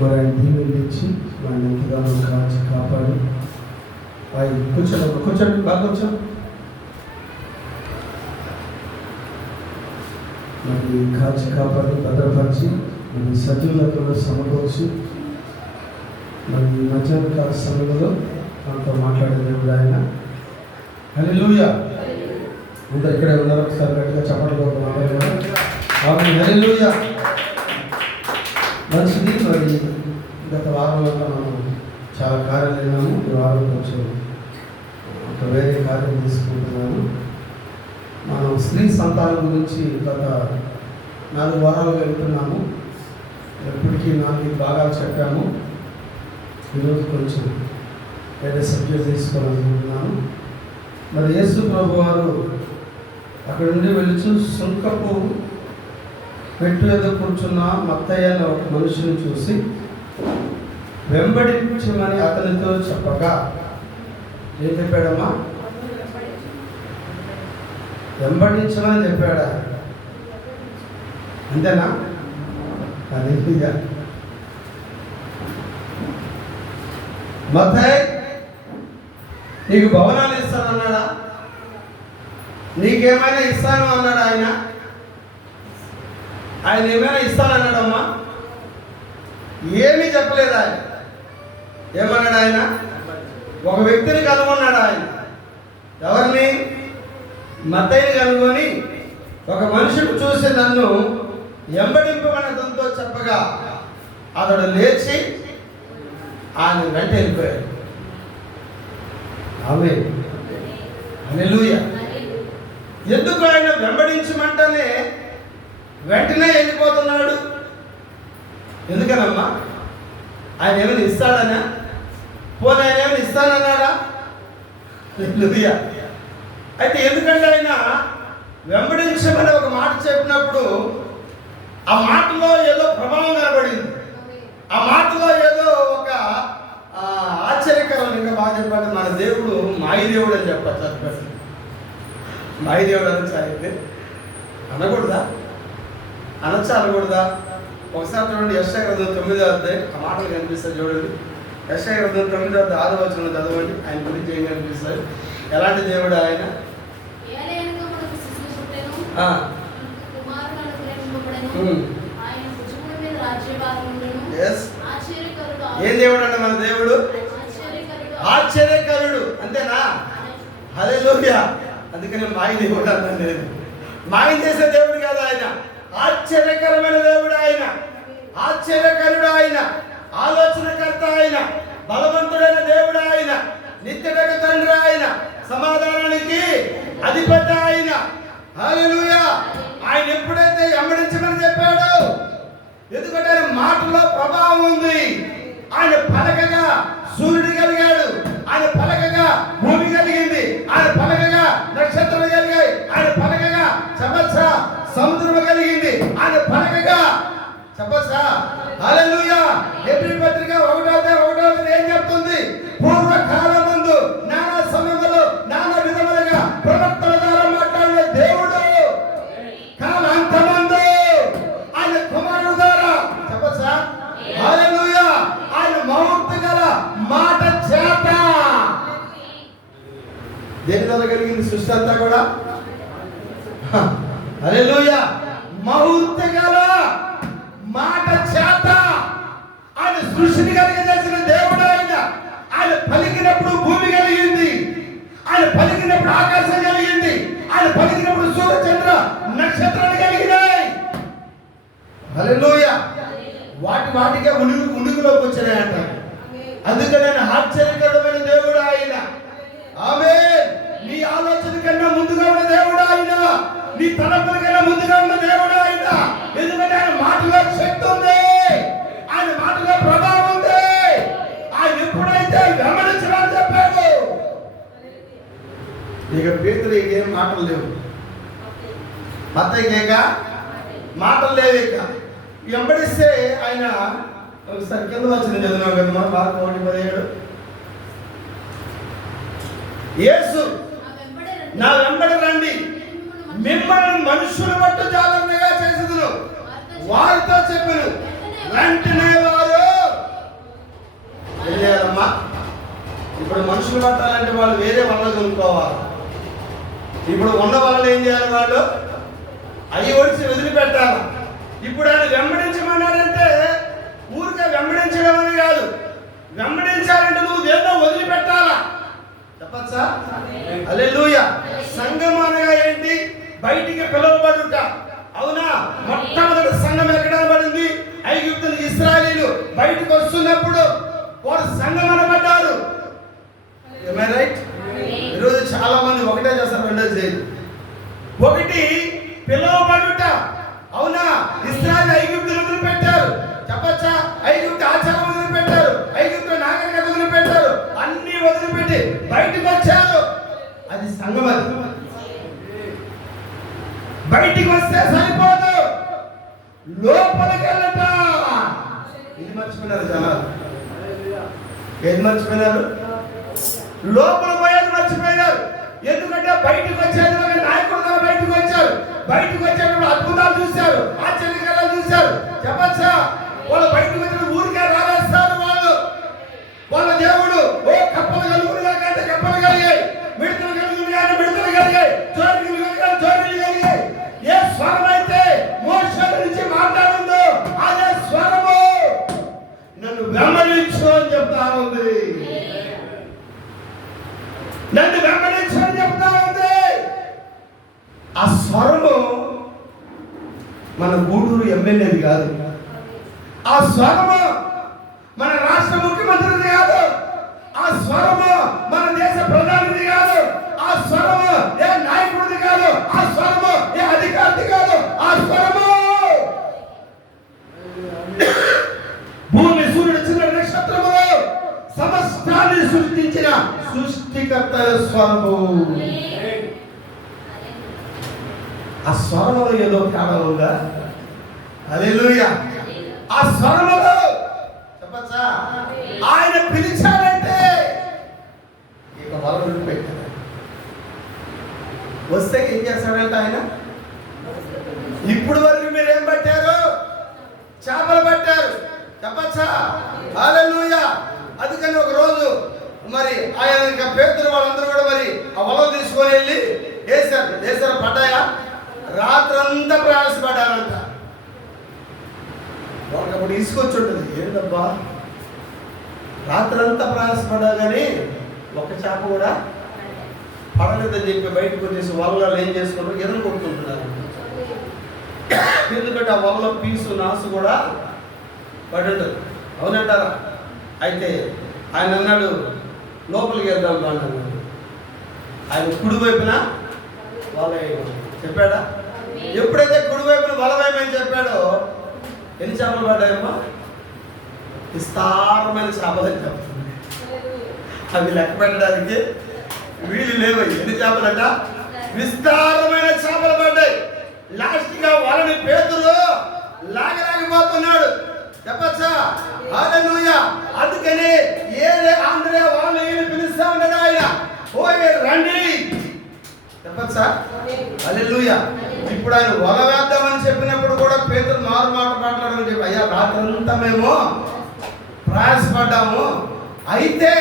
మరి ఆయన దీవెనించి వాడిని ఎంతగానో కాచి కాపాడి ఆయన కూర్చోండి బాగా కూర్చోండి. మరి కాచి కాపాడి భద్రపరిచి మరి సజీవులకు సమకూర్చి మరి మధ్యాహ్న కాల సమయంలో మనతో మాట్లాడే దేవుడు ఆయన. హల్లెలూయా. ఇంకా ఇక్కడే ఉన్నారు, ఒకసారి గట్టిగా చప్పట్లు హల్లెలూయా. మంచిది. మరి గత వారంలో మనం చాలా కార్యాలు విన్నాము. ఈ వారం కొంచెం ఒక వేరే కార్యం తీసుకుంటున్నాను. మనం స్త్రీ సంతానం గురించి గత 4 వారాలుగా వెళ్తున్నాము. ఎప్పటికీ 4 భాగాలు చెప్పాము. ఈరోజు కొంచెం వేరే సబ్జెక్ట్ తీసుకోవాలనుకుంటున్నాను. మరి యేసు ప్రభు వారు అక్కడ నుండి వెళ్ళి సుంకపు పెట్టు మీద కూర్చున్న మత్తయ్య అనే ఒక మనిషిని చూసి వెంబడించమని అతనితో చెప్పగా, ఏం చెప్పాడమ్మా? వెంబడించమని చెప్పాడా? అంతేనా? అది మత్తయ్య నీకు భవనాలు ఇస్తానన్నాడా? నీకేమైనా ఇస్తాను అన్నాడు ఆయన? ఆయన ఏమైనా ఇస్తానన్నాడమ్మా? ఏమీ చెప్పలేదు ఆయన. ఏమన్నాడు ఆయన? ఒక వ్యక్తిని కనుగొన్నాడు ఆయన. ఎవరిని? మత్తయిని కనుగొని ఒక మనిషిని చూసి నన్ను వెంబడింపమని అతనితో చెప్పగా అతడు లేచి ఆయన వెంట వెళ్ళిపోయాడు. ఆమేన్. హల్లెలూయా. ఎందుకు ఆయన వెంబడించమంటేనే వెంటనే వెళ్ళిపోతున్నాడు? ఎందుకనమ్మా? ఆయన ఏమైనా ఇస్తాడనా? పోనీ ఆయన ఏమైనా ఇస్తానన్నాడా? హల్లెలూయా. అయితే ఎందుకంటే ఆయన వెంబడించమని ఒక మాట చెప్పినప్పుడు ఆ మాటలో ఏదో ప్రభావం కనబడింది. ఆ మాటలో ఏదో ఒక ఆశ్చర్యకరం. ఇంకా బాగా చెప్పాలి, మన దేవుడు మాయదేవుడు అని చెప్పచ్చు. మాయదేవుడు అనొచ్చా? అయితే అనకూడదా? అనొచ్చా అనకూడదా? ఒకసారి చూడండి, యెషయా గ్రంథం 9వ అధ్యాయం. ఆ మాటలు కనిపిస్తాయి చూడండి. యెషయా గ్రంథం 9వ అధ్యాయం 6వ వచనం చదవండి. ఆయన గురించి ఏం కనిపిస్తుంది? ఎలాంటి దేవుడు ఆయన? ఏం దేవుడు అంటే మన దేవుడు? ఆశ్చర్యకరుడు. అంతేనా? హల్లెలూయా. అందుకని మాయ దేవుడు అన్నా నేను. మాయ చేసే దేవుడు కాదు ఆయన. ఆశ్చర్యకరమైన దేవుడు ఆయన. ఆశ్చర్యకరుడు ఆయన. ఆలోచనకర్త ఆయన. బలవంతుడైన దేవుడు ఆయన. నిత్యుడైన తండ్రి ఆయన. సమాధానానికి అధిపతి ఆయన. హల్లెలూయా. ఆయన ఎప్పుడైతే వెంబడించమని చెప్పాడో, ఎందుకంటే ఆయన మాటలో ప్రభావం ఉంది. ఆయన పలకగా సూర్యుడు కలిగాడు. ఆయన పలకగా భూమి కలిగింది. ఆయన పలకగా నక్షత్రాలు కలిగాయి. ఆయన పలకగా చెప్పచ్చ సముద్రం కలిగింది. ఆయన పలకగా చెప్పచ్చ. హల్లెలూయా. హెబ్రీ పత్రిక 1:1 ఏం చెప్తుంది? పూర్వకాలం ముందు నానా సమయంలో నానా విధములుగా ప్రవక్తల ద్వారా మాట్లాడిన దేవుడు కాలాంతమందు ఆయన కుమారుడు ద్వారా చెప్పచ్చ. హల్లెలూయా. ఆయన మహత్వ గల మాట చేత దేని ద్వారా కలిగింది సృష్టి అంతా కూడా? హల్లెలూయా. మహత్వ గల మాట చేత ఆయన సృష్టిని కలిగజేసిన దేవుడు ఆయన. ఆయన పలికినప్పుడు భూమి కలిగింది. ఆయన పలికినప్పుడు ఆకాశం కలిగింది. ఆయన పలికినప్పుడు సూర్య చంద్ర నక్షత్రాలు కలిగినాయి. హల్లెలూయా. వాటికే ఉనికిలోకి వచ్చినాయంట. అందుకని ఆయన ఆశ్చర్యకరమైన దేవుడు ఆయన. ఆమేన్. నీ ఆలోచన కన్నా ముందుగా ఉన్న దేవుడు ఆయన. నీ తలపుల కన్నా ముందుగా ఉన్న దేవుడు ఆయన. ఎందుకంటే ఆయన మాటలో శక్తి ఉంది. ఆయన మాటలో ప్రభావం ఉంది. ఆయన ఎప్పుడైతే వెంబడించమని చెప్పాడు, ఇక పేతురు ఏం మాటలు లేవు. మత్తయిక మాటలు లేవు. ఇక వెంబడిస్తే ఆయన ఒకసారి కింద వచ్చిన చదివినాం కదా మనం. మార్కు 1:17 యేసు నా వెంబడి రండి, మిమ్మల్ని మనుషులు బట్టు జాగ్రత్తగా చేసేదును వారితో చెప్పాను. వెంటనే వారు ఇప్పుడు మనుషులు పట్టాలంటే వాళ్ళు వేరే వల్ల కొనుక్కోవాలి. ఇప్పుడు ఉన్న వలలు ఏం చేయాలి? వాళ్ళు అవి ఒడిసి వదిలిపెట్టాలి. ఇప్పుడు ఆయన వెంబడించమన్నాడంటే ఊరికే వెంబడించడం అని కాదు, వెంబడించాలంటే నువ్వు దేన్నో వదిలిపెట్టాలా. చెప్పచ్చా? హల్లెలూయా. సంఘం అనగా ఏంటి? బయటికి పిలువబడుట. అవునా? మొట్టమొదటి సంఘం ఎక్కడ పడింది? ఐగుప్తు ఇశ్రాయేలీయులు బయటకు వస్తున్నప్పుడు వారు సంఘం అనబడ్డారు. రైట్? ఈరోజు చాలా మంది ఒకటే చేస్తారు, రెండోది చేయదు. ఒకటి పిలువబడుట. అవునా? ఇశ్రాయేలు ఐగుప్తును వదిలిపెట్టారు. చెప్పచ్చా? ఐగుప్తు ఆచారం వదిలిపెట్టారు, ఐగుప్తు నాగరికత వదిలిపెట్టారు, అన్ని వదిలిపెట్టి బయటకు వచ్చారు. అది సంఘం. అది బయటికి వస్తే సరిపోదు, లోపలికి వెళ్ళట. ఇది మర్చిపోయినారు జనాలు. ఏది మర్చిపోయినారు? లోపల పోయేది మర్చిపోయినారు. ఎందుకంటే బయటకు వచ్చేది ఒక నాయకుడుగా బయటకు వచ్చారు. బయటకు వచ్చేటప్పుడు అద్భుతాలు చూశారు, ఆశ్చర్యకరాలు చూశారు. చెప్పచ్చా? వాళ్ళు బయటకు వచ్చిన ఊరికే రాలేస్తారు. వాళ్ళ దేవుడు ఓ కప్పలు కలుగులుగా కంటే కప్పలు కలిగాయి, మిడతలు కలుగులుగా మిడతలు కలిగాయి, చోరీలు కలిగాయి చోరీలు కలిగాయి. ఏ స్వరం అయితే మోషే నుంచి మాట్లాడుందో అదే స్వరము నన్ను వెంబడించు అని చెప్తా ఉంది. నన్ను వెంబడించు అని చెప్తా ఉంది. ఆ స్వరము మన గూడూరు ఎమ్మెల్యేది కాదు, ఆ స్వరము మన రాష్ట్ర ముఖ్యమంత్రిది కాదు, ఆ స్వరము మన దేశ ప్రధానిది కాదు, ఆ స్వరము ఏ నాయకుడిది కాదు, ఆ స్వరము ఏ అధికారిది కాదు, ఆ స్వరము భూమి సూర్యుడు చంద్రుడు నక్షత్రములు సమస్తాన్ని సృష్టించిన సృష్టికర్త స్వరము. ఆ స్వరములో ఏదో తేడా ఉందా? హల్లెలూయా. ఆ స్వరములో చెప్పచ్చా? ఆయన పిలిచాడంటే ఇక వలలు పెట్టాడు. వస్తే ఏం చేస్తాడంటే ఆయన ఇప్పుడు వరకు మీరు ఏం పట్టారు? చేపలు పట్టారు. చెప్పచ్చా? హల్లెలూయా. అందుకని ఒక రోజు మరి ఆయన ఇంకా పేతురు వాళ్ళందరూ కూడా మరి ఆ వలలు తీసుకొని వెళ్ళి వేసారు. పడ్డాయా? రాత్రంతా ప్రయాసపడ్డారంట. వాళ్ళకి అప్పుడు తీసుకొచ్చి ఉంటుంది, ఏంటబ్బా రాత్రంతా ప్రయాసపడ్డా కానీ ఒక చేప కూడా పడలేదని చెప్పి బయటకు వచ్చేసి వలలో ఏం చేసుకుంటారు? ఎదురు కొట్టుకుంటున్నారు. ఎందుకంటే ఆ వలలో పీసు నాసు కూడా పడి ఉంటుంది. అవునంటారా? అయితే ఆయన అన్నాడు లోపలికి వెళ్దాం రాండి అన్నాడు. ఆయన కుడివైపున వల చెప్పాడా? ఎప్పుడైతే కుడివైపున వల వేయమని చెప్పాడో ఎన్ని చేపలు పడ్డాయమ్మా? విస్తారమైన చేపలని చెప్తుంది. అవి లెక్క పెట్టడానికి వీలు లేవు. ఎన్ని చేపలంట? విస్తారమైన చేపలు పడ్డాయి. లాస్ట్ గా వాళ్ళని పేతురు లాగలేకపోతున్నాడు. చెప్పచ్చా? హల్లెలూయా. అందుకని ఆంధ్రే వాళ్ళు పిలుస్తా ఉన్నాడు ఆయన, ఓయ్ రండి. చెప్పచ్చా? హల్లెలూయా. ఇప్పుడు ఆయన వల వేద్దామని చెప్పినప్పుడు కూడా పేతురు మారు మాట మాట్లాడమని చెప్పి, అయ్యా రాత్రంతా మేము ప్రయాసపడ్డాము, అయితే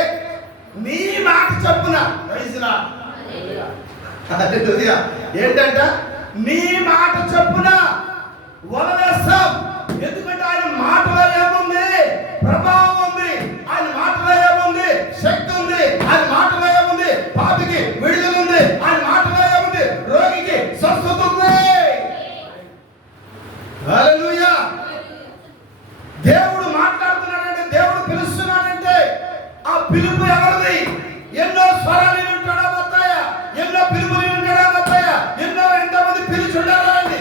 నీ మాట చెప్పున ఏంటంట? నీ మాట చెప్పున వల వేస్తాం. ఎందుకంటే ఆయన మాటలో ఏముంది? ప్రభావం ఉంది. ఆయన మాటలో ఏముంది? శక్తి ఉంది. ఆయన మాటలో ఏముంది? పాపికి విడుదల ఉంది. ఆయన మాటలో ఏముంది? రోగికి స్వస్థత ఉంది. హల్లెలూయా. దేవుడు మాట్లాడుతున్నాడంటే, దేవుడు పిలుస్తున్నాడంటే ఆ పిలుపు ఎవరిది? ఎన్నో స్వరాలు ఉంటాడా వస్తాయా? ఎన్నో పిలుపులు ఉంటాడా వస్తాయా? ఎంతమంది పిలుచుండాలా అండి?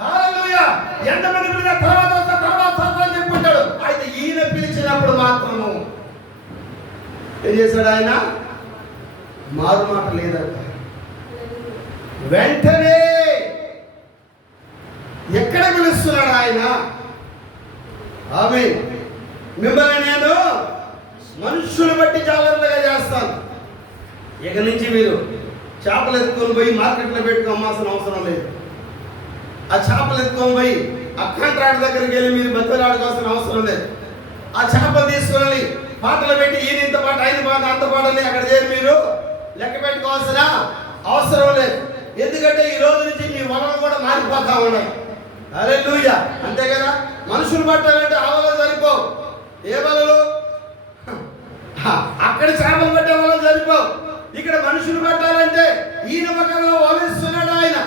హల్లెలూయా. ఎంతమంది పిలిచిన తర్వాత అని చెప్పుకుంటాడు. అయితే ఈయన పిలిచినప్పుడు మాత్రము ఏం చేశాడు ఆయన? మారు మాట లేదంట. వెంటనే ఎక్కడ పిలుస్తున్నాడు ఆయన? ఆమేన్. మిమ్మల్ని నేను మనుషులు బట్టి జాగ్రత్తగా చేస్తాను. ఇక నుంచి మీరు చేపలు ఎత్తుకొని పోయి మార్కెట్లో పెట్టుకు అమ్మాల్సిన అవసరం లేదు. ఆ చేపలు ఎత్తుకొని పోయి ఆ కాంట్రాక్ట్ దగ్గరికి వెళ్ళి మీరు బతులాడుకోవాల్సిన అవసరం లేదు. ఆ చేపలు తీసుకొని పాటలు పెట్టి ఈయన ఇంత పాట ఆయన పాట అంత పాటని అక్కడ చేరి మీరు లెక్క పెట్టుకోవాల్సిన అవసరం లేదు. ఎందుకంటే ఈ రోజు నుంచి మీ వలలు కూడా మారిపోతా ఉన్నాయి. హల్లెలూయా. అంతే కదా. మనుషులు పట్టాలంటే ఆ వలలు సరిపోవు. ఏ వలలు? అక్కడ చేపలు పట్టే వలలు సరిపోవు. ఇక్కడ మనుషులు పట్టాలంటే ఈ నమ్మకంలో వలయిస్తున్నాడు ఆయన.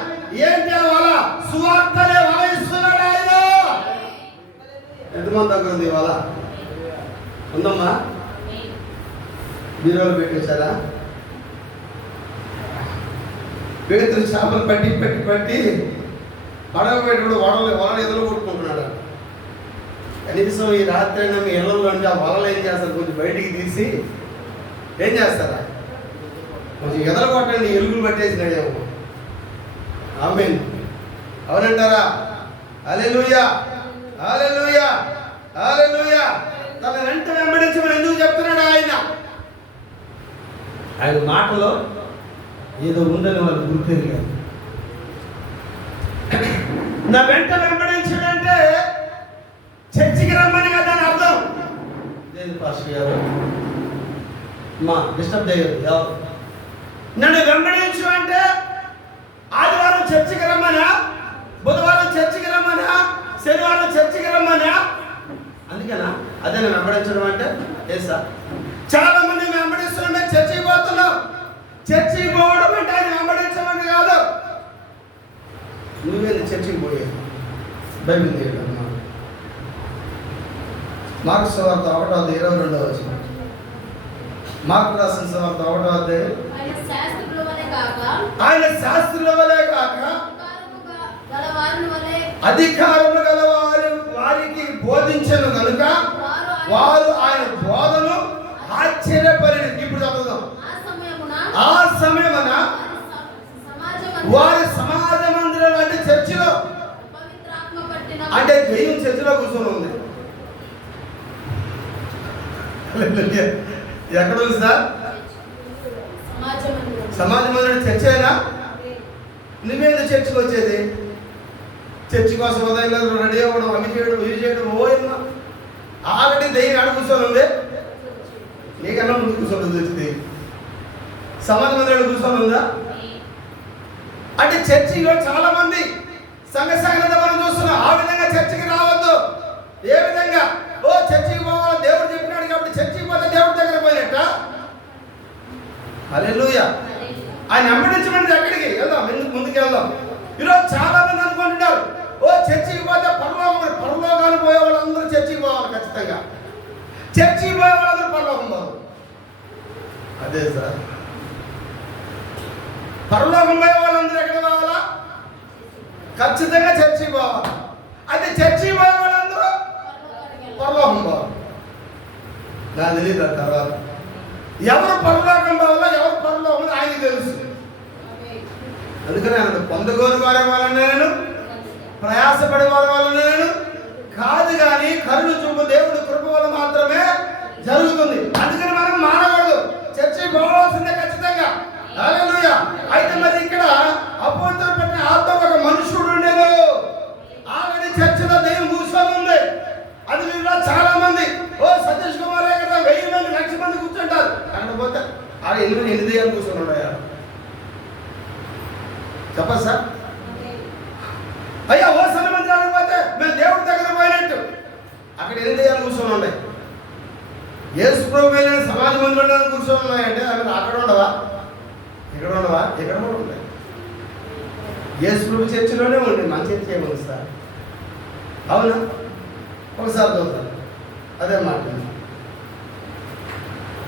ఏంటి ఆ వల? సువార్తనే వలయిస్తున్నాడు ఆయన. ఎంతమంది దగ్గర ఉంది వల? ఉందమ్మా? బీరోలు పెట్టేశారా? పేతురు చేపలు పట్టి పట్టి పట్టి పడవ పెట్టుకుడు వలలు ఎదురు కొట్టుకుంటున్నాడు. కనీసం ఈ రాత్రి అయినా మీ ఇళ్ళల్లో అంటే ఆ వలలు ఏం చేస్తారు? కొంచెం బయటికి తీసి ఏం చేస్తారా? కొంచెం ఎదలు కొట్టండి, ఎలుగులు పట్టేసినాడేమో. ఆమేన్. అవునంటారా? హల్లెలూయా, హల్లెలూయా, హల్లెలూయా. తన వెంట వెంబడించమని ఎందుకు చెప్తున్నాడు ఆయన? ఆయన మాటలో ఏదో ఉందని వాళ్ళు గుర్తెరిగారు. నా వెంట వెంబడించడంటే చర్చికి రమ్మని కదా దాని అర్థం. లేదు పాస్టర్ గారు, మా డిస్టర్బ్ చేయొద్దు. నన్ను వెంబడించు అంటే ఆదివారం చర్చికి రమ్మనా, బుధవారం చర్చికి రమ్మనా, శనివారం చర్చికి రమ్మనా? అందుకేనా అదే నేను వెంబడించడం అంటే? ఏసా చాలా మంది వెంబడిస్తున్నాం, చర్చికి పోతున్నాం. చర్చికి పోవడం అంటే ఆయన వెంబడించమని కాదు. నువ్వేది చర్చికి పోయే బైబిల్ తీయడం. మార్కు సువార్త 1:22 మార్కు రాసిన సువార్త 1 ఆయన శాస్త్రుల వలె కాక అధికారము గల వారికి బోధించను కనుక వారు ఆయన బోధను ఆశ్చర్యపడి. ఇప్పుడు చదువుదాం. ఆ సమయమున వారి సమాజ మందిరం అంటే చర్చిలో, అంటే దెయ్యం చర్చిలో కూర్చొని ఉంది. ఎక్కడ ఉంది సార్? సమాజ మందిరం చర్చ అయినా నువ్వేందుకు చర్చికి వచ్చేది? చర్చి కోసం ఉదయం రెడీ అవ్వడం, అవి చేయడం, ఇవి చేయడం. ఓయమ్మా, ఆల్రెడీ దెయ్యం ఆడ కూర్చొని ఉంది. నీకన్నా ముందు కూర్చొని వచ్చింది. సమాజ మందిరం కూర్చొని ఉందా? అంటే చర్చిలో చాలా మంది సంఘ సంఘటన మనం చూస్తున్నాం. ఆ విధంగా చర్చికి రావద్దు. ఏ విధంగా? ఓ చర్చికి పోవాలి, దేవుడు చెప్పినాడు కాబట్టి చర్చికి పోతే దేవుడి దగ్గర పోయినట్ట. హల్లెలూయా. ఆయన వెంబడించమని ఎక్కడికి వెళ్దాం? ఎందుకు ముందుకు వెళ్దాం. ఈరోజు చాలా మంది అనుకుంటున్నారు, ఓ చర్చికి పోతే పరలోకాలు పోయే వాళ్ళందరూ చర్చికి పోవాలి. ఖచ్చితంగా చర్చికి పోయే వాళ్ళందరూ పరలోకం పోవాలి. అదే సార్, పరలోకం పోయే వాళ్ళందరూ ఎక్కడ పోవాలా? ఖచ్చితంగా చర్చికి పోవాలి. అయితే చర్చికి పోయే వాళ్ళందరూ పరలోకం పోవాలి. నాకు తెలియదు. తర్వాత ఎవరు పరలోకం పోవాలో ఎవరు పరలోకం ఆయనకి తెలుసు. అందుకని ఆయన పొందగోరు వారే వాళ్ళని నేను, ప్రయాసపడే వారి వాళ్ళని నేను కాదు, కానీ కరుణ చూపు దేవుడు కృప వల్ల మాత్రమే జరుగుతుంది. అందుకని మనం మానకూడదు, చర్చికి పోవాల్సిందే ఖచ్చితంగా. హల్లెలూయా. అయితే మరి ఇక్కడ అపోస్తలులు పెట్టిన ఆత్మ ఒక మనుషుడు ఉండేది. ఆల్రెడీ చర్చిలో దెయ్యం కూర్చొని ఉంది. అది వీళ్ళలో చాలా మంది, ఓ సతీష్ కుమార్ కదా 1000 మంది 1,00,000 మంది కూర్చుంటారు. అక్కడ పోతే ఆడ ఎన్ని దెయ్యాలు కూర్చొని ఉన్నాయా? చెప్పదు సార్. అయ్యా ఓ సన్న మందిరానికి పోతే మేము దేవుడి దగ్గర పోయినట్టు అక్కడ ఎన్ని దెయ్యాలు కూర్చొని ఉన్నాయి. యేసు ప్రభు వెళ్ళిన సమాజ మందిరంలో కూర్చొని ఉన్నాయంటే అవి అక్కడ ఉండవా? ఇక్కడ ఉండవా? ఇక్కడ కూడా ఉంటాయి. యేసు ప్రభు చర్చిలోనే ఉండి మన చర్చ ఏముంది సార్? అవునా? ఒకసారి చూద్దాం. అదే మాట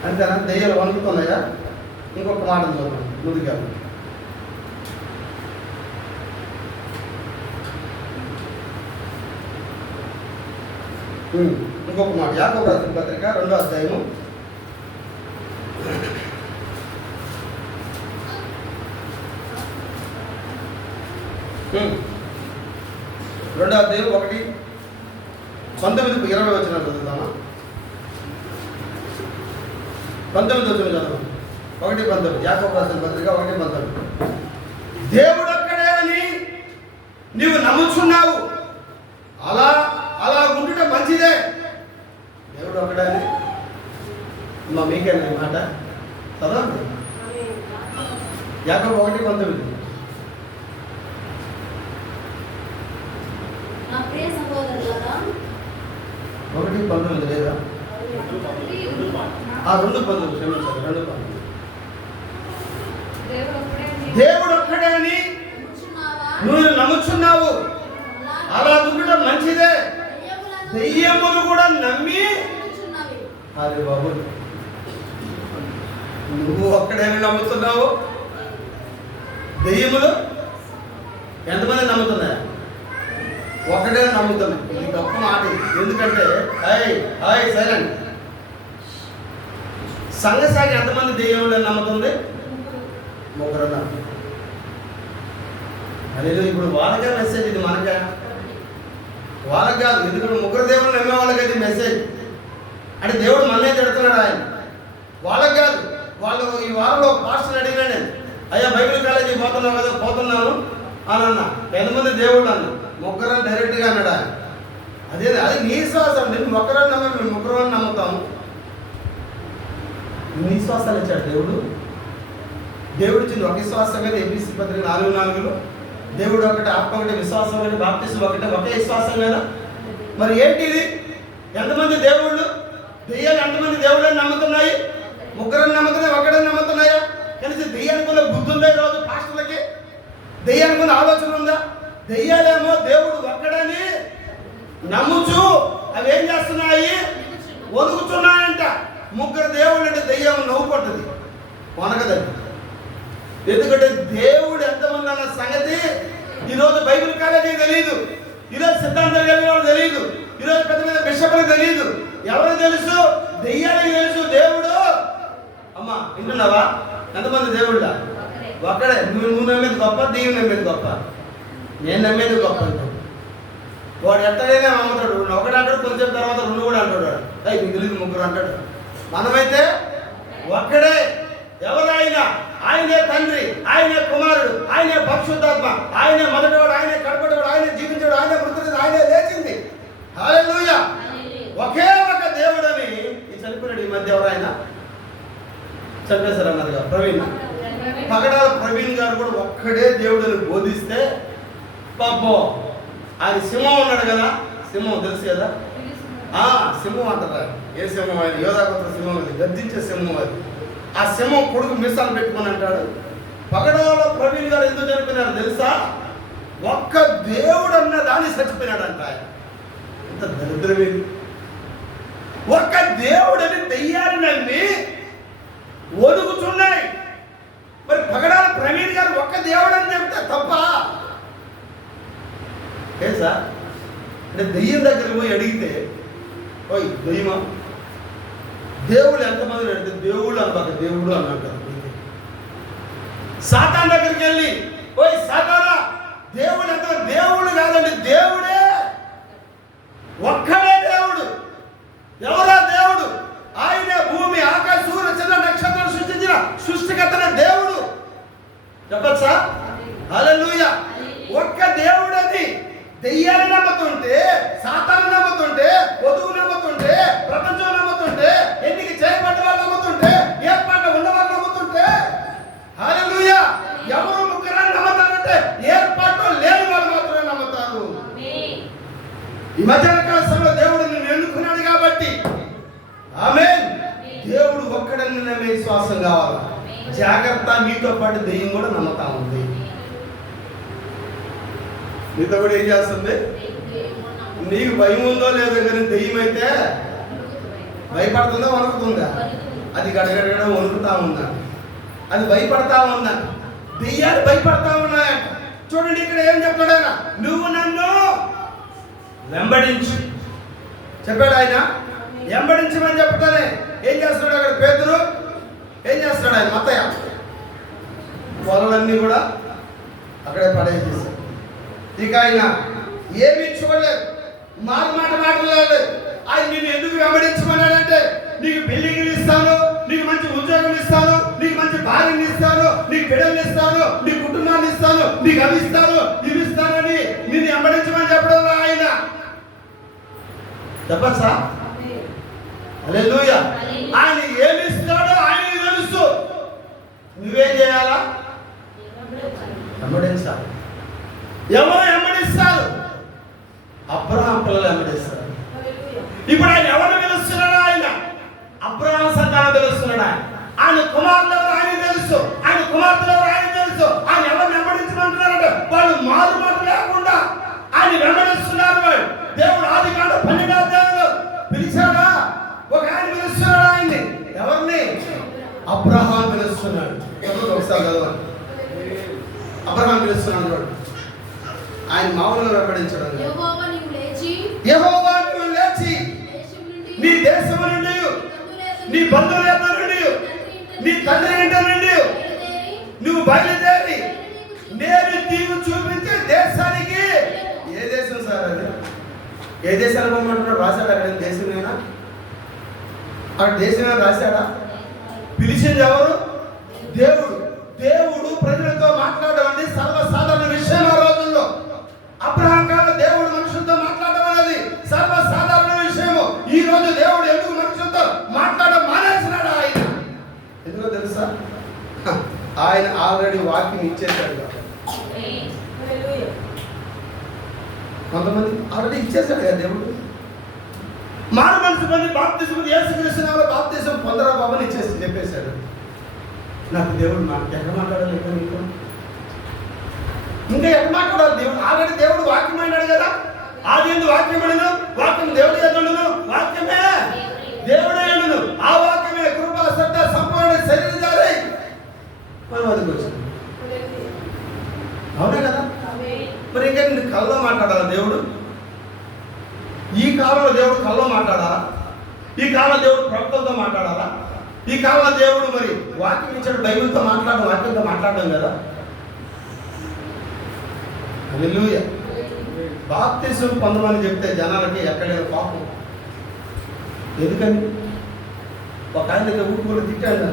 అంతేనా? దెయ్యాలు వణుకుతున్నాయా? ఇంకొక మాట చూద్దాం ముందుగా. ఇంకొక మాట యాకోబు రాసిన పత్రిక 2వ అధ్యాయము 1:19-20 వచ్చిన చదువుతామా? 19 వచ్చిన చదువు. 1:19 యాకోబు రాసిన పత్రిక 1:19. దేవుడు ఒక్కడే అని నీవు నమ్ముచున్నావు, అలా ఉండుట మంచిదే. దేవుడు ఒక్కడే అని మా మీకేనా ఈ మాట చదవండి. యాకోబు 1:19. నా ప్రియ సహోదరులారా 1:19 లేదా? 2:19 క్షమించాలి. 2:19 దేవుడు ఒక్కడే అని నువ్వు నమ్ముచున్నావు. అలా ఉండటం మంచిదే. దెయ్యములు కూడా నమ్మి, అరే బాబు నువ్వు ఒక్కడేమి నమ్ముతున్నావు, దెయ్యములు ఎంతమంది నమ్ముతున్నాయా? ఒకటే నమ్ముతున్నాయి. ఇది గొప్ప మాట. ఎందుకంటే సైలెంట్. సంఘశాఖ ఎంతమంది దెయ్యములు నమ్ముతుంది? ముగ్గురు. అదే ఇప్పుడు వాళ్ళకే మెసేజ్, ఇది మనకే వాళ్ళకి కాదు. ఎందుకంటే ముగ్గురు దేవుళ్ళు నమ్మే వాళ్ళకి అది మెసేజ్. అంటే దేవుడు మననే తిడుతున్నాడు ఆయన, వాళ్ళకి కాదు. వాళ్ళు ఈ వారంలో ఒక పాస్టర్ని అడిగినా నేను, అయ్యా బైబిల్ కాలేజీ పోతున్నావు కదా, పోతున్నాను అని అన్న. ఎంతమంది దేవుళ్ళు అన్న? ముగ్గురని డైరెక్ట్గా అన్నాడు ఆయన. అది నీ విశ్వాసం. నేను ముగ్గురని నమ్మే, మేము ముగ్గురని నమ్ముతాము. నీ విశ్వాసాలు ఇచ్చాడు దేవుడు. దేవుడు ఇచ్చింది ఒక విశ్వాసం కదా. ఎఫెసీ పత్రిక 4:4 దేవుడు ఒకటి, ఆత్మ ఒకటి, విశ్వాసం ఒకటి, బాప్తిసం ఒకటి, ఒకే విశ్వాసం కదా. మరి ఏంటి ఇది? ఎంతమంది దేవుళ్ళు? దెయ్యాలు ఎంతమంది దేవుళ్ళని నమ్ముతున్నాయి? ముగ్గురని నమ్ముతున్నాయి, ఒకటని నమ్ముతున్నాయా? కనీసం దెయ్యానికి ఉన్న బుద్ధి ఉందా ఈరోజు పాస్టర్లకి? దెయ్యానికి ఉన్న ఆలోచన ఉందా? దెయ్యాలేమో దేవుడు ఒక్కడని నమ్ముచు అవి ఏం చేస్తున్నాయి? ఒదుగుతున్నాయంట. ముగ్గురు దేవుళ్ళు అంటే దెయ్యం నవ్వుకుంటుంది, వనకదండి. ఎందుకంటే దేవుడు ఎంతమంది అన్న సంగతి ఈరోజు బైబిల్ కాలేజీ తెలియదు, ఈరోజు సిద్ధాంతం కలిగిన వాళ్ళు తెలియదు, ఈరోజు పెద్ద పెద్ద బిషపులకు తెలియదు. ఎవరికి తెలుసు? దెయ్యానికి తెలుసు. దేవుడు అమ్మా వింటున్నావా? ఎంతమంది దేవుళ్ళ? ఒక్కడే. నువ్వు నమ్మేది గొప్ప, దెయ్యం నమ్మేది గొప్ప. నేను నమ్మేది గొప్ప. వాడు ఎట్టడైనా నమ్ముతాడు. ఒకటి అంటాడు, కొంచెం తర్వాత రెండు కూడా అంటాడు. మీకు తెలియదు ముగ్గురు అంటాడు. మనమైతే ఒక్కడే. ఎవరైనా ఆయనే తండ్రి, ఆయనే కుమారుడు, ఆయనే పరిశుద్ధాత్మ, ఆయనే మొదటివాడు, ఆయనే కడపటివాడు, ఆయనే జీవించాడు, ఆయనే మృతుడు, ఆయనే లేచింది. హల్లెలూయా. ఒకే ఒక దేవుడని ఈ చనిపోయాడు. ఈ మధ్య ఎవరైనా చంపేశారు అన్నారుగా ప్రవీణ్, పగడాల ప్రవీణ్ గారు కూడా ఒక్కడే దేవుడని బోధిస్తే పాపం ఆయన సింహం ఉన్నాడు కదా. సింహం తెలుసు కదా, సింహం అంటారా? ఏ సింహం? ఆయన యోధాగోత్ర సింహం, అది గర్జించే సింహం. అది ఆ సింహం కొడుకు మిసాలు పెట్టుకుని అంటాడు. పగడాల ప్రవీణ్ గారు ఎందుకు చనిపోయినారు తెలుసా? ఒక్క దేవుడు అన్న దాన్ని చచ్చిపోయినాడంట ఆయన. ఎంత దరిద్రమేది! ఒక్క దేవుడని దెయ్యాన్ని నమ్మి ఒదుగుతున్నాయి. మరి పగడాల ప్రవీణ్ గారు ఒక్క దేవుడు అని చెప్తే తప్ప ఏ సార్? అంటే దెయ్యం దగ్గర పోయి అడిగితే, ఓయ్ దెయ్యమా, దేవుడు ఎంతమంది అడిగితే దేవుళ్ళు అనబాక, దేవుడు అని అంటారు. సాతాన్ దగ్గరికి వెళ్ళి, ఓయ్ సాతానా, దేవుడు ఎంత? దేవుడు కాదండి, దేవుడే ఒక్కడే దేవుడు. ఎవరా దేవుడు? ఆయనే భూమి, ఆకాశ, సూర్య, చంద్ర, నక్షత్రాలు సృష్టించిన సృష్టికర్తనే దేవుడు. చెప్పచ్చా? హల్లెలూయా. ఒక్క దేవుడని దెయ్యాన్ని నమ్ముతుంటే, సాతాను నమ్ముతుంటే, వధువు నమ్ముతుంటే, ప్రపంచం నమ్ముతుంటే, ఎన్నిక చేయబడ్డ వాళ్ళు నమ్ముతుంటే, ఏర్పాటు ఉన్న వాళ్ళు నమ్ముతుంటే, హల్లెలూయా. ఎవరు ముగ్గురని నమ్ముతారంటే ఏర్పాటు లేని వాళ్ళు మాత్రమే నమ్ముతారు. ఈ మధ్యాహ్న సమయంలో దేవుడు నిన్ను ఎన్నుకున్నాడు కాబట్టి ఆమేన్. దేవుడు ఒక్కడని నమ్మే విశ్వాసం కావాలి. జాగ్రత్త, నీతో పాటు దెయ్యం కూడా నమ్ముతా ఉంది. నీతో కూడా ఏం చేస్తుంది? నీకు భయం ఉందో లేదో కానీ దెయ్యం అయితే భయపడుతుందా, వణుకుతుందా? అది గడగడ వణుకుతా ఉందా, అది భయపడతా ఉందా? దెయ్యాలు భయపడతా ఉన్నాయట. చూడండి ఇక్కడ ఏం చెప్తాడు? నువ్వు నన్ను వెంబడించు చెప్పాడు ఆయన. వెంబడించమని చెప్తానే ఏం చేస్తున్నాడు అక్కడ పేతురు? ఏం చేస్తున్నాడు ఆయన? మత్తయ్య పొలలన్నీ కూడా అక్కడే పడేసేసాడు. ఇక ఆయన ఏమీ చూడలేదు, మాట మాట్లాడలేదు. ఆయన నిన్ను ఎందుకు వెంబడించమన్నాడంటే, నీకు బిల్డింగ్లు ఇస్తాను, నీకు మంచి ఉద్యోగం ఇస్తాను, నీకు మంచి భార్యని ఇస్తాను, నీకు బిడ్డలు ఇస్తాను, నీ కుటుంబాన్ని ఇస్తాను, నీకు అవి ఇస్తాను, ఇవి ఇస్తానని నిన్ను వెంబడించమని చెప్పడం ఆయన. చెప్పండి సార్. హల్లెలూయా. ఆయన ఏమి ఇస్తాడో ఆయనకి తెలుసు. నువ్వేం చేయాలా? వెంబడించాలి. ఎవరు వెంబడిస్తారు? అబ్రహాం పిల్లలు వెంబడిస్తారు. ఇప్పుడు ఆయన ఎవరు పిలుస్తున్నాడు? ఆయన అబ్రహాం సంతానం పిలుస్తున్నాడు. ఆయన కుమారులు ఎవరు ఆయన తెలుసు, ఆయన కుమార్తెలు ఎవరు ఆయన తెలుసు. ఆయన ఎవరు వెంబడించమంటున్నారంటే వాళ్ళు మారు మాట లేకుండా ఆయన వెంబడిస్తున్నారు. వాళ్ళు దేవుడు ఆదికాండ 12వ అధ్యాయంలో పిలిచాడా? ఒక ఆయన పిలుస్తున్నాడు ఆయన్ని. ఎవరిని? అబ్రహాం పిలుస్తున్నాడు. ఒకసారి చదవండి. అబ్రహాం పిలుస్తున్నాడు. ఆయన మామూలుగా వెంబడించడం. యెహోవా నీవు లేచి నీ దేశము నుండి, నీ బంధువుల యొద్ద నుండి, నీ తండ్రి ఇంటి నుండి నువ్వు బయలుదేరి నేను నీవు చూపించే దేశానికి. ఏ దేశం సార్ అది? ఏ దేశానికి పోమంటున్నాడు? రాశాడు అక్కడ దేశమేనా? అక్కడ దేశమేనా రాశాడా? పిలిచింది ఎవరు? దేవుడు. దేవుడు ప్రజలతో మాట్లాడడం అనేది సర్వసాధారణ విషయం ఆ రోజుల్లో. అబ్రహాం కాదు దేవుడు మనుషులతో మాట్లాడడం అనేది సర్వసాధారణ విషయము. ఈ రోజు దేవుడు ఎందుకు మనుషులతో మాట్లాడడం మానేసినాడు? ఆయన ఎందుకో తెలుసా? ఆయన ఆల్రెడీ వాక్యం ఇచ్చేశాడు. కొంతమంది ఆల్రెడీ ఇచ్చేశాడు కదా దేవుడు. మారు మనసు మంది బాప్తిజం యేసుక్రీస్తు నామములో బాప్తిజం పొందరా బాబు ఇచ్చేసి చెప్పేశాడు. నాకు దేవుడు ఎక్కడ మాట్లాడాలి? ఇంకా ఎక్కడ మాట్లాడాలి? దేవుడు ఆల్రెడీ దేవుడు వాక్యం అయినాడు కదా. ఆది యందు వాక్యం ఉండెను, వాక్యం దేవుడి యందు ఉండెను, వాక్యమే దేవుడే ఉండెను. ఆ వాక్యమే కృప సత్య సంపూర్ణ శరీరధారి మనం అదికి వచ్చింది. అవునా కదా? మరి ఇంకా నేను కల్లో మాట్లాడాలా దేవుడు? ఈ కాలంలో దేవుడు కల్లో మాట్లాడాలా? ఈ కాలంలో దేవుడు ప్రవక్తలతో మాట్లాడాలా? ఈ కాలంలో దేవుడు మరి వాక్యం ఇచ్చాడు, బైబిల్తో మాట్లాడడం, వాక్యంతో మాట్లాడడం కదా. హల్లెలూయా. బాప్తిజం పొందమని చెప్తే జనాలకి ఎక్కడైనా పాపం. ఎందుకని? ఒక ఆయన దగ్గర ఊరుకోలు తిట్టాడు.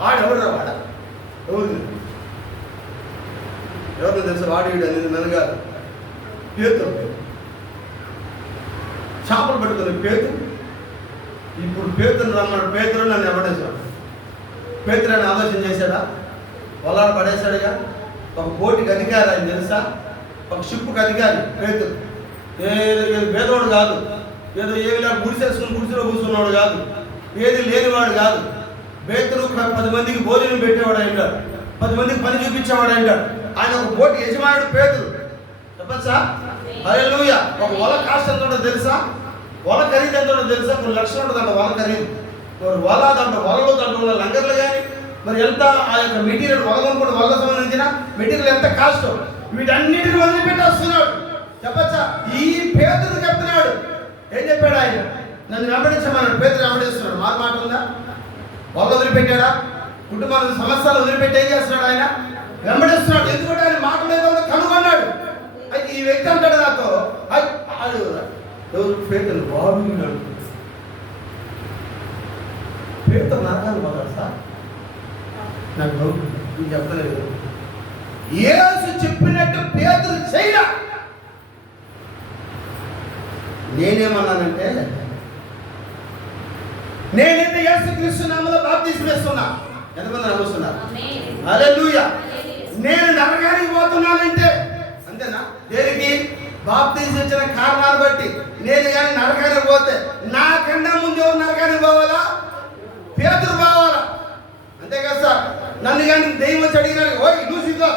వాడెవడరా? వాడ ఎవరు తెలుసు? వాడు వీడు అనేది నన్నగారు పేతురు. చేపలు పెట్టుకుని పేతురు. ఇప్పుడు పేతురు రమ్మన్నాడు. పేతురు నన్ను ఎవడేశాడు. పేతురు అని ఆలోచన చేశాడా? వలాడు పడేశాడుగా. ఒక బోటికి అధికారి ఆయన తెలుసా? ఒక షిప్పుకి అధికారి పేతురు. పేదోడు కాదు, ఏదో ఏమిలా గుడిసేసుకుని గుడిసెలో కూర్చున్నవాడు కాదు, ఏది లేనివాడు కాదు. పేతురు 10 మందికి భోజనం పెట్టేవాడు అయింటాడు, 10 మందికి పని చూపించేవాడు అయింటాడు. ఆయన ఒక బోటి యజమానుడు పేతురు. చెప్పచ్చా? హల్లెలూయా. ఒక వల కాస్ట్ ఎంతో తెలుసా? వల ఖరీదు ఎంతో తెలుసా? కొన్ని లక్షలు ఉంటుంది అంట వల ఖరీదు. మరి వల దాంట్లో వలలో దాంట్లో లంగర్లు కానీ మరి ఎంత ఆ యొక్క మెటీరియల్ వలగొనుకోండి, వలకు సంబంధించిన మెటీరియల్ ఎంత కాస్ట్, వీటన్నిటిని వదిలిపెట్టేస్తున్నాడు. చెప్పచ్చా? ఈ పేతురు చెప్తున్నాడు. ఏం చెప్పాడు ఆయన? నన్ను వెంబడించమన్నాడు. పేతురు వెంబడిస్తున్నాడు. మారు మాట ఉందా? వాళ్ళు వదిలిపెట్టాడా? కుటుంబాల సమస్యలు వదిలిపెట్టి ఏం చేస్తున్నాడు? ఆయన వెంబడిస్తున్నాడు. ఎందుకంటే ఆయన మాట మీద కనుగొన్నాడు. అయితే ఈ వ్యక్తి అంటాడు నాతో, పేతురు బాగున్నాడు. పేతురు నరకాలు పోతాడు సార్. నాకు చెప్పలేదు. యేసు చెప్పినట్టు పేతురు చేయడా? నేనేమన్నానంటే, నేనైతే యేసుక్రీస్తు నామములో బాప్తిజం ఇస్తున్నా. ఎంతమంది నమ్ముతున్నారు? హల్లెలూయా. నేను నరకానికి పోతున్నానంటే అంతేనా? దేనికి? బాప్తిజం ఇచ్చిన కారణాలు బట్టి. నేను కానీ నరకానికి పోతే నాకన్నా ముందు ఎవరు నరకానికి పోవాలా? పేతురు పోవాలా? అంతే కదా సార్? నన్ను కానీ దెయ్యం వచ్చి అడిగినాడు, ఓయ్ నువ్వు సిద్ధం,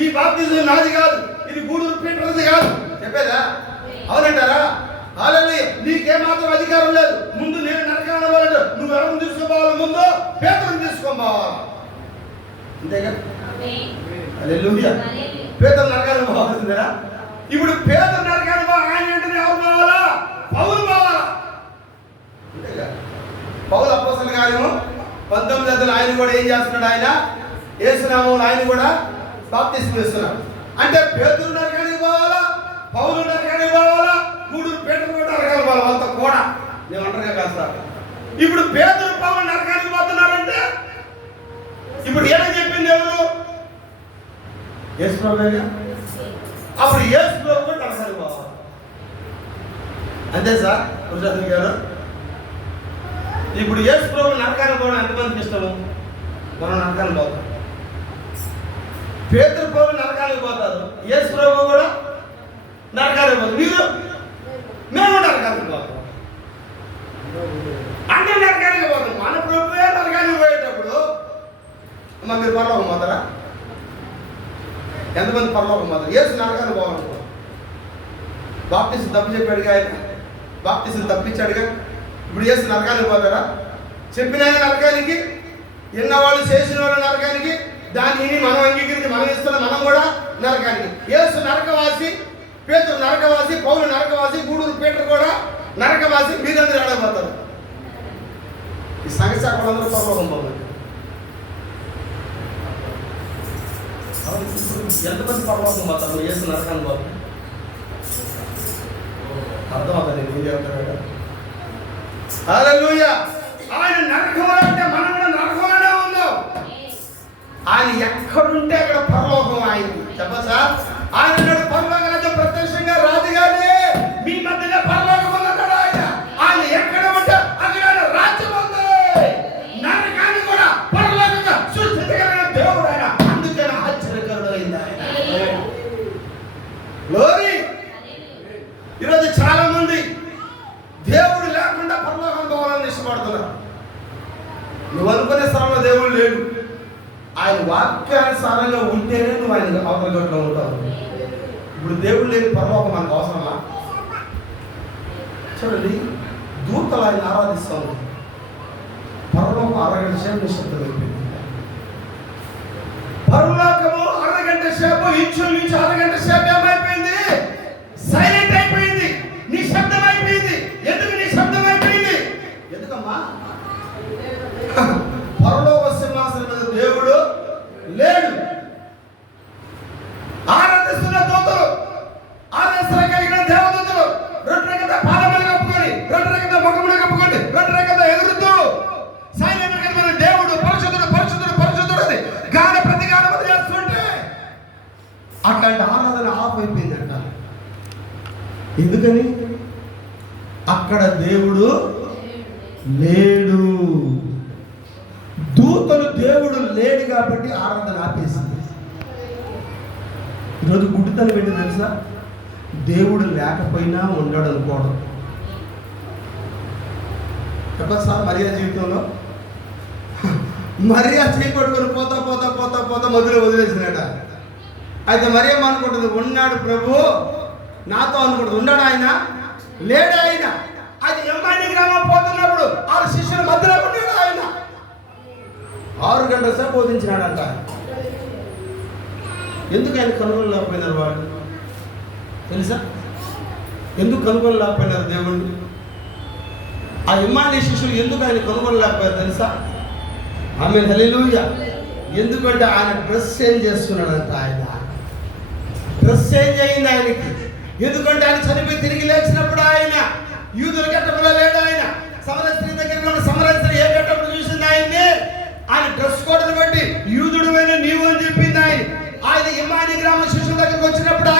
ఈ బాప్తిజం నాది కాదు, ఇది గూడూరు పీటర్ది కాదు చెప్పేదా? అవునంటారా? హల్లెలూయా. నీకేమాత్రం అధికారం లేదు. ముందు నేను నరకానికి పోవాలంటే నువ్వు ఎవరిని తీసుకోవాలి? ముందు పేతురుని తీసుకోవాలి. అంతేగా? హల్లెలూయా. పేతురు నరకానికి పోవాల్సిందేనా? ఇప్పుడు పేతురు నరకానికి ఆయన వెంటనే ఎవరు పోవాలా? పౌలు పోవాలా? అంతేగా? పౌలు అపోస్తలుల కార్యము 19 ఆయన కూడా ఏం చేస్తున్నాడు? ఆయన యేసు నామములో ఆయన కూడా బాప్తిజం ఇస్తున్నాడు. అంటే పేతురు నరకానికి పోవాలా? పౌలు నరకానికి పోవాలా? గూడూరు పేతురు కూడా నరకానికి పోవాలి. వాళ్ళతో కూడా నేను అంటారుగా కాదు సార్. ఇప్పుడు పేతురు పౌలు నరకానికి పోతున్నారంటే ఇప్పుడు ఏమని చెప్పింది ఎవరు? యేసు ప్రభువేగా. అప్పుడు యేసు ప్రభు కూడా నరకానికి పోవాలి. అంతే సార్. పురుషోత్తమ్ గారు ఇప్పుడు యేసు ప్రభు నరకానికి పోవడం ఎంతమందికి ఇష్టము? మనం నరకానికి పోతాం. పేతురు పౌలు నరకానికి పోతారు, యేసు ప్రభు కూడా నరకానికి పోతారు. మీరు మేము నరకానికి పోతాం. అంటే నరకానికి పోతాం. మన ప్రభువే నరకానికి పోయేటప్పుడు మీరు పరలోకం పోతారా? ఎంతమంది పరలోకం పోతారు? యేసు నరకానికి పోవాలనుకో. బాప్టిజం తప్పు చెప్పాడుగా ఆయన, బాప్టిజం తప్పించాడుగా. ఇప్పుడు యేసు నరకానికి పోతారా? చెప్పిన ఆయన నరకానికి, ఎన్నవాళ్ళు చేసిన వాళ్ళు నరకానికి, దాన్ని మనం అంగీకరించి మనం ఇస్తున్న మనం కూడా నరకానికి. యేసు నరకవాసి, పేతురు నరకవాసి, పౌలు నరకవాసి, గూడూరు పీటర్ కూడా నరకవాసి. మీరందరూ ఆడబోతారు. ఈ సంఘశాఖలందరూ పరలోకం పోతారు. ఎంతమంది పరలోకం పోతారు? యేసు నరకానికి పోతారు. అర్థమవుతుంది ఏం చెప్తాడు? హల్లెలూయా. ఆయన నరకంలో అంటే మనం కూడా నరకంలోనే ఉన్నాం. ఆయన ఎక్కడుంటే అక్కడ పరలోకం ఆయనది. చెప్పచ్చా? ఆయన పరలోకం ప్రత్యక్షంగా రాజుగానే మీ మధ్యలో పరలోకం ఉన్నాడు. ఆయన ఎక్కడ ఉంటే అక్కడ రాజ్యం ఉంది. నరకాన్ని కూడా పరలోకంగా సృష్టించగలిగిన దేవుడు ఆయన. అందుకని ఆశ్చర్యకరుడు అయింది ఆయన. గ్లోరీ. ఈరోజు చాలా మంది దేవుడు లేకుండా పరలోకం పోవాలని ఇష్టపడుతున్నారు. నువ్వు అనుకునే స్థలంలో దేవుడు లేడు. ఆయన వాక్యానుసారంగా ఉంటేనే నువ్వు ఆయన అవతల గట్లో ఉంటావు. ఇప్పుడు దేవుడు లేని పరలోకం మనకు అవసరమా? చూడండి, దూతలు ఆయన ఆరాధిస్తాము. పరలోకం అరగంట సేపు నిశ్శబ్దం అయిపోయింది. పరలోకము అరగంట సేపు ఇంచుమించు అరగంట సేపు ఏమైపోయింది? సైలెంట్ అయిపోయింది, నిశ్శబ్దం అయిపోయింది. ఎందుకు నిశ్శబ్దం అయిపోయింది? ఎందుకమ్మా? పరలోక సింహాసనం మీద దేవుడు లేడు. ఆరాధిస్తున్న దూతలు, ఆరాధన కలిగిన దేవదూతలు రెండు రెక్కల పాదములు కప్పుకొని, రెండు రెక్కల ముఖములు కప్పుకొని, రెండు రెక్కల ఎగురుతూ సైలెంట్ కలిగిన దేవుడు పరిశుద్ధుడు పరిశుద్ధుడు పరిశుద్ధుడు అని గాన ప్రతిగానములు చేస్తుంటే అట్లాంటి ఆరాధన ఆపైపోయిందంట. ఎందుకని? అక్కడ దేవుడు లేడు. దూతలు దేవుడు లేడు కాబట్టి ఆరాధన ఆపేసింది. ఈరోజు గుడ్డితనం ఏంటి తెలుసా? దేవుడు లేకపోయినా ఉండడు అనుకోవడం. చెప్పచ్చా? మరియా జీవితంలో మరియా చేపట్టుకొని పోతా పోతా పోతా పోతా మధ్యలో వదిలేసినాడ. అయితే మరియా అనుకుంటుంది ఉన్నాడు ప్రభు నాతో అనుకుంటుంది. ఉన్నాడు ఆయన? లేడు ఆయన. అది ఎమ్మాయి గ్రామం పోతున్నప్పుడు 6 శిష్యుల మధ్యలో ఉన్నాడు ఆయన. 6 గంటల సేపు బోధించినాడంట. ఎందుకు ఆయన కనుగొనలేకపోయినారు వాళ్ళు? తెలుసా? ఎందుకు కనుగొనలేకపోయినారు దేవుణ్ణి? ఆ ఇమ్మాని శిష్యులు ఎందుకు ఆయన కనుగొనలేకపోయారు తెలుసా? ఆమె హల్లెలూయా. ఎందుకంటే ఆయన డ్రెస్ చేంజ్ చేస్తున్నాడంట. ఆయన డ్రెస్ చేంజ్ అయింది ఆయనకి. ఎందుకంటే ఆయన చనిపోయి తిరిగి లేచినప్పుడు ఆయన యూదుల గెట్టపులో లేడు. ఆయన సమరస్త్రీ దగ్గర ఉన్న సమరస్త్రీ ఏ గెట్టప్పుడు చూసింది ఆయన్ని? ఆయన డ్రెస్ కోడ్ని బట్టి యూదుడు నీవు అని చెప్పింది ఆయన. ఆయన ఇమ్మాని గ్రామ శిష్యుల దగ్గరకు వచ్చినప్పుడు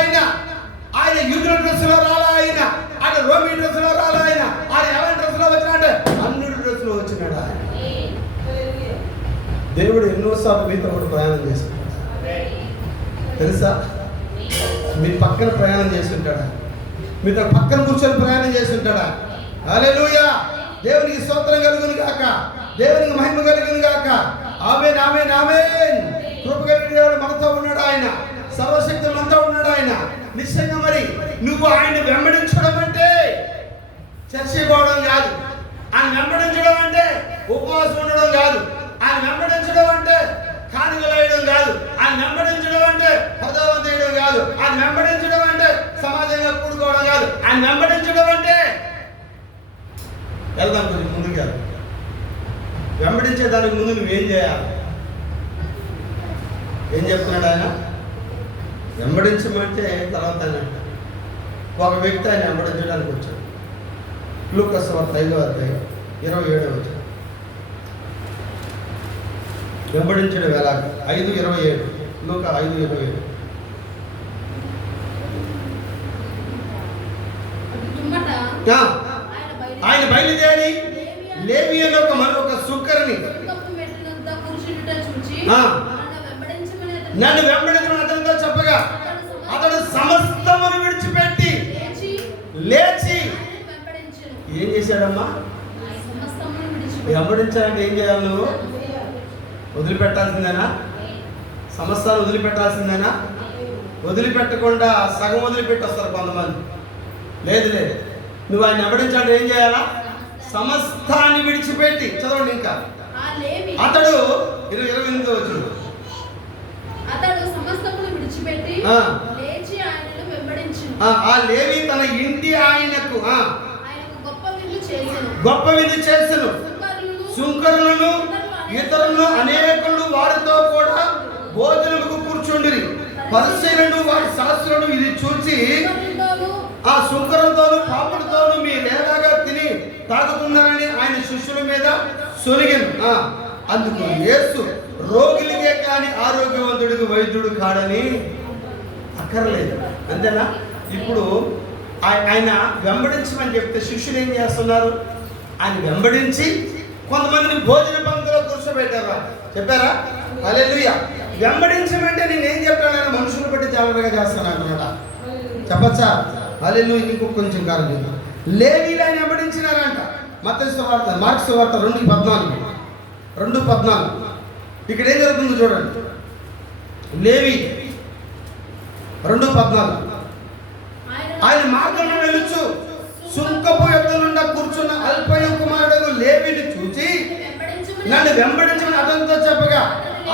ఆయన యూదుల డ్రెస్ లో రాలా, ఆయన రోమీ డ్రెస్ లో రాలా, ఆయన ఎవరి డ్రెస్ లో వచ్చినాడు? అన్యుడి డ్రెస్ లో వచ్చినాడు ఆయన. దేవుడు ఎన్నోసార్లు మీతో కూడా ప్రయాణం చేసుకుంటాడు తెలుసా? మీ పక్కన ప్రయాణం చేసి ఉంటాడా? మీతో పక్కన కూర్చొని ప్రయాణం చేసి ఉంటాడా? హల్లెలూయా. దేవునికి స్తోత్రం కలుగును గాక, దేవునికి మహిమ కలుగును గాక. ఆమేన్ ఆమేన్ ఆమేన్. కృప కలిగిన దేవుడు మనతో ఉన్నాడు. ఆయన సర్వశక్తులు మనతో ఉన్నాడు ఆయన. నిశ్చయంగా మరి నువ్వు ఆయన వెంబడించడం అంటే చర్చి పోవడం కాదు. ఆయన వెంబడించడం అంటే ఉపవాసం ఉండడం కాదు. ఆయన వెంబడించడం అంటే కానుకలు వేయడం కాదు. ఆయన వెంబడించడం అంటే పదవం తీయడం కాదు. ఆయన వెంబడించడం అంటే సమాజంగా కూడుకోవడం కాదు. ఆయన వెంబడించడం అంటే వెళ్దాం కొంచెం ముందుకు వెళ్దాం. వెంబడించే దానికి ముందు నువ్వేం చేయాలి? ఏం చెప్తున్నాడు ఆయన? వెంబడించమంటే తర్వాత ఒక వ్యక్తి ఆయన వెంబడించడానికి వచ్చాడు. లూకాసు వార్త 5వ అధ్యాయం 27వ వచనం. వెంబడించడం ఎలా? 5:27. లూకా 5:27. ఆయన బయలుదేరి లేవి అనే ఒక సుంకరిని నన్ను వెంబడించమని అతనితో చెప్పగా అతడు సమస్తమును విడిచిపెట్టి లేచి ఏం చేశాడమ్మా? వెంబడించాలంటే ఏం చేయాలి? నువ్వు వదిలిపెట్టాల్సిందేనా? సమస్తాలు వదిలిపెట్టాల్సిందేనా? వదిలిపెట్టకుండా సగం వదిలిపెట్టి వస్తారు కొంతమంది. లేదు లేదు, నువ్వు ఆయన వెంబడించాలంటే ఏం చేయాలా? సమస్తాన్ని విడిచిపెట్టి. చదవండి ఇంకా. అతడు 28 వచ్చింది. అతడు సమస్తమును విడిచిపెట్టి లేచి ఆయనను వెంబడించెను. ఆ లేవి తన ఇంటి ఆయనకు గొప్ప విందు చేసెను. సుంకరులను ఇతరులను అనేకులు వారితో కూడా భోజనముకు కూర్చుండిరి. పరిసయ్యులను వారి శాస్త్రులను ఇది చూచి ఆ సుంకరులతోను పాపులతోను మీరేలాగా తిని తాగుతున్నారని ఆయన శిష్యుల మీద సొలిగెను. అందుకు యేసు రోగులకే కానీ ఆరోగ్యవంతుడికి వైద్యుడు కాడని అక్కర్లేదు. అంతేనా? ఇప్పుడు ఆయన వెంబడించమని చెప్తే శిష్యులు ఏం చేస్తున్నారు? ఆయన వెంబడించి కొంతమందిని భోజన పంక్తిలో కూర్చోబెట్టారు. చెప్పారా? హల్లెలూయా. వెంబడించమంటే నేనేం చెప్తాను? మనుషులు బట్టి జాగ్రత్తగా చేస్తాను అన్నమాట. చెప్పచ్చా? హల్లెలూయా. ఇంకొక కొంచెం కారణం లేవీలు ఆయన వెంబడించినారంట. మత్తయి సువార్త, మార్కు సువార్త 2:14 ఇక్కడ ఏం జరుగుతుందో చూడండి. లేవి 2:14 ఆయన మార్గంలో వెలుచు సుంకపు ఎద్దులుండా కూర్చున్న అల్పయ కుమారుడు లేవిని చూచి నన్ను వెంబడించమని అతనితో చెప్పగా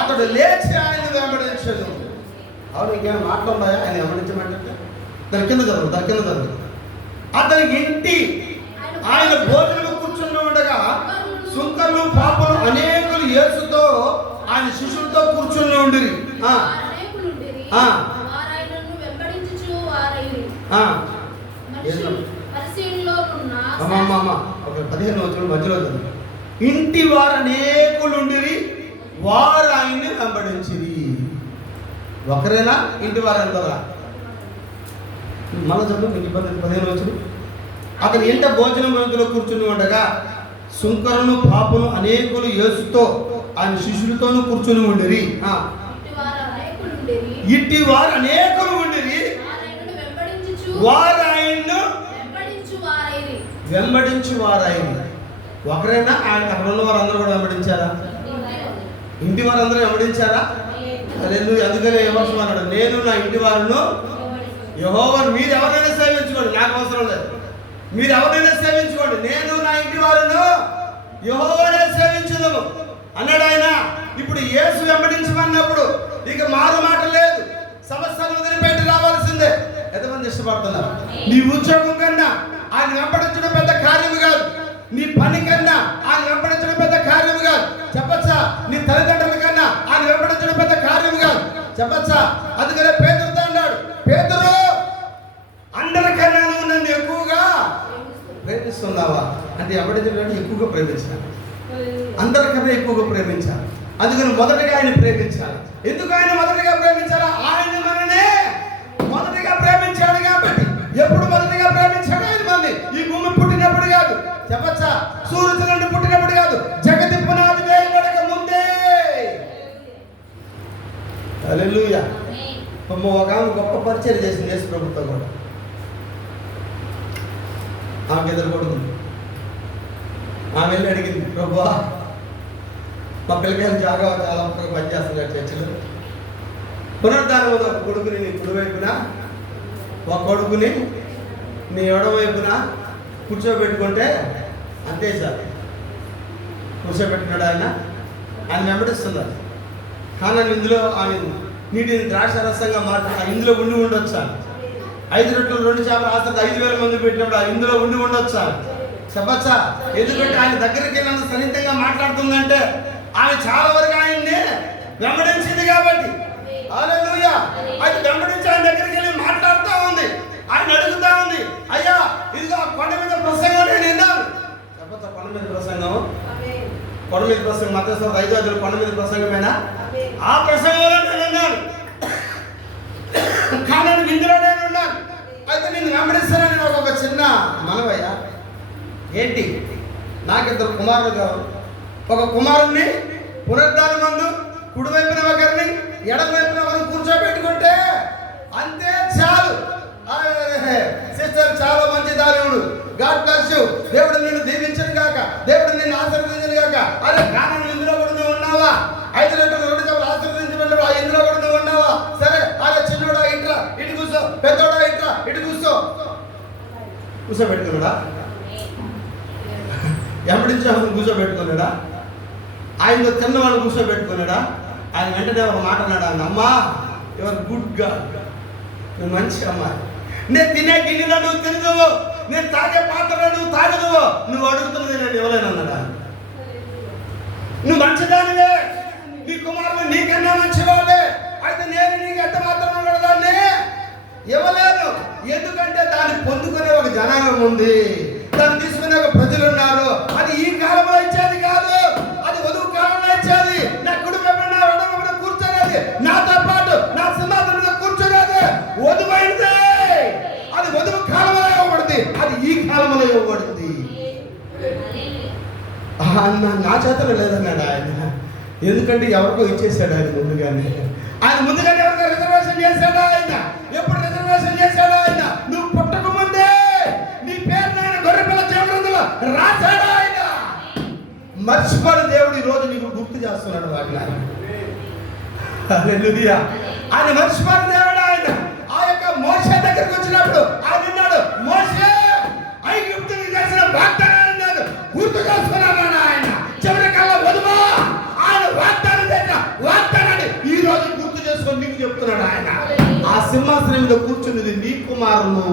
అతడు లేచి ఆయన వెంబడించదు. అవును, ఇంకేమైనా మాట్లాడాయా? ఆయన వెంబడించమంటే దాని కింద చదువు. అతని ఇంటి ఆయన భోజనం కూర్చుని ఉండగా సుంకర్లు పాపలు అనేకులు యేసుతో ఆయన శిష్యులతో కూర్చుని ఉండిరి. 15 వచ్చిన మధ్యలో ఇంటి వారు అనేకులుండిరి, వారు ఆయన్ని వెంబడించిరి. ఒకరేనా? ఇంటి వారు ఎంతరా? మళ్ళీ చదువు, మీకు ఇబ్బంది. 15 వచ్చిన అతని ఇంట భోజనం వంతులో కూర్చుని ఉండగా సుంకరులు పాపలు అనేకులు యేసుతో ఆయన శిష్యులతోనూ కూర్చుని ఉండిరి. ఇట్టి వారు అనేకులు ఉండిరి, వారు ఆయన్ను వెంబడించు వారైన. ఒకరైనా ఆయన అక్కడ ఉన్న వారందరూ కూడా వెంబడించారా? ఇంటి వారందరూ వెంబడించారా? అందుకనే ఏమన్నాడు? నేను నా ఇంటి వారును యెహోవాను. మీరు ఎవరైనా సేవించుకోండి, నాకు అవసరం లేదు. మీరు ఎవరైనా సేవించుకోండి, నేను నా ఇంటి వారును యెహోవానే సేవించుదుము అన్నాడు ఆయన. ఇప్పుడు యేసు వెంబడించమన్నప్పుడు ఇక మారు మాట లేదు. సమస్యను వదిలిపెట్టి రావాల్సిందే. ఎంతమంది ఇష్టపడుతున్నారు? నీ ఉద్యోగం కన్నా ఆయన వెంబడించడం పెద్ద కార్యము కాదు. నీ పని కన్నా ఆయన వెంబడించడం పెద్ద కార్యము కాదు. చెప్పచ్చా? నీ తల్లిదండ్రుల కన్నా ఆయన వెంబడించడం పెద్ద కార్యము కాదు. చెప్పచ్చా? అందుకనే పేతురుతో అన్నాడు, పేతురు అందరికన్నా నువ్వు నన్ను ఎక్కువగా ప్రేమిస్తున్నావా అంటే? వెంబడించడం ఎక్కువగా ప్రేమించాలి, అందరికన్నా ఎక్కువగా ప్రేమించాలి. అందుకని మొదటగా ఆయన ప్రేమించాలి. ఎందుకు ఆయన మొదటగా ప్రేమించాలా? ఆయన మననే మొదటిగా ప్రేమించాడు కాబట్టి. ఎప్పుడు మొదటిగా ప్రేమించాడు ఆయన మనని? ఈ భూమి పుట్టినప్పుడు కాదు. చెప్పచ్చా? సూర్యుడు పుట్టినప్పుడు కాదు, జగతి పునాది వేయబడక ముందే. హల్లెలూయా. ఒక ఆమె గొప్ప పరిచయం చేసింది యేసు ప్రభుత్వం కూడా. ఆమెకి 2 కొడుకులు. ఆమె వెళ్ళి అడిగింది, ప్రభువా మా పిల్లకాయలు చాలా పనిచేస్తున్నారు చర్చలు. పునరుద్ధానం ఒక కొడుకుని నీ కుడివైపున, ఒక కొడుకుని నీ ఎడమవైపున కూర్చోబెట్టుకుంటే అంతే సార్. కూర్చోబెట్టినాడు ఆయన వెంబడిస్తున్నారు. కానీ ఇందులో ఆమె నీటిని ద్రాక్షరసంగా మార్చి ఇందులో ఉండి ఉండొచ్చు. 5 రొట్టెలు 2 చేపలు ఆసరి 5,000 మంది పెట్టినప్పుడు ఇందులో ఉండి ఉండొచ్చు. చెప్పచ్చా? ఎందుకంటే ఆయన దగ్గరికి వెళ్ళినంత సన్నిహితంగా మాట్లాడుతుందంటే ఆమె చాలా వరకు ఆయన్ని వెంబడించింది కాబట్టి. హల్లెలూయా. అయితే వెంబడించి ఆయన దగ్గరికి వెళ్ళి మాట్లాడుతూ ఉంది. ఆయన అడుగుతా ఉంది, అయ్యా ఇదిగో కొండ మీద ప్రసంగం నేను విన్నాను. చెప్పచ్చా? కొండ మీద ప్రసంగం, కొండ మీద ప్రసంగం మత్తయి 5 కొండ మీద ప్రసంగమేనా? ఆ ప్రసంగంలో నేను విన్నాను, కానీ ఇందులో నేను ఉన్నాను. అయితే నేను వెంబడిస్తానని నాకు ఒక చిన్న మనవయ్యా. ఏంటి? నాకు 2 కుమారులు కావాలి. ఒక కుమారుణ్ణి పునరుద్ధానం మందు కుడివైపున ఒకరిని ఎడమవైపున ఒకరిని కూర్చోబెట్టుకుంటే అంతే చాలు. సిస్టర్ చాలా మంచి దారుడు. God bless you. దేవుడు నిన్ను దీవించను గాక, దేవుడు నిన్ను ఆశీర్వదించను గాక. అరే కారణం ఇందులో కూడా నువ్వు ఉన్నావా? 5 లీటర్లు 2 కప్పులు ఆశీర్వదించబడ్డాడు, ఇందులో కూడా నువ్వు ఉన్నావా? సరే అరే చిన్నోడా ఇట్రా ఇటు కూర్చో, పెద్దోడా ఇట్రా ఇటు కూర్చో. కూర్చోబెట్టుకున్నాడా? ఎప్పటించి కూర్చోబెట్టుకున్నాడా? ఆయనతో తిన్నవాళ్ళు కూర్చోబెట్టుకున్నాడా? ఆయన వెంటనే ఒక మాట అన్నాడు, అమ్మా యువర్ గుడ్ గా, నువ్వు మంచి అమ్మాయి. నేను తినే గిన్నెలో నువ్వు తినదువు, నేను తాగే పాత్రలో నువ్వు తాగదువు, నువ్వు అడుగుతున్నది నేను ఇవ్వలేను అన్నాడా? నువ్వు మంచిదానివే, నీ కుమారులు నీకన్నా మంచివాళ్ళే, అయితే నేను నీకు ఎంత మాత్రం దాన్ని ఇవ్వలేను. ఎందుకంటే దాన్ని పొందుకునే ఒక జనాంగం ఉంది, దాన్ని తీసుకునే ఒక ప్రజలు ఉన్నారు. అది ఈ కాలంలో ఇచ్చేది కాదు, అది వధువు కాలంలో ఇచ్చేది. నా కుడి వైపున కూర్చోనేది, నాతో పాటు నా సింహాసనంలో కూర్చోనేది వధువైంది. అది వధువు కాలంలో ఇవ్వబడింది, అది ఈ కాలంలో ఇవ్వబడింది. నా చేతలో లేదన్నాడు ఆయన. ఎందుకంటే ఎవరికో ఇచ్చేసాడు ఆయన ముందుగానే. ఆయన ముందుగానే ఎవరికో రిజర్వేషన్ చేశాడు ఆయన. ఎప్పుడు రిజర్వేషన్ చేశాడు ఆయన? నువ్వు పుట్టక ముందే నీ పేరు నాయన గొర్రెపిల్ల జీవగ్రంథంలో రాశాడు ఆయన. మర్చిపోయిన దేవుడు ఈ రోజు నీకు గుర్తు చేస్తున్నాడు వాటిని. హల్లెలూయా. ఆయన మర్చిపోయిన దేవుడు ఆయన. ఆ యొక్క మోషే దగ్గరికి వచ్చినప్పుడు ఆయన అన్నాడు, మోషే ఐగుప్తునికి చేసిన వాగ్దానాన్ని నేను గుర్తు చేసుకున్నాను ఆయన. చివరి కాలం వధువా ఆయన వాగ్దానం చేసిన వాగ్దానాన్ని ఈ రోజు గుర్తు చేసుకొని నీకు చెప్తున్నాడు ఆయన. ఆ సింహాసనం మీద కూర్చున్నది నీ కుమారులు.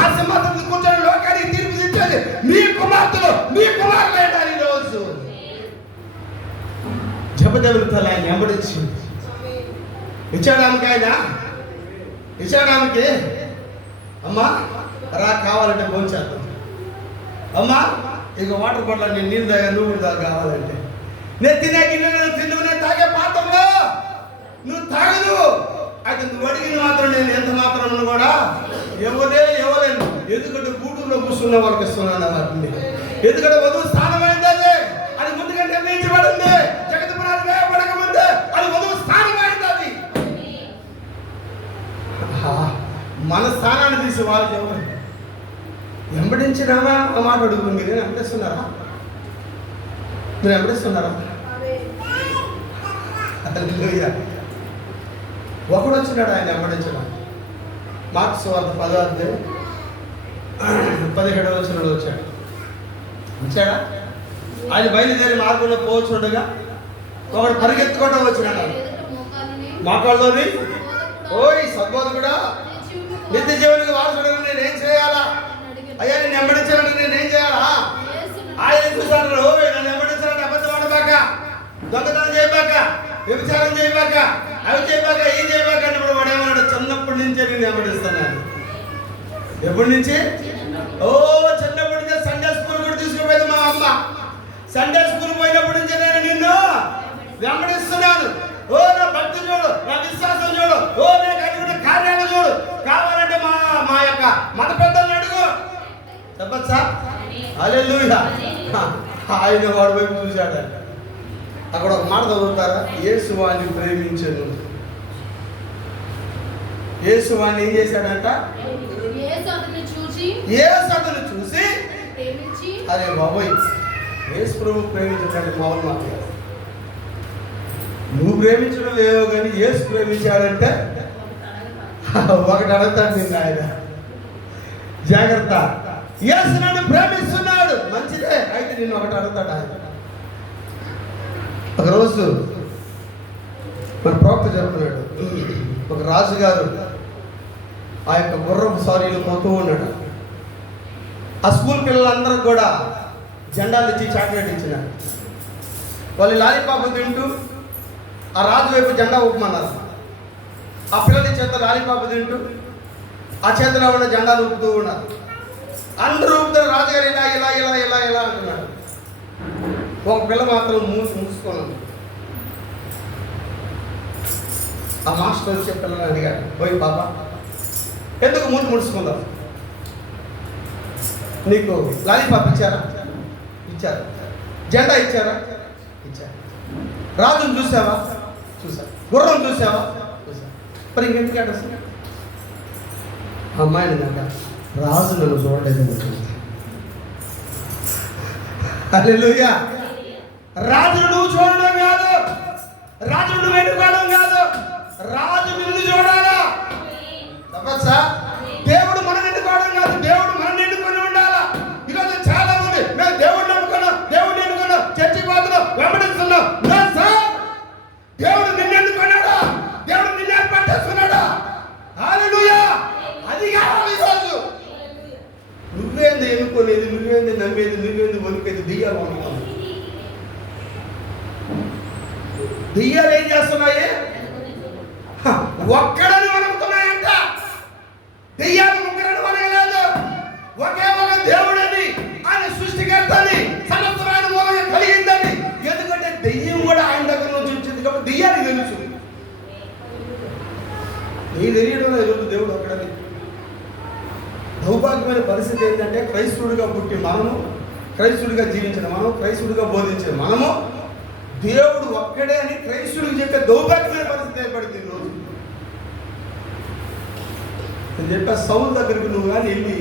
ఆ సింహాసనం మీద కూర్చొని లోకానికి తీర్పు తెచ్చేది నీ కుమార్తెలు, నీ కుమారులు ఈ రోజు. జబదేవుని తల ఆయన వెంబడించి ఇచ్చాడానికి అమ్మా రా, కావాలంటే భోంచేద్దాం. అమ్మా ఇక వాటర్ బాటిల్ నేను నీళ్ళు తాగా, నువ్వు కూడా కావాలంటే. నేను తినే గిన్నె తిందువు, నేను తాగే పాత్రలో నువ్వు తాగదు. అయితే నువ్వు అడిగిన మాత్రం నేను ఎంత మాత్రం కూడా ఇవ్వలేను. ఎందుకంటే గూడూరులో కూర్చున్న వాళ్ళకి ఇస్తున్నాను వాటిని. ఎందుకంటే వధువు స్థానమైంది, అది ముందుగా నిర్ణయించబడింది. జగతి పునాది వేయబడక ముందే అది వధువు స్థానమైంది. అది మన స్థానాన్ని తీసి వాళ్ళకి ఎవరు వెంబడించినామా ఆ మాట అడుగు. మీరు వెంబడిస్తున్నారా? మీరు వెంబడిస్తున్నారా? ఒకడు వచ్చినాడు ఆయన వెంబడించడం. మార్క్స్ వార్త 10:17 వచ్చినాడు. వచ్చాడా? ఆయన బయలుదేరి మార్గంలో పోవచ్చుండగా ఒకడు పరిగెత్తుకోవడం వచ్చినాడు. మోకాళ్ళలోని ఓయ్ సద్బోధకుడా, నిత్య జీవునికి వారసుడు నేనేం చేయాలా? అయ్యా నేను వెంబడించాలంటే నేనేం చేయాలా? ఆయన చూసాడు, ఓయ్ నన్ను వెంబడించాలంటే అబద్ధం ఆడబాక, దొంగతనం చేయబాక, వ్యభిచారం చేయబాక, అవి చేయబాక, ఏం చేయబాక అంటే ఇప్పుడు వాడు ఏమన్నాడు? చిన్నప్పటి నుంచే నేను వెంబడిస్తున్నాను. ఎప్పటి నుంచి? చిన్నప్పటి నుంచే సండే స్కూల్ కూడా తీసుకుపోయింది మా అమ్మ. సండే స్కూల్ పోయినప్పటి నుంచే నేను నిన్ను వెంబడిస్తున్నాను. నా భక్తి చూడు, నా విశ్వాసం చూడు, నేను కలిగిన కార్యాలు చూడు. కావాలంటే మా యొక్క మత పెద్దలను అడుగు. చెప్పచ్చా? హల్లెలూయా. ఆయన వాడి వైపు చూశాడు. అక్కడ ఒక మాట చదువుతారా? యేసు వాణ్ణి ప్రేమించను. యేసు వాణ్ణి ఏం చేశాడంట? యేసు అతను చూసి అరే బాబోయ్, యేసు ప్రభు ప్రేమించాడంటే మామూలు మాట. నువ్వు ప్రేమించడం ఏవో కానీ యేసు ప్రేమించాడంటే ఒకటి అడుగుతాడు నిన్ను ఆయన. జాగ్రత్త, యేసు నన్ను ప్రేమిస్తున్నాడు, మంచిదే. అయితే నిన్ను ఒకటి అడుగుతాడు ఆయన. ఒకరోజు మన ప్రవక్త చెప్తున్నాడు, ఒక రాజుగారు ఆ యొక్క గుర్రపు సారీలు పోతూ ఉన్నాడు. ఆ స్కూల్ పిల్లలందరూ కూడా జెండాలు ఇచ్చి చాక్లెట్ ఇచ్చినారు. వాళ్ళు లాలీపాప్ తింటూ ఆ రాజు వైపు జెండా ఊపమన్నారు. ఆ పిల్లల చేత లాలీపాప్ తింటూ ఆ చేతిలో ఉన్న జెండాలు ఊపుతూ ఉన్నారు. అందరూ ఊపుతారు, రాజుగారు ఇలా ఇలా ఇలా ఇలా ఇలా అంటున్నాడు. ఒక పిల్ల మాత్రం మూసుకున్నాను. ఆ మాస్టర్ వచ్చే పిల్లని అడిగాడు, పోయి పాప ఎందుకు ముడుచుకుందాం? నీకు లాలీపాప్ ఇచ్చారా? ఇచ్చారు. జెండా ఇచ్చారా? ఇచ్చారు. రాజును చూసావా? చూసా. గుర్రం చూసావా? చూసా. మరి ఇంకెందుకు అడ్రస్? అమ్మాయిని అంట రాజు నన్ను చూడలేదు. హల్లెలూయా. రాజును నువ్వు చూడడం కాదు, రాజును నువ్వు ఎన్నుకోవడం కాదు, రాజు నిన్ను చూడాలా. తప్పచ్చా? దేవుడు మనం ఎన్నుకోవడం కాదు, దేవుడు మనం ఎన్నుకొని ఉండాలా. ఈరోజు చాలా మంది మేము దేవుడిని ఎన్నుకున్నాం, దేవుడిని ఎన్నుకున్నాం, చర్చి పోతున్నాం, వెంబడిస్తున్నాం. దేవుడు నిన్ను ఎన్నుకున్నాడా? దేవుడు నిన్ను ఏర్పాటు చేసుకున్నాడా? హల్లెలూయా. అది కావాలి ఈరోజు. నువ్వేంది ఎన్నుకునేది, నువ్వేంది నమ్మేది, నువ్వేంది వణికేది? దెయ్యాలు అనుకున్నావు. దెయ్యాలు ఏం చేస్తున్నాయి? ఒక్కడని వణుకుతున్నాయంట. దెయ్యాలు ముగ్గురని వణగలేదు. ఒకే ఒక దేవుడని, ఆయన సృష్టికర్తని, సమస్తమైన మూలంగా కలిగిందని. ఎందుకంటే దెయ్యం కూడా ఆయన దగ్గర నుంచి వచ్చింది కాబట్టి దెయ్యానికి తెలుసు. నీ తెలియడం లేదు దేవుడు ఒక్కడని. దౌర్భాగ్యమైన పరిస్థితి ఏంటంటే క్రైస్తవుడిగా పుట్టి మనము, క్రైస్తవుడిగా జీవించిన మనము, క్రైస్తవుడిగా బోధించిన మనము దేవుడు ఒక్కడే అని క్రైస్తవుడికి చెప్పే దౌర్భాగ్యమైన పరిస్థితి ఏర్పడింది ఈరోజు. నేను చెప్పా, సౌలు దగ్గరికి నువ్వు కానీ వెళ్ళి,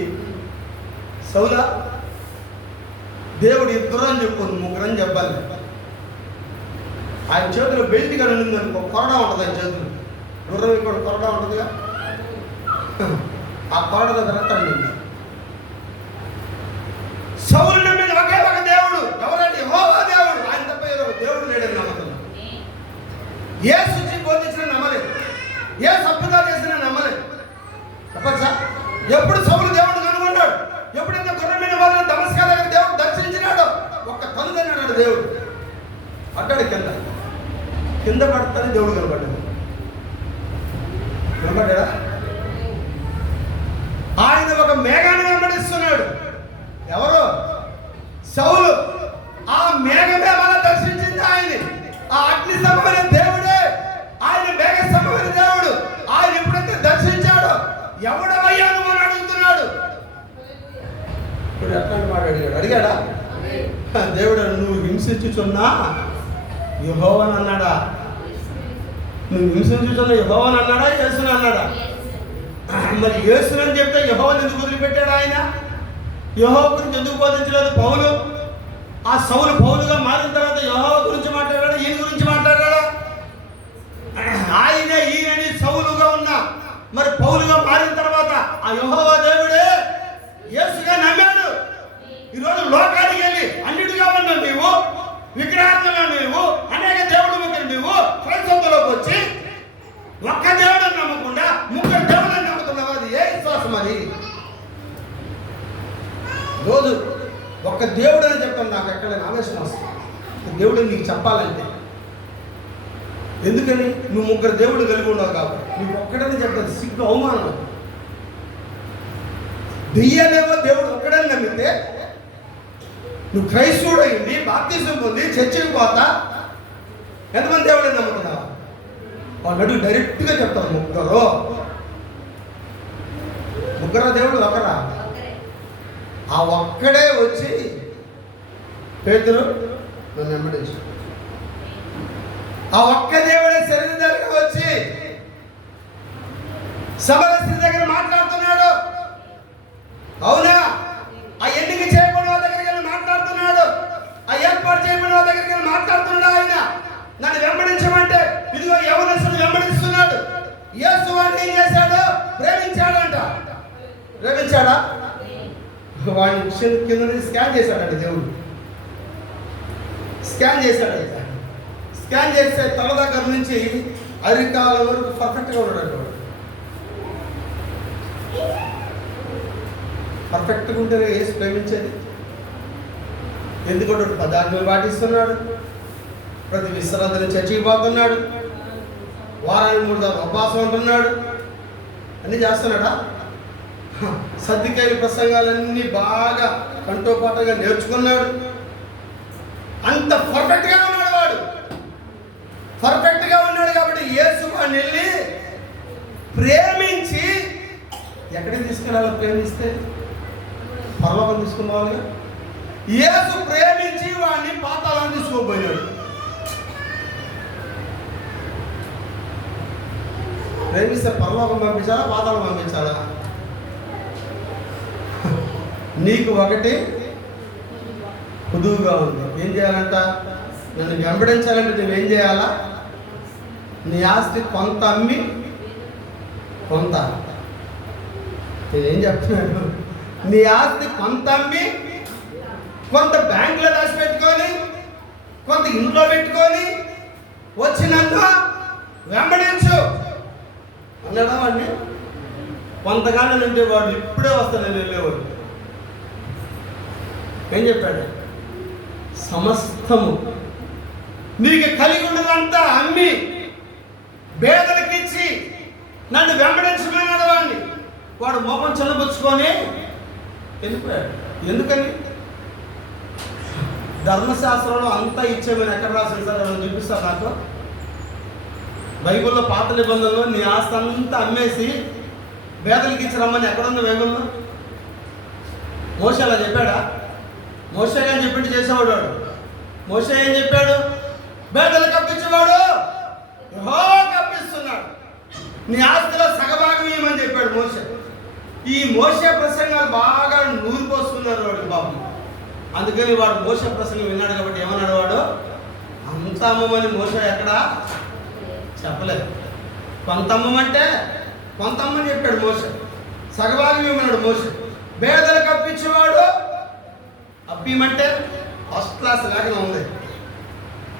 సౌలా దేవుడు ఇద్దరు అని చెప్పు, ముగ్గురని చెప్పాలి. ఆయన చేతిలో బెల్ట్ కానీ ఉంది అనుకో, కొరడా ఉంటుంది ఆయన చేతులు. గుర్రం ఇంకోటి కొరడా ఉంటుందిగా, ఆ కొరడ దగ్గర తండ్రి. సౌలు నమ్మిన ఒకే ఒక దేవుడు ఎవరంటే యెహోవా దేవుడు. ఆయన తప్ప ఏదో దేవుడు లేడని నమ్మకం. ఏ శుచి బోధించిన నమ్మలేదు, ఏ సభ్యత చేసిన నమ్మలేదు. చెప్పచ్చా? ఎప్పుడు సౌలు దేవుడు కనుగొన్నాడు, ఎప్పుడైతే గుర్రం మీద వాళ్ళని దమస్కా దగ్గర దేవుడు దర్శించినాడో ఒక్క కను తిన్నాడు దేవుడు. అడ్డాడు కింద పడతానే దేవుడు కనబడ్డాడు. కనబడ్డా? ఆయన ఒక మేఘాన్ని వెంబడిస్తున్నాడు. ఎవరు? సౌలు. ఆ మేఘమే మన దర్శించింది ఆయన్ని. ఆ అగ్ని స్తంభమైన దేవుడే, ఆయన మేఘ స్తంభమైన దేవుడు. ఆయన ఎప్పుడైతే దర్శించాడో ఎవడవయ్యా నువ్వు అని అడుగుతున్నాడు. ఇప్పుడు ఎట్లాంటి మాట అడిగాడా? దేవుడు నువ్వు హింసించుచున్నా యెహోవాను అన్నాడా? నువ్వు హింసించుచున్నా యెహోవాను అన్నాడా, యేసుని అన్నాడా? మరి యేసుని చెప్తే యెహోవాను ఎందుకు వదిలిపెట్టాడు ఆయన? యెహోవా గురించి ఎందుకు బోధించలేదు పౌలు? ఆ సౌలు పౌలుగా మారిన తర్వాత యెహోవా గురించి మాట్లాడాడు, ఈయన గురించి మాట్లాడాడు. ఆయనే ఈయనని సౌలుగా ఉన్నా మరి పౌలుగా మారిన తర్వాత ఆ యెహోవా దేవుడే యేసుగా నమ్మాడు. ఈరోజు లోకానికి వెళ్ళి అన్నిటిగా ఉన్నావు నీవు, విగ్రహార్థంగా నీవు, అనేక దేవుడు ముగ్గురు నీవు క్రైస్తవంలోకి వచ్చి ఒక్క దేవుడిని నమ్మకుండా ముగ్గురు దేవుడిని నమ్ముతున్నావు. అది ఏ విశ్వాసం? అది రోజు ఒక్క దేవుడు అని చెప్పాను, నాకు ఎక్కడైనా ఆవేశం వస్తుంది. దేవుడు నీకు చెప్పాలంటే ఎందుకని? నువ్వు ముగ్గురు దేవుడు కలిగి ఉండవు కాబట్టి. నీకు ఒక్కడని చెప్పాలి, సిగ్గు, అవమానం. దెయ్యాలేవో దేవుడు ఒక్కడని నమ్మితే నువ్వు క్రైస్తవుడు అయింది, బాప్తిజం పొంది చర్చికి పోతా ఎంతమంది దేవుడిని నమ్ముతున్నావు? వాళ్ళు అడుగు డైరెక్ట్గా చెప్తారు, ముగ్గురు దేవుడు ఒకరా? ఆ ఒక్కడే వచ్చి పేతురు నన్ను వెంబడించు. ఆ ఒక్క దేవుడే శరీరం దగ్గర వచ్చి సమర స్త్రీ దగ్గర మాట్లాడుతున్నాడు. అవునా? ఆ ఎన్నిక చేయబడిన వాళ్ళ దగ్గరికి వెళ్ళి మాట్లాడుతున్నాడు. ఆ ఏర్పాటు చేయబడిన వాళ్ళ దగ్గరికి వెళ్ళి మాట్లాడుతున్నాడు. ఆయన నన్ను వెంబడించమంటే ఇదిగో యవనస్తుడు వెంబడిస్తున్నాడు. యేసు వాడిని ఏం చేశాడు? ప్రేమించాడంట. ప్రేమించాడా? వాడిని కింద స్కాన్ చేశాడండి దేవుడు. స్కాన్ చేశాడు. స్కాన్ చేస్తే తల దగ్గర నుంచి అరికాల వరకు పర్ఫెక్ట్గా ఉన్నాడు. వాడు పర్ఫెక్ట్గా ఉంటేనే యేసు ప్రేమించేది. ఎందుకంటే 10 ఆజ్ఞలు పాటిస్తున్నాడు, ప్రతి విశ్రాంతిని చర్చికి పోతున్నాడు, వారానికి 3 సార్లు ఉపవాసం ఉంటున్నాడు, అన్నీ చేస్తున్నాడా? సద్దికాయల ప్రసంగాలన్నీ బాగా కంటోపాటుగా నేర్చుకున్నాడు. అంత పర్ఫెక్ట్గా ఉన్నాడు వాడు. పర్ఫెక్ట్గా ఉన్నాడు కాబట్టి యేసు వాడిని వెళ్ళి ప్రేమించి ఎక్కడికి తీసుకెళ్ళాలో? ప్రేమిస్తే పరలోకం తీసుకున్నావుగా. యేసు ప్రేమించి వాడిని పాతాళాన్ని తీసుకోబోయాడు. ప్రేమిస్తే పరలోకం పంపించాలా, పాతాళం పంపించాలా? నీకు ఒకటి కుదువుగా ఉంది. ఏం చేయాలంట? నన్ను వెంబడించాలంటే నువ్వేం చేయాలా? నీ ఆస్తి కొంత అమ్మి కొంత, నేనేం చెప్తున్నాను, నీ ఆస్తి కొంత అమ్మి కొంత బ్యాంకులో దాచిపెట్టుకొని కొంత ఇంట్లో పెట్టుకొని వచ్చినంత వెంబడించు అన్నాడా వాడిని? కొంతకాలం అంటే వాడు ఇప్పుడే వస్తానని వెళ్ళేవాడు. ఏం చెప్పాడు? సమస్తము నీకు కలిగి ఉన్నదంతా అమ్మి పేదలకిచ్చి నన్ను వెంబడించమన్నాడు వాడిని. వాడు మొహం చల్లబుచ్చుకొని వెళ్ళిపోయాడు. ఎందుకని? ధర్మశాస్త్రంలో అంతా ఇచ్చేమని ఎక్కడ రాసింది సార్? నేను చూపిస్తాను. నాకు బైబిల్లో పాత నిబంధనలో నీ ఆస్తి అంతా అమ్మేసి పేదలకి ఇచ్చి రమ్మని ఎక్కడుంది బైబిల్లో? మోషే అలా చెప్పాడా? మోషే అని చెప్పింది చేసేవాడు వాడు. మోషే ఏం చెప్పాడు? పేదలకు అప్పించేవాడు యెహోవాకు అప్పిస్తున్నాడు, నీ ఆస్తిలో సగభాగం ఇవ్వమని చెప్పాడు మోషే. ఈ మోషే ప్రసంగాలు బాగా నూరిపోస్తున్నారు వాడు పాపం. అందుకని వాడు మోషే ప్రసంగం విన్నాడు కాబట్టి ఏమన్నాడు వాడు? అంత అమ్మమని మోషే ఎక్కడా చెప్పలేదు. కొంత అమ్మమంటే కొంత అమ్మని చెప్పాడు మోషే. సగభాగం ఇవ్వమన్నాడు మోషే. పేదలకు అప్పించేవాడు అప్పిమంటే ఫస్ట్ క్లాస్ లేకుండా ఉంది.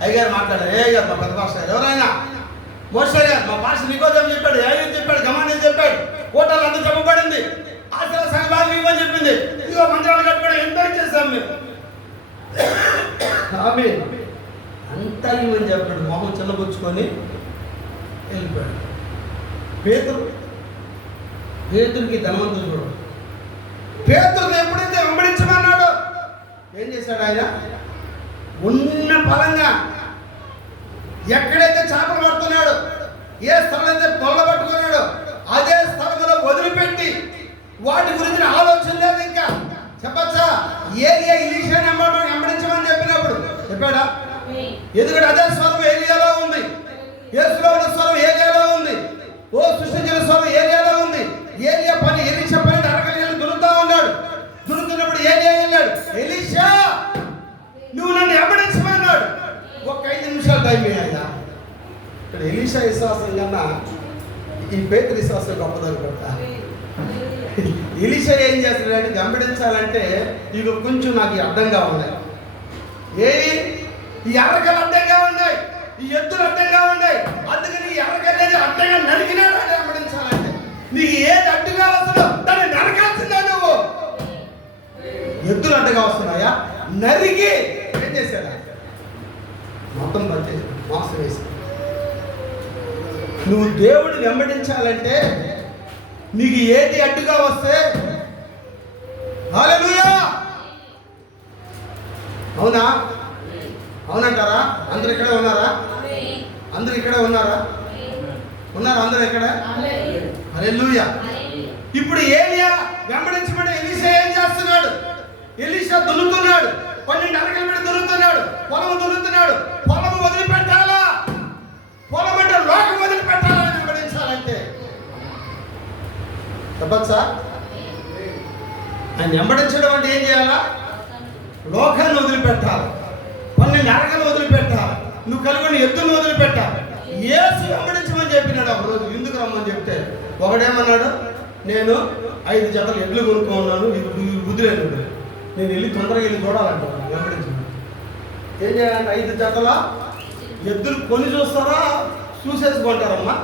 అయ్యగారు మాట్లాడారు. ఏ గారు మా పెద్ద పాస్టర్ ఎవరైనా మోషే గారు మా పాస్టర్ నికోదేము చెప్పాడు, ఏం చెప్పాడు, గమాని చెప్పాడు, కోటాలు అంతా చెప్పబడింది, ఆశల సగభాగం ఇవ్వని చెప్పింది, ఇదిగో మందిరాలు కట్టుకోవడం ఎంతో ఇచ్చేసాం మీరు ఆమె అంతా ఇవ్వని చెప్పాడు. మొహం చిన్నపుచ్చుకొని వెళ్ళిపోయాడు. పేతురికి ధనవంతుడు చూడు. పేతురుని ఎప్పుడైతే వెంబడించమన్నాడో ఏం చేశాడు ఆయన? ఉన్న ఫలంగా ఎక్కడైతే చేపలు పడుతున్నాడో, ఏ స్థలం అయితే పొల్ల పట్టుకున్నాడో అదే స్థలంలో వదిలిపెట్టి వాటి గురించి ఆలోచన లేదు. ఇంకా చెప్పచ్చా? ఏలియా ఎలీషాని వెంబడించమని చెప్పినప్పుడు చెప్పాడా? ఎందుకంటే అదే స్వరం ఏలియాలో ఉంది, యేసులో ఉన్న స్వరం ఏలియాలో ఉంది, ఓ సృష్టించిన స్వరం ఏలియాలో ఉంది. ఏలియా పని ఎలీషా పని అరగలి దున్నుతా ఉన్నాడు. దున్నుతున్నప్పుడు ఏలియా వెళ్ళాడు, ఎలీషా నువ్వు నన్ను వెంబడించమన్నాడు. ఒక 5 నిమిషాలు టైం అయ్యా. ఇక్కడ ఎలీషా విశ్వాసం కన్నా ఈ పేతురు విశ్వాసం గొప్పదనుకుంటా. ఎలీషా ఏం చేస్తున్నాడంటే వెంబడించాలంటే ఇక కొంచెం నాకు అర్థంగా ఉన్నాయి. ఏవి? ఈ అరకలు అడ్డంగా ఉన్నాయి, ఈ ఎద్దులు అడ్డంగా ఉన్నాయి. అందుకని ఈ అరకనేది అడ్డంగా నరికినాడు వెంబడించాలంటే. నీకు ఏది అడ్డుగా వస్తుందో దాన్ని నరకాల్సిందా నువ్వు? ఎద్దులు అడ్డగా వస్తున్నాయా? నరికి ఏం చేశాడా? మొత్తం పనిచేసి మాంసం వేసి. నువ్వు దేవుడిని వెంబడించాలంటే నీకు ఏది అడ్డుగా వస్తే హల్లెలూయా. అవునా? అవునంటారా? అందరు ఇక్కడే ఉన్నారా? అందరు ఇక్కడే ఉన్నారా? ఉన్నారా అందరు ఇక్కడ? హల్లెలూయా. ఇప్పుడు ఏలియా వెంబడించబడి ఎలీషా ఏం చేస్తున్నాడు? ఎలీషా దున్నుతున్నాడు, 12 అరకల మీద దున్నుతున్నాడు, పొలం దున్నుతున్నాడు. పొలం వదిలిపెట్టాలా? పొలం అంటే లోకం వదిలిపెట్టాలా వెంబడించాలంటే? చెప్పచ్చా? ఆయన వెంబడించడం అంటే ఏం చేయాలా? లోకాన్ని వదిలిపెట్టాలి, 12 అరకలు వదిలిపెట్టాలి, నువ్వు కలుగుని ఎద్దును వదిలిపెట్టాలి. యేసు వెంబడించమని చెప్పినాడు. ఒక రోజు ఎందుకు రమ్మని చెప్తే ఒకడేమన్నాడు? నేను 5 జతలు ఎడ్లు కొనుక్కున్నాను, ఇది వదిలేను, నేను వెళ్ళి తొందరగా వెళ్ళి చూడాలంటాను. వెంబడించు. ఏం చేయాలంటే 5 జతల ఎద్దులు కొని చూస్తారా, చూసేసుకుంటారమ్మా?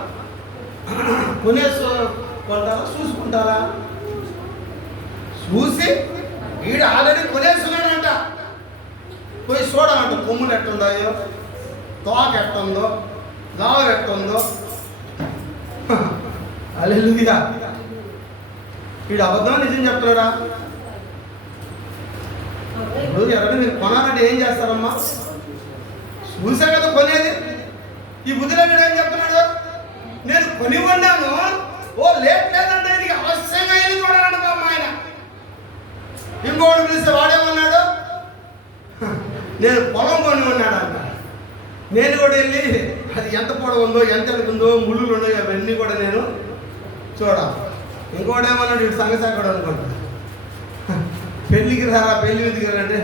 కొనేసుకుంటారా, చూసుకుంటారా? చూసి వీడు ఆల్రెడీ కొనేసుకున్నాడంట, పోయి చూడాలంట. కొమ్ములు ఎట్టుండాయో, తోక ఎట్టుందో, లావు ఎట్టుందో. హల్లెలూయా. వీడు అబద్ధం నిజం చెప్తున్నాడా? ఇప్పుడు ఎవరైనా మీరు కొనాలంటే ఏం చేస్తారమ్మా? చూసా కదా కొనేది. ఈ బుద్ధిరెడ్డి ఏం చెప్తున్నాడు? నేను కొని ఉన్నాను, ఓ లేదంటే ఇది అవశ్యంగా వెళ్ళి చూడాలంట బామ్మ ఆయన. ఇంకోటి పిలిస్తే వాడేమన్నాడు? నేను పొలం కొని ఉన్నాడంట. నేను కూడా వెళ్ళి అది ఎంత పొడవు ఉందో, ఎంత ఎడుకుందో, ముళ్ళులు ఉన్నాయో అవన్నీ కూడా నేను చూడాలి. ఇంకోటి ఏమన్నాడు, ఇటు సంగసాకుడు అనుకుంటా, పెళ్ళికి రారా, పెళ్లి ఎందుకు అంటే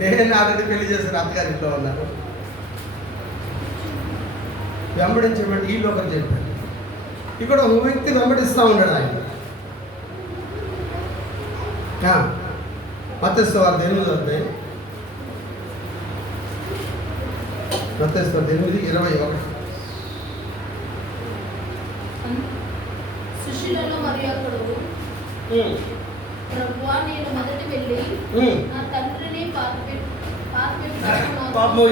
నేను ఆల్రెడీ పెళ్లి చేసిన అత్తగారింట్లో ఉన్నాను. వెంబడించబట్టి వీళ్ళు ఒకరు చెప్పారు. ఇక్కడ ఒక వ్యక్తి వెంబడిస్తూ ఉన్నాడు. ఆయన మత్తయి వార్త 8 అధ్యాయం, మత్తయి వార్త 8:21. శిష్యులలో మరి ఒకడు, ప్రభువా, నేను మొదట వెళ్ళి నా తండ్రిని పాపం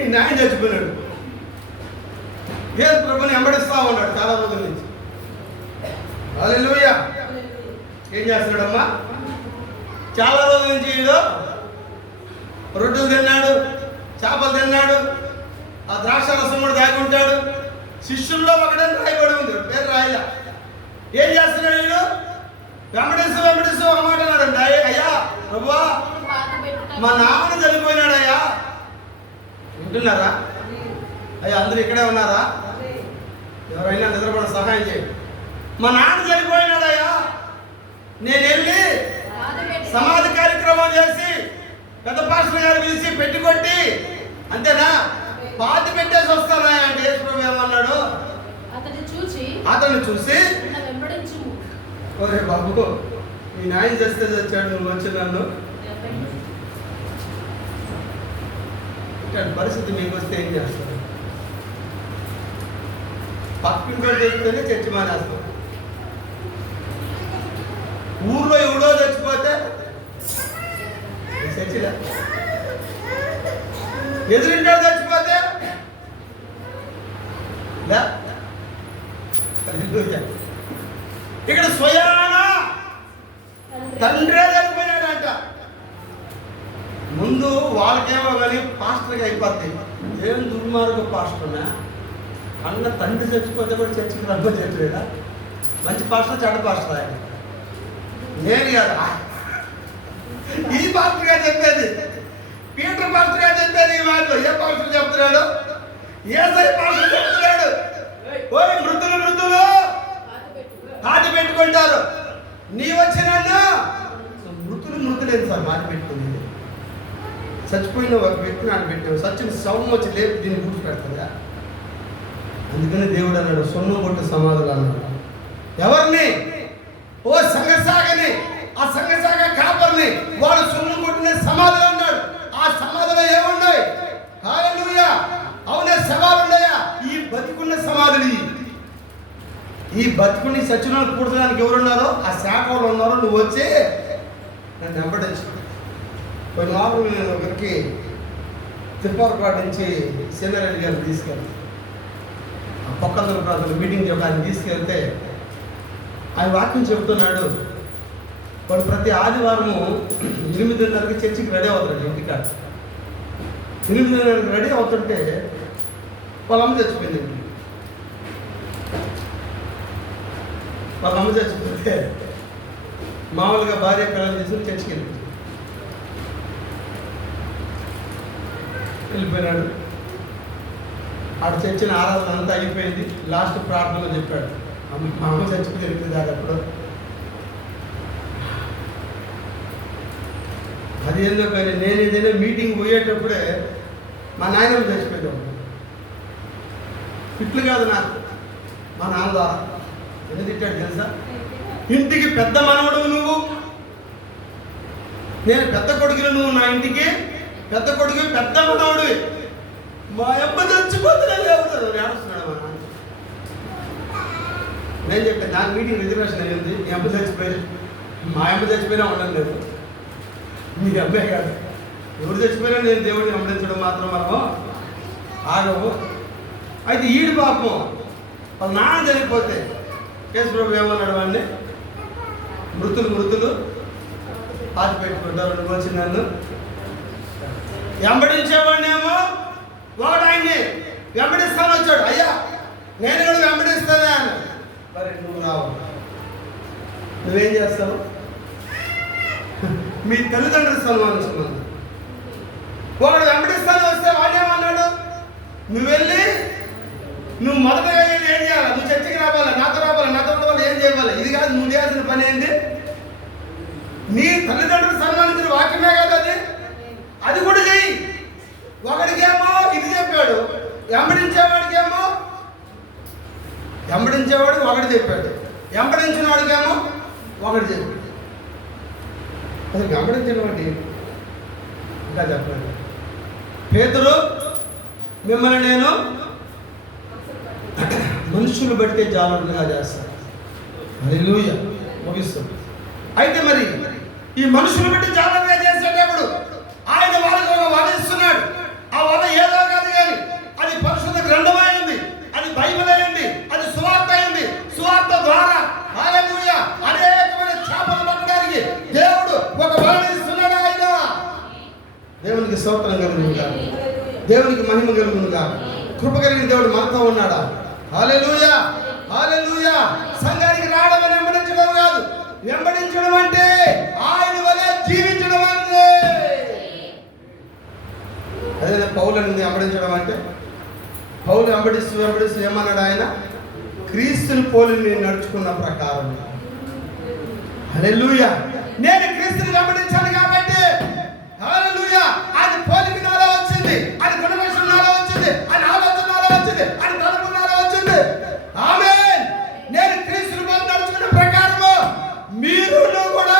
ఈ న్యాయం చచ్చిపోయినాడు. యేసు ప్రభుని వెంబడిస్తూ ఉన్నాడు చాలా రోజుల నుంచి. హల్లెలూయా. ఏం చేస్తున్నాడమ్మా? చాలా రోజుల నుంచి వీడు రొట్టెలు తిన్నాడు, చేపలు తిన్నాడు, ఆ ద్రాక్ష రసం కూడా తాగి ఉంటాడు. శిష్యుల్లో ఒకడని రాయబడి ఉంది, పేరు రాయలా. ఏం చేస్తున్నాడు వీడు? వెంబడిస్తూ ఒక మాట అన్నాడండి, అయ్యా ప్రభువా, మా నాన్న చనిపోయినాడయ్యా. వింటున్నారా అయ్యా? అందరూ ఇక్కడే ఉన్నారా? ఎవరైనా నిద్రపడ సహాయం చేయండి. మా నాన్న చనిపోయినాడయ్యా, నేను వెళ్ళి సమాధి కార్యక్రమం చేసి పెద్ద పాస్టర్ గారు పిలిచి పెట్టుకొట్టి అంతేనా పాతి పెట్టేసి వస్తానా అంటే యేసు ప్రభు ఏమన్నాడు? అతన్ని చూసి ఒరే బాబు, మీ నాయన చేస్తే చచ్చాడు, నువ్వు వచ్చి నన్ను ఇట్లాంటి పరిస్థితి మీకు వస్తే ఏం చేస్తారు? పక్కింట్లో చెప్తేనే చర్చి మానేస్తాం. ఊర్లో ఎవడో చచ్చిపోతే చర్చిలే, ఎదురింటాడు చచ్చిపోతే ఇక్కడ స్వయాన తండ్రే చనిపోయినాడంట. ముందు వాళ్ళకేమో కానీ పాస్టర్గా అయిపోతాయి. ఏం దుర్మార్గ పాస్టర్నా? అన్న తండ్రి చచ్చిపోతే కూడా చర్చికి రబ్బ చెప్పలేదా? మంచి పాస్టర్, చెడ్డ పాస్టర్ ఆయన. నేను కదా ఈ పాస్టర్ గారు చెప్పేది, పీటర్ పాస్టర్ గారు చెప్పేది ఈ మాటలు. ఏ పాస్టర్ చెప్తున్నాడు? ఏసై పాస్టర్ చెప్తున్నాడు. ఓయ్ మృతులు పాతి పెట్టుకుంటారు. నీ వచ్చిన మృతులేదు సార్ మాటి పెట్టుకుంది. చచ్చిపోయిన ఒక వ్యక్తిని ఆడ పెట్టావు, సచిన శవం వచ్చి లేపు దీన్ని గుర్తుపెడతారా? అందుకని దేవుడు అన్నాడు, సొన్నం కొట్టి సమాధులు అన్నాడు. ఎవరిని? ఓ సంఘసాగని, ఆ సంఘసాగ కాపర్ని వాడు సొన్నం కొట్టిన సమాధులు అన్నాడు. ఆ సమాధిలో ఏమున్నాయి? హల్లెలూయా. అవునే, శవాలు ఉన్నాయా? ఈ బతికున్న సమాధులు. ఈ బతుకుని సచ్చినాలు కూర్చోడానికి ఎవరున్నారో ఆ శాఖలు ఉన్నారో నువ్వు వచ్చి నన్ను వెంబడించు. కొన్ని వారం నేను ఒకరికి తిరుపతిపాటు నుంచి సీనారెడ్డి గారిని తీసుకెళ్తాను. ఆ పక్కన ప్రాంతంలో మీటింగ్ చెప్పడానికి తీసుకెళ్తే ఆయన వాక్యం చెబుతున్నాడు. వాడు ప్రతి ఆదివారము 8:30కి చర్చికి రెడీ అవుతాడు. ఇంటికాడ 8:30కి రెడీ అవుతుంటే వాళ్ళ అమ్మ చచ్చిపోయింది. వాళ్ళ అమ్మ చచ్చిపోతే మామూలుగా భార్య పిల్లలు తీసుకుని చర్చికి వెళ్ళిపోయినాడు. ఆడ చర్చిన ఆరాధన అంతా అయిపోయింది. లాస్ట్ ప్రార్థనలో చెప్పాడు, మా అమ్మ చచ్చిపోయి వెళ్తుంది అప్పుడు. అదేందో కానీ నేను ఏదైనా మీటింగ్ పోయేటప్పుడే మా నాయనమ్మ చచ్చిపోయాడు. ఇట్లు కాదు నాకు, మా నాన్న ద్వారా ఎందుకు తిట్టాడు తెలుసా? ఇంటికి పెద్ద మనవడు నువ్వు, నేను పెద్ద కొడుకులు, నువ్వు నా ఇంటికి పెద్ద కొడుకు, పెద్ద మనవడు. మా అమ్మ చచ్చిపోతున్నా లేవుతాడు ఏడుస్తున్నాడు మా నాన్న. నేను చెప్పాను, నాకు మీటింగ్ రిజర్వేషన్ అయ్యింది. మీ అమ్మ చచ్చిపోయి, మా అమ్మ చచ్చిపోయినా ఉండడం లేదు. మీ అమ్మాయి కాదు, ఎవరు చచ్చిపోయినా నేను దేవుడిని వెంబడించడం మాత్రం మనము ఆగము. అయితే ఈడు పాపం వాళ్ళ నాన్న చనిపోతే యేసు ప్రభు ఏమన్నాడు? వాడిని మృతులు పాతి పెట్టుకుంటారు. నువ్వు వచ్చి నన్ను వెంబడించేవాడినేమో వాడు ఆయన్ని వెంబడిస్తాను వచ్చాడు. అయ్యా నేను కూడా వెంబడిస్తానే అన్న. మరి నువ్వు రావు, నువ్వేం చేస్తావు? మీ తల్లిదండ్రులు సన్మానిస్తున్నాను. ఒకడు వెంబడిస్తాను వస్తే వాడేమన్నాడు, నువ్వు వెళ్ళి నువ్వు మొదటగా వెళ్ళి ఏం చేయాలి, నువ్వు చర్చకి రావాలి, నాతో ఉండవాలి, ఏం చేయాలి, ఇది కాదు నువ్వు చేయాల్సిన పని ఏంటి, నీ తల్లిదండ్రులు సన్మానించిన వాక్యమే కాదు అది కూడా చెయ్యి. ఒకడికేమో ఇది చెప్పాడు, వెంబడించేవాడికి ఒకటి చెప్పాడు, వెంబడించిన వాడికేమో ఒకటి చెప్పాడు. అసలు వెంబడించడం అంటే ఇంకా చెప్పండి. పేతురు, మిమ్మల్ని నేను మనుషులు బట్టే జాలరులుగా చేస్తాను. హల్లెలూయా. ముగిస్తుంది. అయితే మరి ఈ మనుషులు బట్టి జాలరుగా చేసేటప్పుడు ఆయన వాళ్ళకి ఒక వల ఇస్తున్నాడు. ఆ వల ఏదో కాదు కానీ అది పరిశుద్ధ గ్రంథమై ఉంది, అది బైబిల్ అయింది, అది సువార్త అయింది. సువార్త ద్వారా హల్లెలూయా అనేకమైన చేపలు పట్టడానికి దేవుడు ఒక వలని ఇస్తున్నాడు. ఆయన దేవునికి స్తోత్రం కలుగునుగా, దేవునికి మహిమ కలుగునుగా. కృప కలిగిన దేవుడు మనతో ఉన్నాడా? హల్లెలూయా, హల్లెలూయా. సంఘానికి రావడం అని వెంబడించడం కాదు, వెంబడించడం అంటే ఆయన వలె జీవించడం అంటే. అదే పౌలుని వెంబడించడం అంటే, పౌలు వెంబడిస్తూ ఏమన్నాడు ఆయన? క్రీస్తుని పోలిని నడుచుకున్న ప్రకారం. హల్లెలూయా. నేను క్రీస్తుని వెంబడించాను కాబట్టి హల్లెలూయా అది పోలిక నాలో వచ్చింది, అది గుణలక్షణం నాలో వచ్చింది, అది ఆలోచన నాలో వచ్చింది, అది తలపు నాలో వచ్చింది. ఆమేన్. నేను క్రీస్తుని పోలి నడుచుకున్న ప్రకారము మీరు కూడా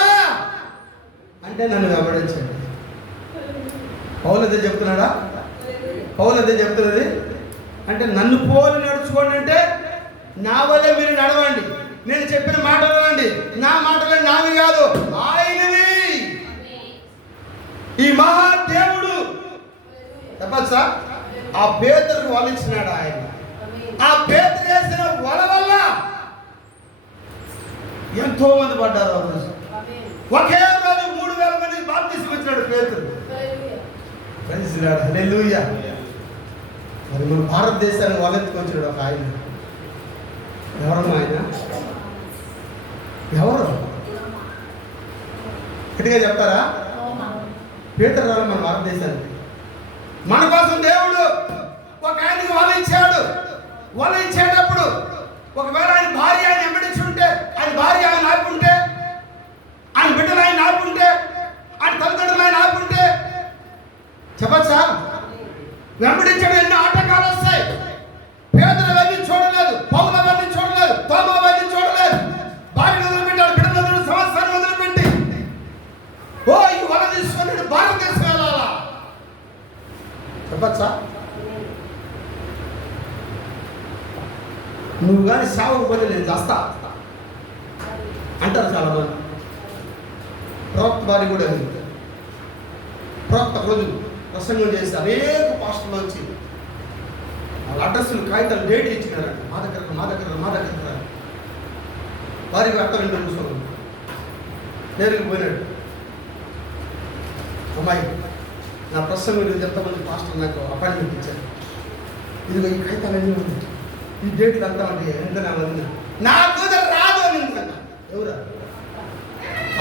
అంటే నన్ను వెంబడించండి. పౌలు అదే చెప్తున్నాడా? పౌలు అదే చెప్తున్నది. అంటే నన్ను పోలి నడుచుకోండి అంటే నా వల్ల మీరు నడవండి, నేను చెప్పిన మాటలు వినండి. నా మాటలు నావి కాదు, ఆయనవి. ఈ మహాదేవుడు చెప్పచ్చా ఆ పేతురుకు వల ఇచ్చినాడు ఆయన. ఆ పేతురు వేసిన వల వల్ల ఎంతో మంది పడ్డారు. ఆ రోజు ఒకే రోజు 3,000 మంది బాప్తిసం ఇచ్చినాడు పేతురు. హల్లెలూయా. మరి మన భారతదేశాన్ని వలెత్తుకొచ్చాడు ఒక ఆయన. ఎవరమ్మా ఆయన? ఎవరు గట్టిగా చెప్తారా? పేతురు రావాలి మన భారతదేశానికి. మన కోసం దేవుడు ఒక ఆయనకి వల ఇచ్చాడు. వల ఇచ్చేటప్పుడు ఒకవేళ ఆయన భార్య ఆయన వెంబడించి ఉంటే, ఆయన భార్య ఆయన ఆపుంటే, ఆయన బిడ్డలు ఆయన ఆపుంటే, ఆయన తల్లిదండ్రులు ఆయన ఆపుంటే చెప్పచ్చా? వెంబడించడం ఎన్నో ఆటంకాలు వస్తాయి. పేదలు అవన్నీ చూడలేదు, పౌలు అవన్నీ చూడలేదు, తోమ అవన్నీ చూడలేదు. భార్యను వదిలిపెట్టాడు, బిడ్డలు వదిలి, సంవత్సరాన్ని వదిలిపెట్టి ఓ ఈ వల తీసుకొని భారతదేశం వెళ్ళాలా చెప్పచ్చా? నువ్వు కానీ సేవకు పోతే నేను చేస్తా అంటారు చాలా మంది. ప్రవక్త వారి కూడా ప్రవక్త రోజు ప్రసంగం చేసి అనేక పాస్టర్లు వచ్చి వాళ్ళ అడ్రస్లు కాగితాలు డేట్ ఇచ్చినారంట. మా దగ్గర వారికి అర్థం ఏంటో చూసుకోండి. నేరుగా పోయినాడు. అమ్మాయి నా ప్రసంగం ఎంతమంది పాస్టర్ నాకు అపాయింట్మెంట్ ఇచ్చారు, ఇదిగో ఈ కాగితాలన్నీ ఉంది, ఈ డేట్లు అంతా అంటే ఎంత నా కూతురు రాదు అని ఎవరా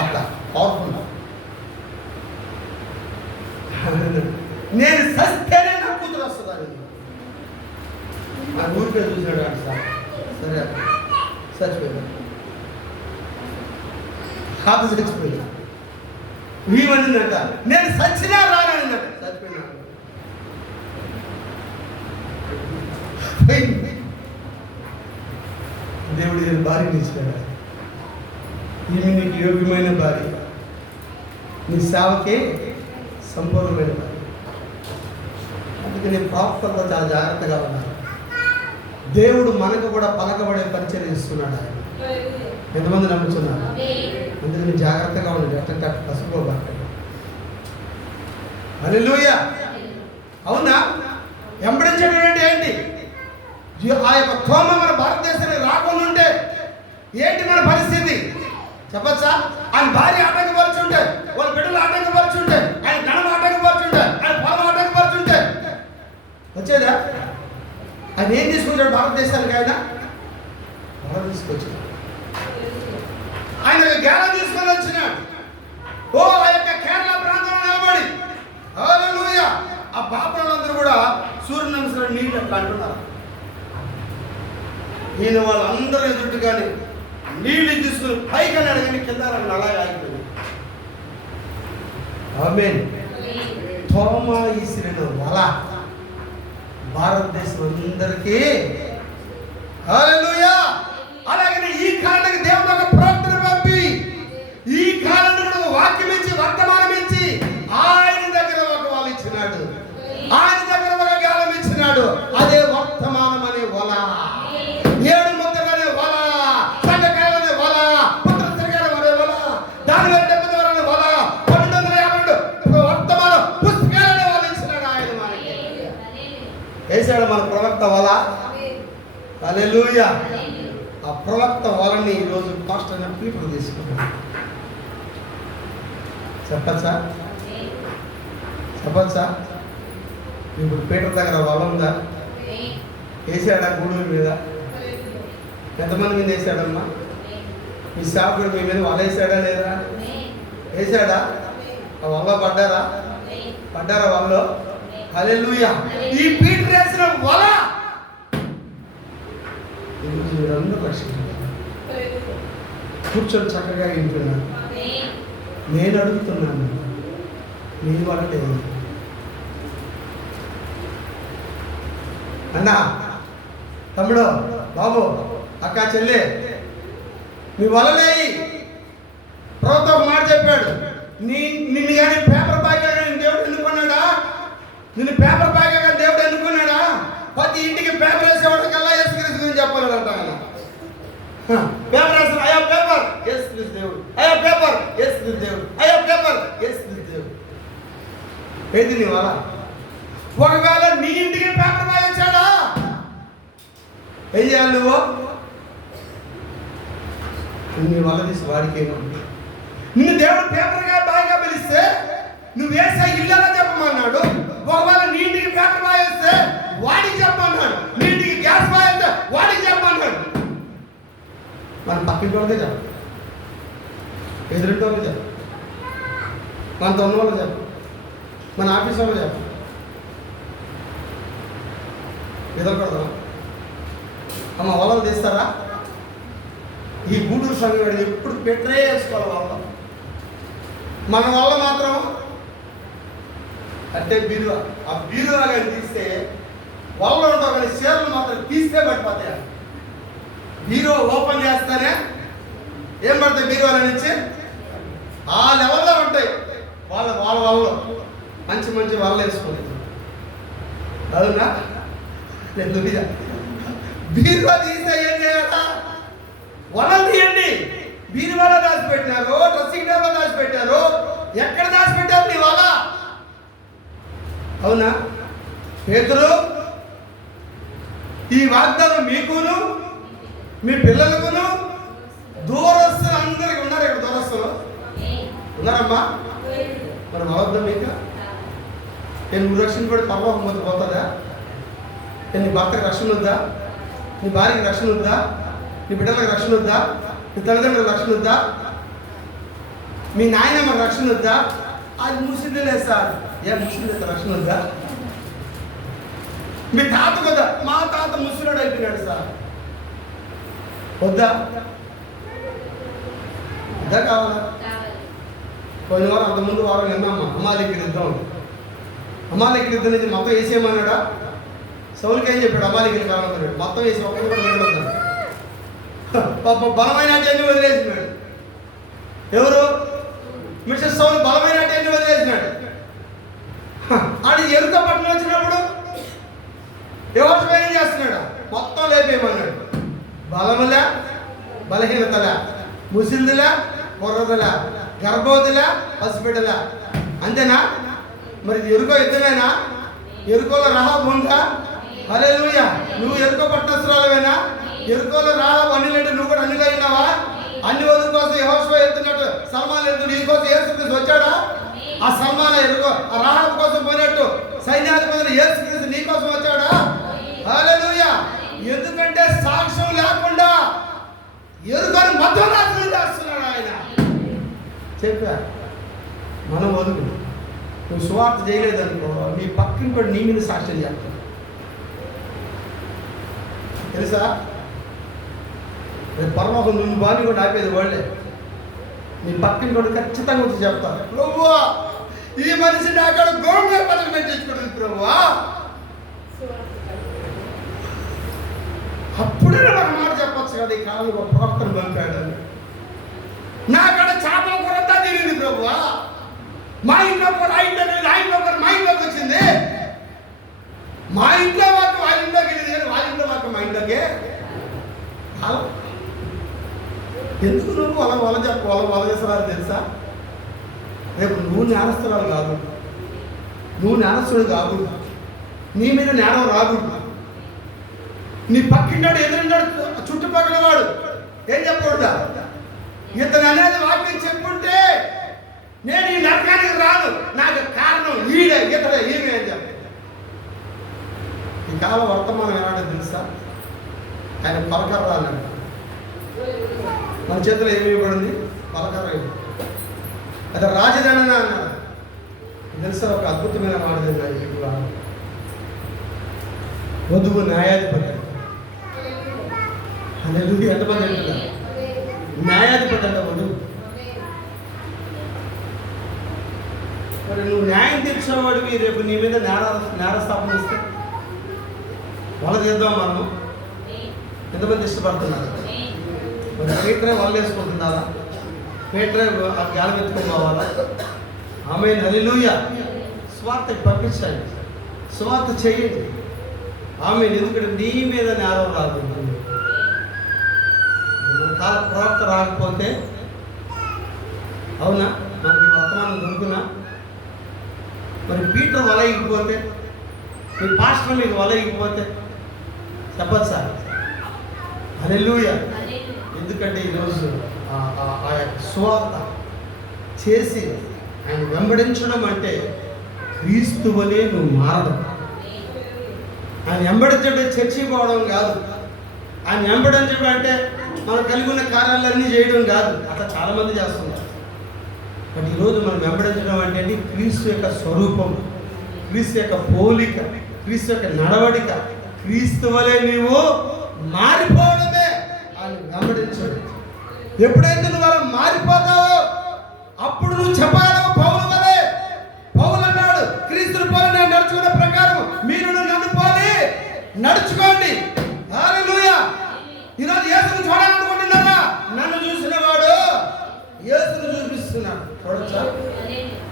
అట్లా పవర్ఫుల్. నేను సస్తేనే నా కూతురు వస్తుందని నా ఊరికే చూసాడు అంట. సార్ సరే చచ్చిపోయింది, కాదు చచ్చిపోయింది. వీమనిందంట, నేను సచ్చినా రానంట. చచ్చిపోయినా దేవుడు నేను భార్యని ఇచ్చాడు. ఈమె నీకు యోగ్యమైన భార్య, నీ సేవకే సంపూర్ణమైన భార్య. అందుకే నేను ప్రాప్తంలో చాలా జాగ్రత్తగా ఉన్నాను. దేవుడు మనకు కూడా పలకబడే పరిచయం ఇస్తున్నాడు. ఆయన ఎంతమంది నమ్ముతున్నారు? అందుకని జాగ్రత్తగా ఉండండి. అట్లా పసుపోబట్టండి. హల్లెలూయా. అవునా? వెంబడించడం అంటే ఏంటి? ఆ యొక్క తోమ మన భారతదేశానికి రాకుండా ఉంటే ఏంటి మన పరిస్థితి చెప్పచ్చా? ఆయన భార్య ఆటంకపరుచుంటే, వాళ్ళ బిడ్డలు ఆటంకపరుచుంటే, ఆయన ధనం ఆటంకపరుచుంటే, ఆయన పొలం ఆటంకపరుచుంటే వచ్చేదా? ఆయన ఏం తీసుకొచ్చాడు భారతదేశానికి? ఆయన తీసుకొచ్చాడు. ఆయన జ్ఞానం తీసుకొని వచ్చినాడు. ఓ ఆ యొక్క కేరళ ప్రాంతంలో నిలబడి హల్లెలూయా ఆ పాపలందరూ కూడా సూర్య నమస్కారం నీళ్ళు అట్లా అంటున్నారు. ఈయన వాళ్ళందరూ ఎదుటిగానే నీళ్ళు తీసుకుని పైకి అన్నాడు కానీ కింద అలాగే ఆగిపోయింది. ఆమేన్. తోమా ఇసిన వల భారతదేశం అందరికీ హల్లెలూయా. అలాగే ఈ కాలానికి దేవుడు ఒక ప్రవక్తను పంపి ఈ కాలంలో వాక్యం ఇచ్చి వర్తమానం ఇచ్చి ఆయన దగ్గర ఒక వాళ్ళు ఇచ్చినాడు, ఆయన దగ్గర ఒక గాలం ఇచ్చినాడు. అదే వర్తమానం అనే వల, 7 ముద్దలు అనే వల, సంఘకాలం అనే వల, పుత్ర శ్రీకారం అనే వల, దాని మీద 70 అనే వల, 1252 వర్తమానం పుస్తకాలనే వాళ్ళు ఇచ్చినాడు. ఆయన మనకి వేసాడు మన ప్రవక్త వల. హల్లెలూయా. ఆ ప్రవక్త వలని ఈరోజు పాస్టర్ పీపుల్ తీసుకున్నాడు. చెప్పచ్చా? ఇప్పుడు పీటర్ దగ్గర వల ఉందా? వేసాడా గూడూరు మీద? ఎంతమంది మీద వేసాడమ్మా? మీ సేవకుడు మీ మీద వల వేసాడా లేదా? వేసాడా? ఆ వల్ల పడ్డారా వాళ్ళు? హల్లెలూయా. ఈ పీటర్ వేసిన వల మీరందరూ రక్షించారు. కూర్చొని చక్కగా వింటున్నారు. నేను అడుగుతున్నాను, నీ వలనే అన్నా, తమ్ముడు, బాబు, అక్క, చెల్లె, మీ వలనే ప్రభుత్వం ఒక మాట చెప్పాడు. నిన్ను కానీ పేపర్ బాగా దేవుడు ఎన్నుకున్నాడా? నిన్ను పేపర్ బాగా దేవుడు ఎన్నుకున్నాడా? ప్రతి ఇంటికి పేపర్ వేసేవాడికల్లా యేసుక్రీస్తు గురించి చెప్పాలంట. ఆయన పేపర్ వేసిన అయ్యా పేపర్ యేసుక్రీస్తు దేవుడు, అయ్యా పేపర్ యేసుక్రీస్తు దేవుడు, అయ్యా పేపర్ యేసుక్రీస్తు దేవుడు. ఏది నీ వల? ఒకవేళ నీ ఇంటికి పేపర్ బాగా వచ్చాడా, ఏం చేయాలి నువ్వు? నీ వల తీసి వాడికేమో. నిన్ను దేవుడు పేపర్గా బాగా పిలిస్తే నువ్వు వేసే ఇళ్ళలో చెప్పమన్నాడు. ఒకవేళ నీ ఇంటికి పేపర్ బాగా వేస్తే వాడికి చెప్పమన్నాడు. నీ ఇంటికి గ్యాస్ బాగా వేస్తే వాడికి చెప్పమన్నాడు. మన పక్కింటి వాళ్ళకే చెప్ప, ఎదురింటి వాళ్ళకి చెప్ప, మన తొమ్మిది వాళ్ళకి చెప్ప, మన ఆఫీస్ వాళ్ళకి చెప్ప. ఎదురుకూడదా? అమ్మ వలలు తీస్తారా? ఈ గూడూరు సంఘం ఎప్పుడు పెట్టరే వేసుకోవాలి వాళ్ళ. మన వల్ల మాత్రం అంటే బీరువా, ఆ బీరువా కానీ తీస్తే వల్ల ఉంటావు కానీ చీరలు మాత్రం తీస్తే పడిపోతాయి. బీరువా ఓపెన్ చేస్తేనే ఏం పడతాయి? బీరువాల నుంచి ఆ లెవెల్లో ఉంటాయి. వాళ్ళ వాళ్ళు మంచి వాళ్ళు వేసుకునేది. అవునా? బీరువా తీస్తే ఏం చేయాలా? వలలు తీయండి. బీరువాలో దాచిపెట్టారు, డ్రెస్సింగ్ టేబుల్ దాచిపెట్టారు. ఎక్కడ దాచిపెట్టారు నీ వల? అవునా? పేతురు, ఈ వాగ్దానం మీకును మీ పిల్లలకును దూరస్తులు అందరికి ఉన్నారు. ఇక్కడ దూరస్తులు ఉన్నారమ్మా? మరి వలద్దాం మీకు. నువ్వు రక్షణ కూడా పర్వాహం పోతుందా? నీ భర్తకు రక్షణ వద్దా? నీ భార్యకి రక్షణ వద్దా? నీ బిడ్డలకు రక్షణ వద్దా? నీ తల్లిదండ్రులకు రక్షణ వద్దా? మీ నాయనమ్మకు రక్షణ వద్దా? అది ముసిందే లేదు సార్. ముసిందే రక్షణ వద్దా? మీ తాత వద్దా? మా తాత ముసలాడు అయిపోయినాడు సార్. వద్దా? వద్దా కావాలా? పోయిన వారం అంతకుముందు వారం విన్నామ్మా, అమ్మాలికి యుద్ధం. అమ్మాలికి యుద్ధం నుంచి మొత్తం వేసేయమన్నాడా? సౌలుకి ఏం చెప్పాడు? అమ్మాలికి కావాలన్నాడు. మొత్తం వేసి ఒక్కరు కూడా నిలబడ్డాడు. బలమైన అన్ని వదిలేసినాడు. ఎవరు? మిస్టర్ సౌలు బలమైన అన్ని వదిలేసినాడు. ఆడి ఎరుక పట్టణం వచ్చినప్పుడు యెహోషువ ఏం చేస్తున్నాడు? మొత్తం లేపేయమన్నాడు. బలములా, బలహీనతలా, ముసిల్దులా, పొర్రదులా, గర్భవతులా, పసిబిడ్డలా. అంతేనా? మరి ఎరుకో యుద్ధమేనా? ఎరుకోలో రహాబు ఉందా? హల్లెలూయా. నువ్వు ఎరుకో పట్టణస్తురాలవేనా? ఎరుకోలో రహాబు అన్నిలంటే నువ్వు కూడా అన్నిలో అయినావా? అన్ని వదుల కోసం యెహోషువ ఎత్తున్నట్టు సల్మాన్ ఎత్తు నీ కోసం యేసుక్రీస్తు వచ్చాడా? ఆ సల్మాన్ ఎరుకో ఆ రహాబు కోసం పోయినట్టు సైన్యాధిపతి యేసుక్రీస్తు నీ కోసం వచ్చాడా? హల్లెలూయా. ఎందుకంటే సాక్ష్యం లేకుండా ఎరుకను మధ్యనాశనం చేస్తున్నాడు ఆయన. చెప్పా మనం వదులు. నువ్వు సువార్త చేయలేదనుకో, నీ పక్కింటి ఇంకోటి నీ మీద సాక్ష్యం చేస్తాడు. తెలుసా? రేపు పరలోకం నువ్వు బాని కూడా ఆపేది వాళ్ళే. నీ పక్కన కూడా ఖచ్చితంగా వచ్చి చెప్తారు, ప్రభువా ఈ మనిషి నా అక్కడ గోంగూర పచ్చడి పెట్టించుకుంటుంది ప్రభువా. అప్పుడే నాకు మాట చెప్పచ్చు కదా, ఈ కాలంలో ఒక ప్రవర్తన పంపాడు. నా అక్కడ చేపల కూర అంతా తిరిగింది ప్రభువా. మా ఇంట్లో కూడా ఆ ఇంట్లో కలిగింది, ఆ ఇంట్లో కూడా మా ఇంట్లోకి వచ్చింది. మా ఇంట్లో మాకు వాళ్ళ ఇంట్లోకి వెళ్ళింది కానీ వాళ్ళ ఇంట్లో మాకు మా ఇంట్లోకే. ఎందుకు నువ్వు వాళ్ళ చేస్తున్నారు తెలుసా? రేపు నువ్వు నేరస్తురాలు కాదు, నువ్వు నేరస్తుడు కాకూడదు, నీ మీద నేరం రాకూడదు. నీ పక్కింటాడు ఎదురున్నాడు చుట్టుపక్కల వాడు ఏం చెప్పకూడదా? ఇతను అనేది వాక్యం చెప్పుంటే నేను ఈ నరకానికి రాను, నాకు కారణం ఈడే ఇతడే ఈమె అని చెప్పి. ఈ కాలం వర్తమానం ఏనాడో తెలుసా? ఆయన పలకర్ర అన్నాడు. మన చేతిలో ఏమి ఇవ్వబడింది? పలకర్ర. అది రాజధాని అన్నాడు. తెలుసా? ఒక అద్భుతమైన మాట తెలియదు. వధువు న్యాయాధిపతి. అనేది ఎంతమంది అంటున్నారు? న్యాయాధిపతి అంట వధువు. మరి నువ్వు న్యాయం తీర్చేవాడివి, రేపు నీ మీద నేరస్థాపన ఇస్తే వాళ్ళ చేద్దాం. మనం ఎంతమంది ఇష్టపడుతున్నారు? మరి పేట్రే వాళ్ళు వేసుకుంటున్నారా? పేట్రే ఆ గాలం ఎత్తుకోవాలా? ఆమె హల్లెలూయా. స్వార్థకి పంపించండి, స్వార్థ చేయండి. ఆమె ఎందుకంటే నీ మీద నేరం రాదు. మన కాల ప్రవక్త రాకపోతే, అవునా, మనకి వర్తమానం దొరుకునా? మరి పీటర్ వలయకపోతే, మీ పాస్టర్ మీకు వలయకపోతే చెప్పదు సార్. హల్లెలూయా. ఎందుకంటే ఈరోజు ఆ యొక్క సువార్త చేసి ఆయన వెంబడించడం అంటే క్రీస్తు వలె నువ్వు మారడం. ఆయన వెంబడించడం చర్చికి పోవడం కాదు. ఆయన వెంబడించడం అంటే మనం కలిగి ఉన్న కార్యాలన్నీ చేయడం కాదు. అట్లా చాలామంది చేస్తున్నారు. బట్ ఈరోజు మనం వెంబడించడం అంటే క్రీస్తు యొక్క స్వరూపం, క్రీస్తు యొక్క పోలిక, క్రీస్తు యొక్క నడవడిక, క్రీస్తు వలె నీవు మారిపోవడమే ఆయన వెంబడించడం. ఎప్పుడైతే నువ్వు అలా మారిపోతావో అప్పుడు నువ్వు చెప్పాలి పౌలు వలె. పౌలు అన్నాడు, క్రీస్తుని పోలి నేను నడుచుకునే ప్రకారం మీరు నన్ను పోలి నడుచుకోండి. హల్లెలూయా. ఈరోజు యేసుని చూడాలనుకుంటున్నారా? నన్ను చూసిన వాడు యేసుని చూపిస్తున్నాడు. చూడొచ్చా?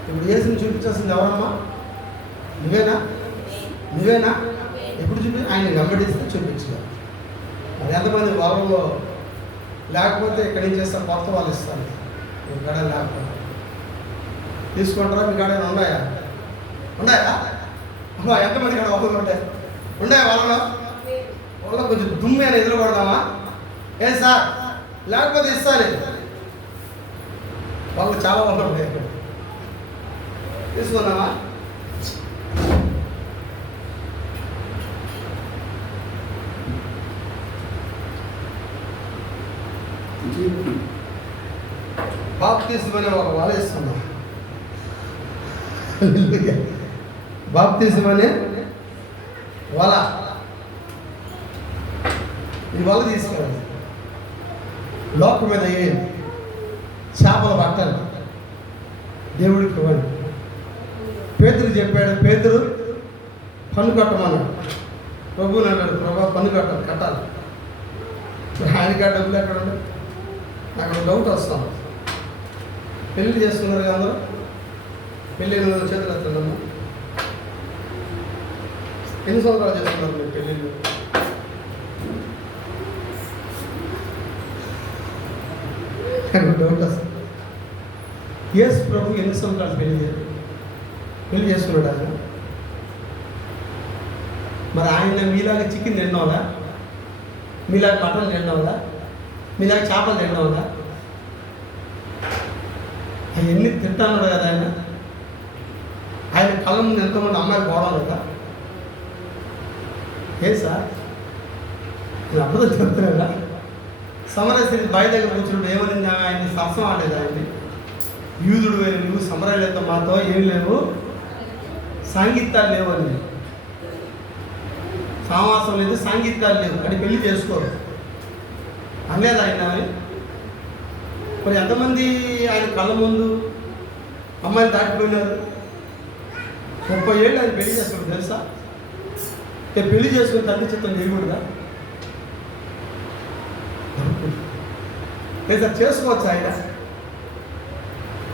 ఇప్పుడు యేసుని చూపించాల్సింది ఎవరమ్మా? నువ్వేనా? ఎప్పుడు చూపి? ఆయన వెంబడిస్తే చూపించాలి. మరి ఎంతమంది వాళ్ళలో లేకపోతే ఇక్కడి నుంచి చేస్తే కొత్త వాళ్ళు ఇస్తారు. మీ కాడ లేకపోతే తీసుకుంటారా? మీ కాడ ఉన్నాయా? అమ్మా ఎంతమంది కాడ వాళ్ళు ఉన్నాయా? వాళ్ళలో కొంచెం దుమ్ము అని ఎదురుపడదామా? ఏం సార్ లేకపోతే ఇస్తారు. వాళ్ళు చాలా వాళ్ళు ఉంటాయి. తీసుకున్నామా? బాప్తిజం ఒక వల ఇస్తున్నాం. బాప్తిజం అనే వల, ఈ వల తీసుకెళ్ళండి, లోకం మీద వేయండి, చేపలు పట్టండి, దేవుడికి ఇవ్వండి. పేతురు చెప్పాడు, పేతురు పన్ను కట్టమన్నాడు. ప్రభుని అన్నాడు, ప్రభా పన్ను కట్టాలి. ఆయనకి ఆ డబ్బులు ఎక్కడ ఉండే? నాకు డౌట్ వస్తాను. పెళ్ళి చేసుకున్నారు కదా అందరూ? పెళ్ళి చేతులు ఎత్తున్నాము. ఎన్ని సంవత్సరాలు చేసుకున్నారు మీరు పెళ్ళిళ్ళు? నాకు డౌట్ వస్తుంది. యేసు ప్రభు ఎన్ని సంవత్సరాలు పెళ్లి చేసుకున్నాడు ఆయన? మరి ఆయన మీలాగా చికెన్ తిన్నవాడా? మీలాగా మటన్ తిన్నవాడా? మీలాగా చేపలు తిన్నవాడా? అవన్నీ తింటున్నాడు కదా ఆయన. ఆయన కళ్ళ ముందు ఎంతోమంది అమ్మాయిలు పోవడం కదా. ఏ సార్ నేను అప్పుడు చెప్తున్నాడా? సమరస్త్రీ బయట దగ్గర కూర్చున్నప్పుడు ఏమని ఆయన్ని సరసం ఆడలేదు. ఆయన్ని యూదుడు నువ్వు సమరలతో మాతో ఏం లేవు సాంగీత్యాలు లేవని, సావాసం లేదు, సాంగీత్యాలు లేవు అని పెళ్లి చేసుకోరు అనలేదు ఆయన. మరి ఎంతమంది ఆయన కళ్ళ ముందు అమ్మాయిని దాటిపోయినారు? 30 ఏళ్ళు ఆయన పెళ్లి చేసుకోడు తెలుసా? పెళ్లి చేసుకుని తండ్రి చిత్తం చేయకూడదా? లేదా చేసుకోవచ్చా? ఆయన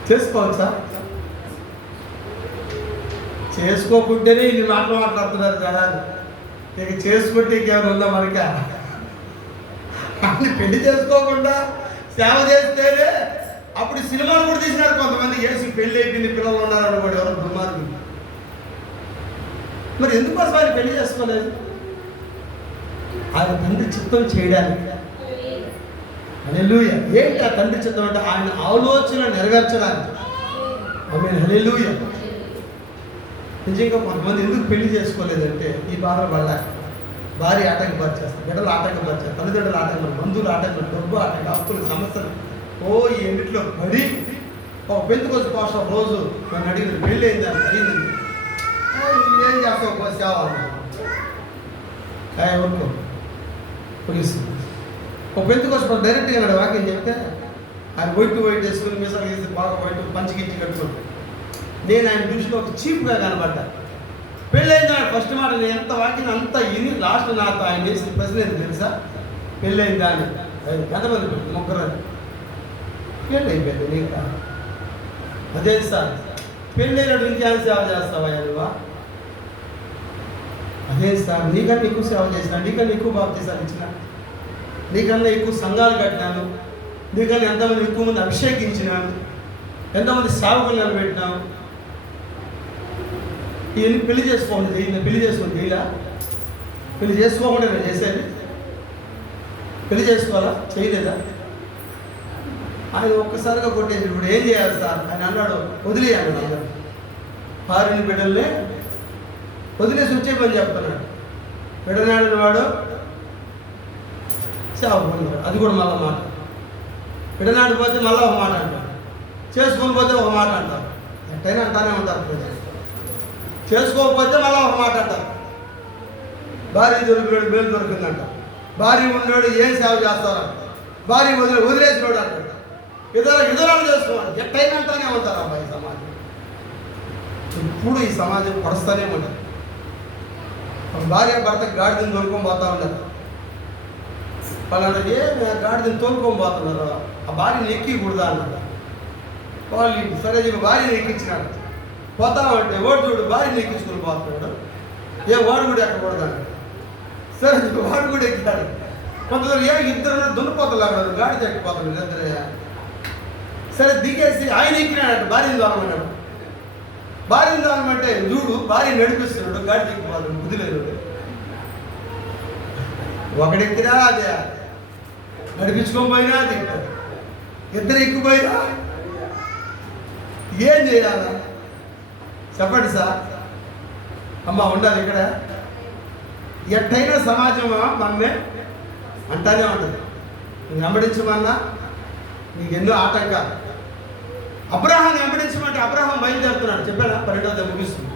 చేసుకోవచ్చా? చేసుకోకుంటేనే ఇన్ని మాటలు మాట్లాడుతున్నారు జనాలు. ఇక చేసుకుంటే ఇంకేమైనా ఉందా మనక? అన్ని పెళ్లి చేసుకోకుండా సేవ చేస్తేనే అప్పుడు సినిమాలు కూడా తీసినారు కొంతమంది. ఏసి పెళ్లి అయిపోయింది, పిల్లలు ఉన్నారని కూడా ఎవరు దుర్మార్గులు. మరి ఎందుకోసం ఆయన పెళ్లి చేసుకోలేదు? ఆయన తండ్రి చిత్తం చేయడానికి. హల్లెలూయా. ఏంటి ఆ తండ్రి చిత్తం అంటే? ఆయన ఆలోచన నెరవేర్చడానికి. ఆమేన్. హల్లెలూయా. నిజంగా కొంతమంది ఎందుకు పెళ్లి చేసుకోలేదంటే ఈ బాధలు పడలేక. భార్య ఆటంకపరిచేస్తారు, బిడ్డలు ఆటంకపరిచారు, తల్లిదండ్రులు ఆటంకం, బంధువులు ఆటంకం, డబ్బు ఆటంకం, అప్పులు, సమస్యలు ఈ ఇంటిలో పడి ఒక పెంతుకొచ్చి పోషం రోజు నన్ను అడిగింది పెళ్ళి అయిందని అడిగింది. ఏం చేస్తావు సేవ ఎవరికో పోలీసు ఒక పెంతుకొచ్చి డైరెక్ట్గా అన్నాడు వాక్యం చెప్తే ఆయన వైట్ వేసుకుని మీసాలు వేసి బాగా వైట్ పంచికించి కట్టుకుంటాడు. నేను ఆయన దృష్టిలో ఒక చీప్గా కనబడ్డా. పెళ్ళైందా ఫస్ట్ మాట నేను ఎంత వాక్యం అంతా ఇని లాస్ట్ నాతో ఆయన చేసిన ప్రశ్న ఏంటి తెలుసా? పెళ్ళైందా అని. ఎంతమంది? 3. పెళ్ళి అయిపోయింది నీకు. అదే సార్ పెళ్ళైనట్టు ఇంకేమైనా సేవ చేస్తావా నువ్వా? అదే సార్ నీకన్నా ఎక్కువ సేవ చేసిన, నీకన్నా ఎక్కువ బాప్తీసాలు ఇచ్చిన, నీకన్నా ఎక్కువ సంఘాలు కట్టినాను, నీకన్నా ఎంతమంది ఎక్కువ మంది అభిషేకించినాను, ఎంతమంది సేవకులు నిలబెట్టినాను. ఇవన్నీ పెళ్లి చేసుకోండి చేయింది. పెళ్లి చేసుకొని చేయలా? పెళ్లి చేసుకోకుండా నేను చేసేది. పెళ్లి చేసుకోవాలా? చేయలేదా? ఆయన ఒక్కసారిగా కొట్టేసి ఇప్పుడు ఏం చేయాలి సార్? ఆయన అన్నాడు వదిలేయాలి. అందరూ భార్యని బిడ్డల్ని వదిలేసి వచ్చే పని చెప్తున్నాడు. బిడ్డనాడిన వాడు సేవకున్నాడు, అది కూడా మళ్ళీ మాట. బిడ్డనాడిపోతే మళ్ళీ ఒక మాట అంటాడు, చేసుకొని పోతే ఒక మాట అంటారు. ఎట్టయినా అంటానే ఉంటారు ప్రజలు. చేసుకోకపోతే మళ్ళీ ఒక మాట అంటారు. భార్య దొరికినాడు మేలు దొరికిందంట, భార్య ఉన్నాడు ఏం సేవ చేస్తారంట, భార్య వదిలేసినాడు అంటాడు, ఇతరులు చేసుకోవాలి. ఎట్టయినా అంటానే ఉంటారు అబ్బాయి సమాజం. ఇప్పుడు ఈ సమాజం పరుస్తూనే ఉంటుంది. భార్య భర్త గాడిదని తోలుకొని పోతా ఉన్నారు. వాళ్ళు గాడిదని తోలుకొని పోతున్నారు, ఆ భార్యని ఎక్కకూడదా అన్నారు. వాళ్ళు సరే చెప్పి భార్యని ఎక్కించినాడు. పోతామంటే ఓటు చూడు భార్యని ఎక్కించుకుని పోతున్నాడు. వాడు కూడా ఎక్కకూడదు. సరే చెప్పి వాడు కూడా ఎక్కినాడు. కొంతమంది ఇద్దరు దున్నపోతలాడు, గాడి ఎక్కిపోతున్నాడు ఇద్దరే. సరే దిగేసి ఆయన ఎక్కినాడు, భార్యను దొరకమన్నాడు. భార్యను దొరకమంటే చూడు భార్య నడిపిస్తున్నాడు, గాడి దిగిపోతాడు, బుద్ధి లేదు. ఒకడెక్కినా అదే నడిపించుకొని పోయినా అది, ఇద్దరు ఎక్కిపోయినా ఏం చేయాలా చెప్పండి సార్? అమ్మ ఉండాలి ఇక్కడ. ఎట్టయినా సమాజం మనమే అంటానే ఉంటుంది. నువ్వు వెంబడించమన్నా నీకు ఎన్నో ఆటంకాలు. అబ్రహాం వెంబడించమంటే అబ్రహాం బయలుదేరుతున్నాడు. చెప్పారా? 12వ ముగిస్తుంది.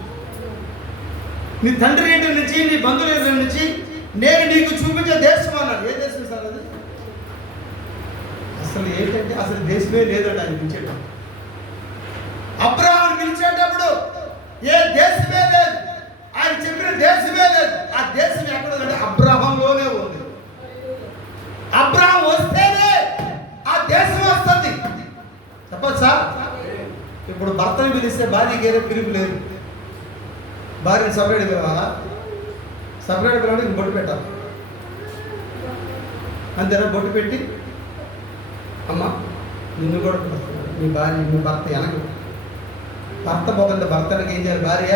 నీ తండ్రి ఇంటి నుంచి నీ బంధువుల నుంచి నేను నీకు చూపించే దేశం అన్నాడు. ఏ దేశం సార్ అది? అసలు ఏంటంటే అసలు దేశమే లేదండి ఆయన పిలిచేటప్పుడు. అబ్రహాం పిలిచేటప్పుడు ఏ దేశమే లేదు, ఆయన చెప్పిన దేశమే లేదు. ఆ దేశం ఎక్కడ ఉందంటే అబ్రహాంలోనే ఉంది. అబ్రహాం వస్తేనే ఆ దేశం వస్తుంది. చెప్పచ్చు సార్? ఇప్పుడు భర్తను పిలిస్తే భార్యకి ఏదో పిలుపు లేదు. భార్యని సపరేట్ పిలవాలా? సపరేట్ పిలవడానికి బొట్టు పెట్టాలి. అంతేనా? బొట్టు పెట్టి అమ్మ నిన్ను కూడా నీ భార్య నీ భర్త వెనక భర్త పోతుంటే భర్తనికి ఏం చేయాలి? భార్య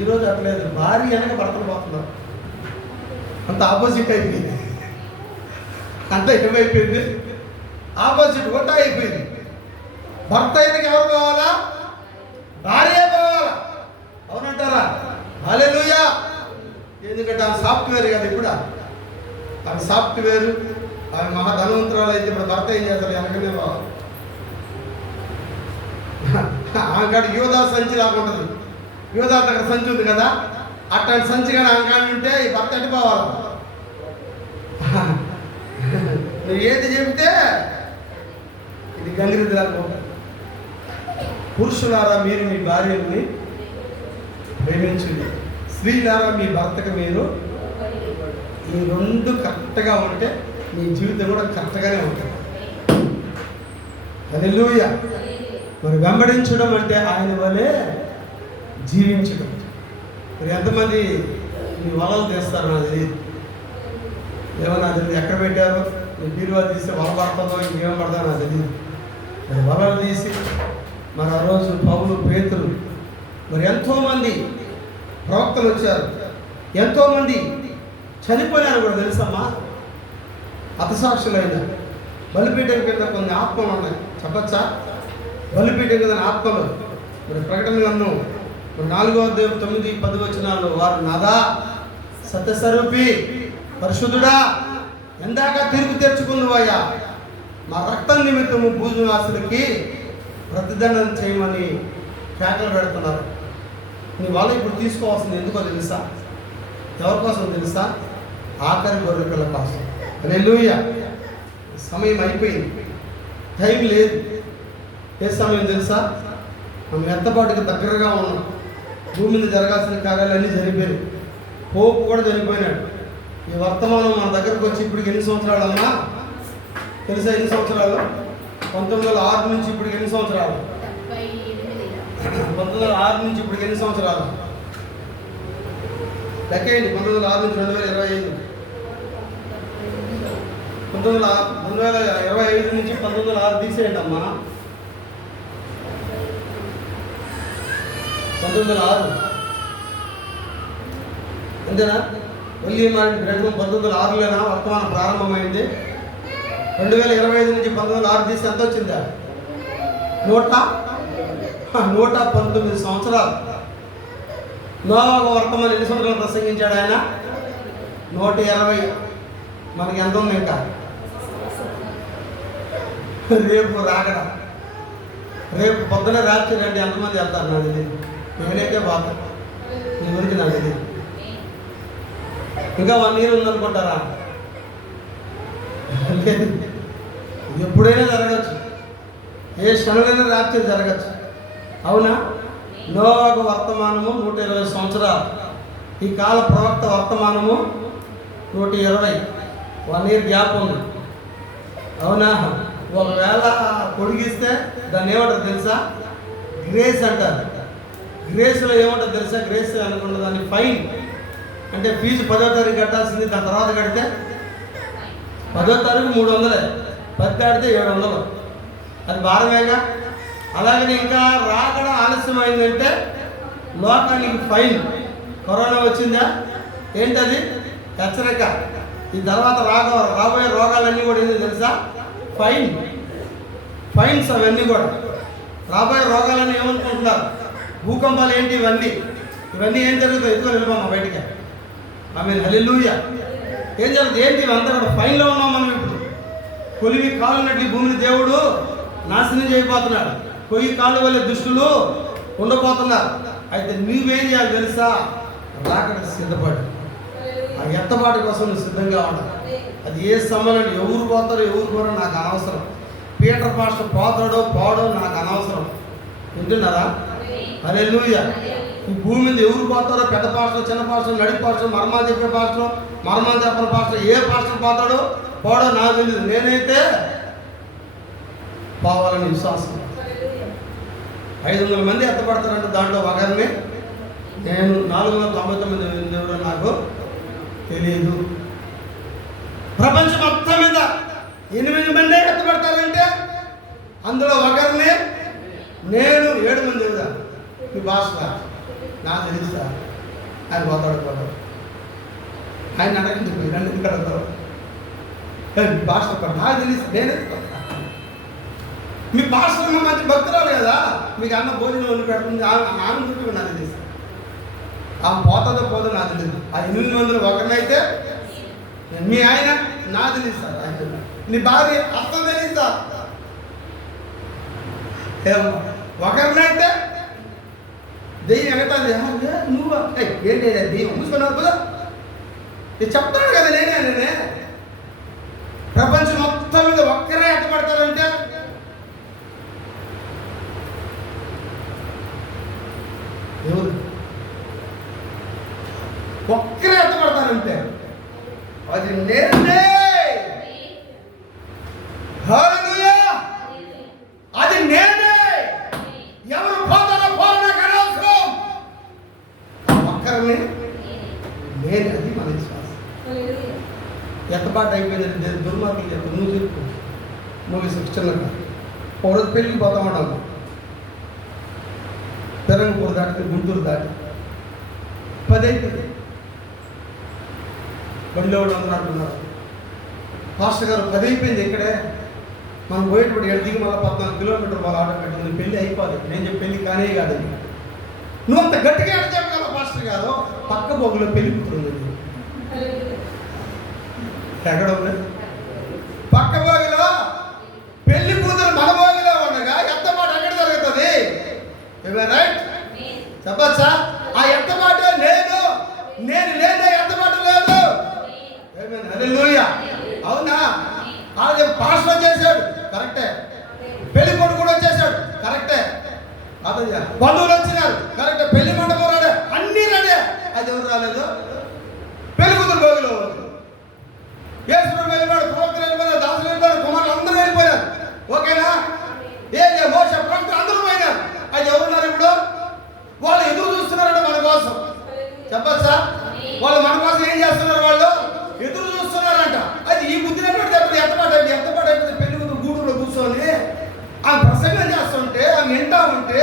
ఈరోజు అట్లేదు, భార్య వెనక భర్తలు పోతున్నారు. అంత ఆపోజిట్ అయిపోయింది. అంత ఏమైపోయింది? ఆపోజిట్ కొట్ట అయిపోయింది. భర్త వెనక ఎవరు పోవాలా? భార్య పోవాలా. అవునంటారా? హల్లెలూయా. ఎందుకంటే ఆమె సాఫ్ట్వేర్ కదా. ఇప్పుడు ఆమె సాఫ్ట్వేర్, ఆమె మహా ధనవంతురాలు అయితే ఇప్పుడు భర్త ఏం చేస్తారు? వెనకనే పోవాలి. ఆమె కాడ యోధా సంచి లాగుంటుంది. యువత దగ్గర సంచి ఉంది కదా, అట్లాంటి సంచి కానీ ఆమె ఉంటే ఈ భర్త అడ్డిపోవాలి. నువ్వు ఏది చెబితే ఇది గంగిరెద్దులాగా. పురుషులారా మీరు మీ భార్యని ప్రేమించండి, స్త్రీలారా మీ భర్తకు మీరు. ఈ రెండు కరెక్ట్గా ఉంటే మీ జీవితం కూడా కరెక్ట్గానే ఉంటుంది. హల్లెలూయా. మరి వెంబడించడం అంటే ఆయన వలె జీవించడం. మరి ఎంతమంది మీ వలలు తీస్తారు నాకు తెలియదు, ఏమన్నా తెలియదు. ఎక్కడ పెట్టారో మీ బీరువా తీస్తే వల పడుతుందో ఇంకేం పడతారో నాకు తెలియదు. మరి వలలు తీసి మరి ఆ రోజు పౌలు, పేతురు, మరి ఎంతోమంది ప్రవక్తలు వచ్చారు, ఎంతోమంది చనిపోయినారు కూడా తెలుసమ్మా. హతసాక్షులైన బలిపీఠం కింద కొన్ని ఆత్మలు ఉన్నాయి, చెప్పచ్చా? బలిపీఠం కింద ఆత్మలు. మరి ప్రకటన గ్రంథం 4:9-10 వారు నాదా సత్యస్వరూపి పరిశుద్ధుడా ఎందాక తీర్పు తెచ్చుకుందువయ్యా, మా రక్తం నిమిత్తము భూనివాసులకి ప్రతిదండన చేయమని కేకలు పెడుతున్నారు. నీ వాళ్ళు ఇప్పుడు తీసుకోవాల్సింది ఎందుకో తెలుసా? ఎవరి కోసం తెలుసా? ఆఖరి గొర్రె పిల్ల కోసం. హల్లెలూయా. సమయం అయిపోయింది, టైం లేదు. ఏ సమయం తెలుసా? మనం ఎత్తపాటుకి దగ్గరగా ఉన్నాం. భూమి మీద జరగాల్సిన కార్యాలన్నీ జరిగిపోయాయి. పోపు కూడా చనిపోయినాడు. ఈ వర్తమానం మన దగ్గరకు వచ్చి ఇప్పటికి ఎన్ని సంవత్సరాలమ్మా తెలుసా? ఎన్ని సంవత్సరాలు? 1906 నుంచి ఇప్పటికి ఎన్ని సంవత్సరాలు? 1906 నుంచి ఇప్పటికి ఎన్ని సంవత్సరాలు లెక్కేయండి. 1906 నుంచి 2025, 2025 నుంచి 1906 తీసేయండి అమ్మా. 1906 అంతేనా? మళ్ళీ మన గ్రంథం 1906లోనా వర్తమానం ప్రారంభమైంది. 2025 నుంచి 1906 తీసి ఎంత వచ్చిందా? 119 సంవత్సరాలు. నోవాహు వర్తమానం ఎన్ని సంవత్సరాలు ప్రసంగించాడు ఆయన? 120. మనకి ఎంత ఉంది ఇంకా? రేపు రాకడ. రేపు పొద్దున రాత్రి రండి, ఎంతమంది వెళ్తారు నాకు తెలియదు. నేనైతే బాగా నీ గురించి నాకు తెలియదు. ఇంకా 1 year ఉందనుకుంటారా? లేదు, ఎప్పుడైనా జరగచ్చు, ఏ క్షణమైనా రాత్రి జరగచ్చు. అవునా? నోవాహు వర్తమానము 120 సంవత్సరాలు. ఈ కాల ప్రవక్త వర్తమానము 120. 1 year గ్యాప్ ఉంది. అవునా? ఒకవేళ పొడిగిస్తే దాన్ని ఏమంటారు తెలుసా? గ్రేస్ అంటారు. గ్రేస్లో ఏమంటారు తెలుసా? గ్రేస్ అనుకున్న దాన్ని ఫైన్ అంటే ఫీజు 10వ తారీఖు కట్టాల్సింది, దాని తర్వాత కడితే 10వ తారీఖు 300, 10 కడితే 700. అది భారమేగా. అలాగని ఇంకా రాకడ ఆలస్యమైందంటే లోకానికి ఫైన్. కరోనా వచ్చిందా? ఏంటది? హెచ్చరిక. ఈ తర్వాత రాబోయే రోగాలన్నీ కూడా ఏంటి తెలుసా? ఫైన్స్. అవన్నీ కూడా రాబోయే రోగాలన్నీ ఏమనుకుంటున్నారు? భూకంపాలు ఏంటి? ఇవన్నీ ఏం జరుగుతాయి? ఎదుగు వెళ్ళిపోమ్మా బయటికి. ఆమేన్. హల్లెలూయా. ఏం జరుగుతుంది? ఏంటి? ఇవంతా కూడా ఫైన్లో ఉన్నాం మనం ఇప్పుడు. కొలివి కాలున్నట్లు భూమిని దేవుడు నాశనం చేయబోతున్నాడు. కొయ్యి కాళ్ళు వల్ల దుష్టులు ఉండబోతున్నారు. అయితే నువ్వేం చేయాలి తెలుసా? రాకడ సిద్ధపడు. ఆ ఎత్తబాటు కోసం నువ్వు సిద్ధంగా ఉండాలి. అది ఏ సమయంలో ఎవరు పోతారో ఎవరు పోరో నాకు అనవసరం. పీటర్ పాస్టర్ పోతాడో పోడో నాకు అనవసరం. వింటున్నారా? హల్లెలూయా. ఈ భూమి మీద ఎవరు పోతారో, పెద్ద పాస్టర్, చిన్న పాస్టర్, నడి పాస్టర్, మర్మాలు చెప్పే పాస్టర్, మర్మాలు చెప్పిన పాస్టర్, ఏ పాస్టర్ పోతాడో పోడో నాకు తెలియదు. నేనైతే పోవాలని విశ్వాసం. 500 మంది ఎత్తపడతారంటే దాంట్లో ఒకరిని నేను. 499 ఎవరో నాకు తెలియదు. ప్రపంచం మొత్తం మీద 8 మంది ఎత్తపడతారంటే అందులో ఒకరిని నేను. 7 మంది ఎవరా? మీ భాష నాకు తెలుస్తా. ఆయన పోతాడు. ఆయన అడగండి, మీరు ఎందుకు అడుగుతారు? మీ భాష నాకు తెలుసు, నేనే. మీ భాష మంచి భక్తురాలు కదా, మీకు అన్న భోజనం వండి పెడుతుంది. ఆమె గురించి నాకు తెలుసు. ఆమె పోతుందో పోదో నాకు తెలియదు. ఆ 8 మందిలో ఒకరినైతే మీ ఆయన నాకు తెలుస్తా. నీ భార్య అర్థం తెలుస్తా. ఒకరినైతే దెయ్యం ఎగతాది, నువ్వు ఏంటి దెయ్యం మూసుకున్నావు కదా, ఇది చెప్తాను కదా నేనే. ప్రపంచం మొత్తం మీద ఒక్కరే ఎట్టబడతారంటే ఎవరు? ఒక్కరే ఎట్టబడతారంటే అది నేనే. హల్లెలూయా, అది నేనే. ఎవరు పోతారో పోనా కనవసరం, ఒక్కరిని నేను. అది మన విశ్వాసం. ఎత్తబాటు అయిపోయింది దుర్మార్గులు చెప్పు, నువ్వు చెప్పు. నువ్వు శిక్షణగా పౌరత పెళ్ళికి పోతామన్నావు, పెరంగపూర్ దాటి గుంటూరు దాటి 10 అయిపోయింది. బండిలో అందరూ అంటున్నారు, పాస్టర్ గారు 10 అయిపోయింది, ఇక్కడే మనం పోయేటప్పుడు 7 దిగి మళ్ళీ 14 కిలోమీటర్లు వాళ్ళ ఆటో పెట్టుకుంది, పెళ్ళి అయిపోదు. నేను చెప్పి పెళ్ళి కానే కాదు. నువ్వు అంత గట్టిగా ఎడ చెప్పగలవు పాస్టర్ గారు, పక్క బొగ్గులో పెళ్లి కూతురుంది. ఎక్కడ ఉంది? పక్క బోగిలో పెళ్లి కూతురు మన బోగిలో ఉండగా ఎత్తపాటు ఎక్కడ జరుగుతుంది? రైట్ చెప్పచ్చా? ఆ ఎత్తపాటు నేను లేదే ఎత్తపాటు లేదు. హల్లెలూయా, అవునా? అలాగే పాస్టర్ చేశాడు, కరెక్టే. పెళ్లి కొడుకు కూడా వచ్చేసాడు, కరెక్టే. అదయ్యా బంధువులు వచ్చినారు, కరెక్టే. పెళ్లి మండపం రాడే, అన్నీ రాడే. అది ఎవరు రాలేదు? పెళ్లి కూతురు బోగిలో యేసుప్రభు వెళ్ళిపోయాడు, ప్రవక్తలు వెళ్ళిపోయారు, దాసులు వెళ్ళిపోయారు, కుమారులు అందరూ వెళ్ళిపోయారు. ఓకేనా? మోషే ప్రవక్తలు అందరూ పోయినారు. అది ఎవరున్నారు ఇప్పుడు? వాళ్ళు ఎదురు చూస్తున్నారంట మన కోసం. చెప్పచ్చా? వాళ్ళు మన కోసం ఏం చేస్తున్నారు? వాళ్ళు ఎదురు చూస్తున్నారంట. అది ఈ బుద్ధిని చెప్పండి. ఎత్తపాటు అయిపోతే పెళ్లి కూతురు గూడూరులో కూర్చొని ఆమె ప్రసంగం చేస్తుంటే ఆమె వింటా ఉంటే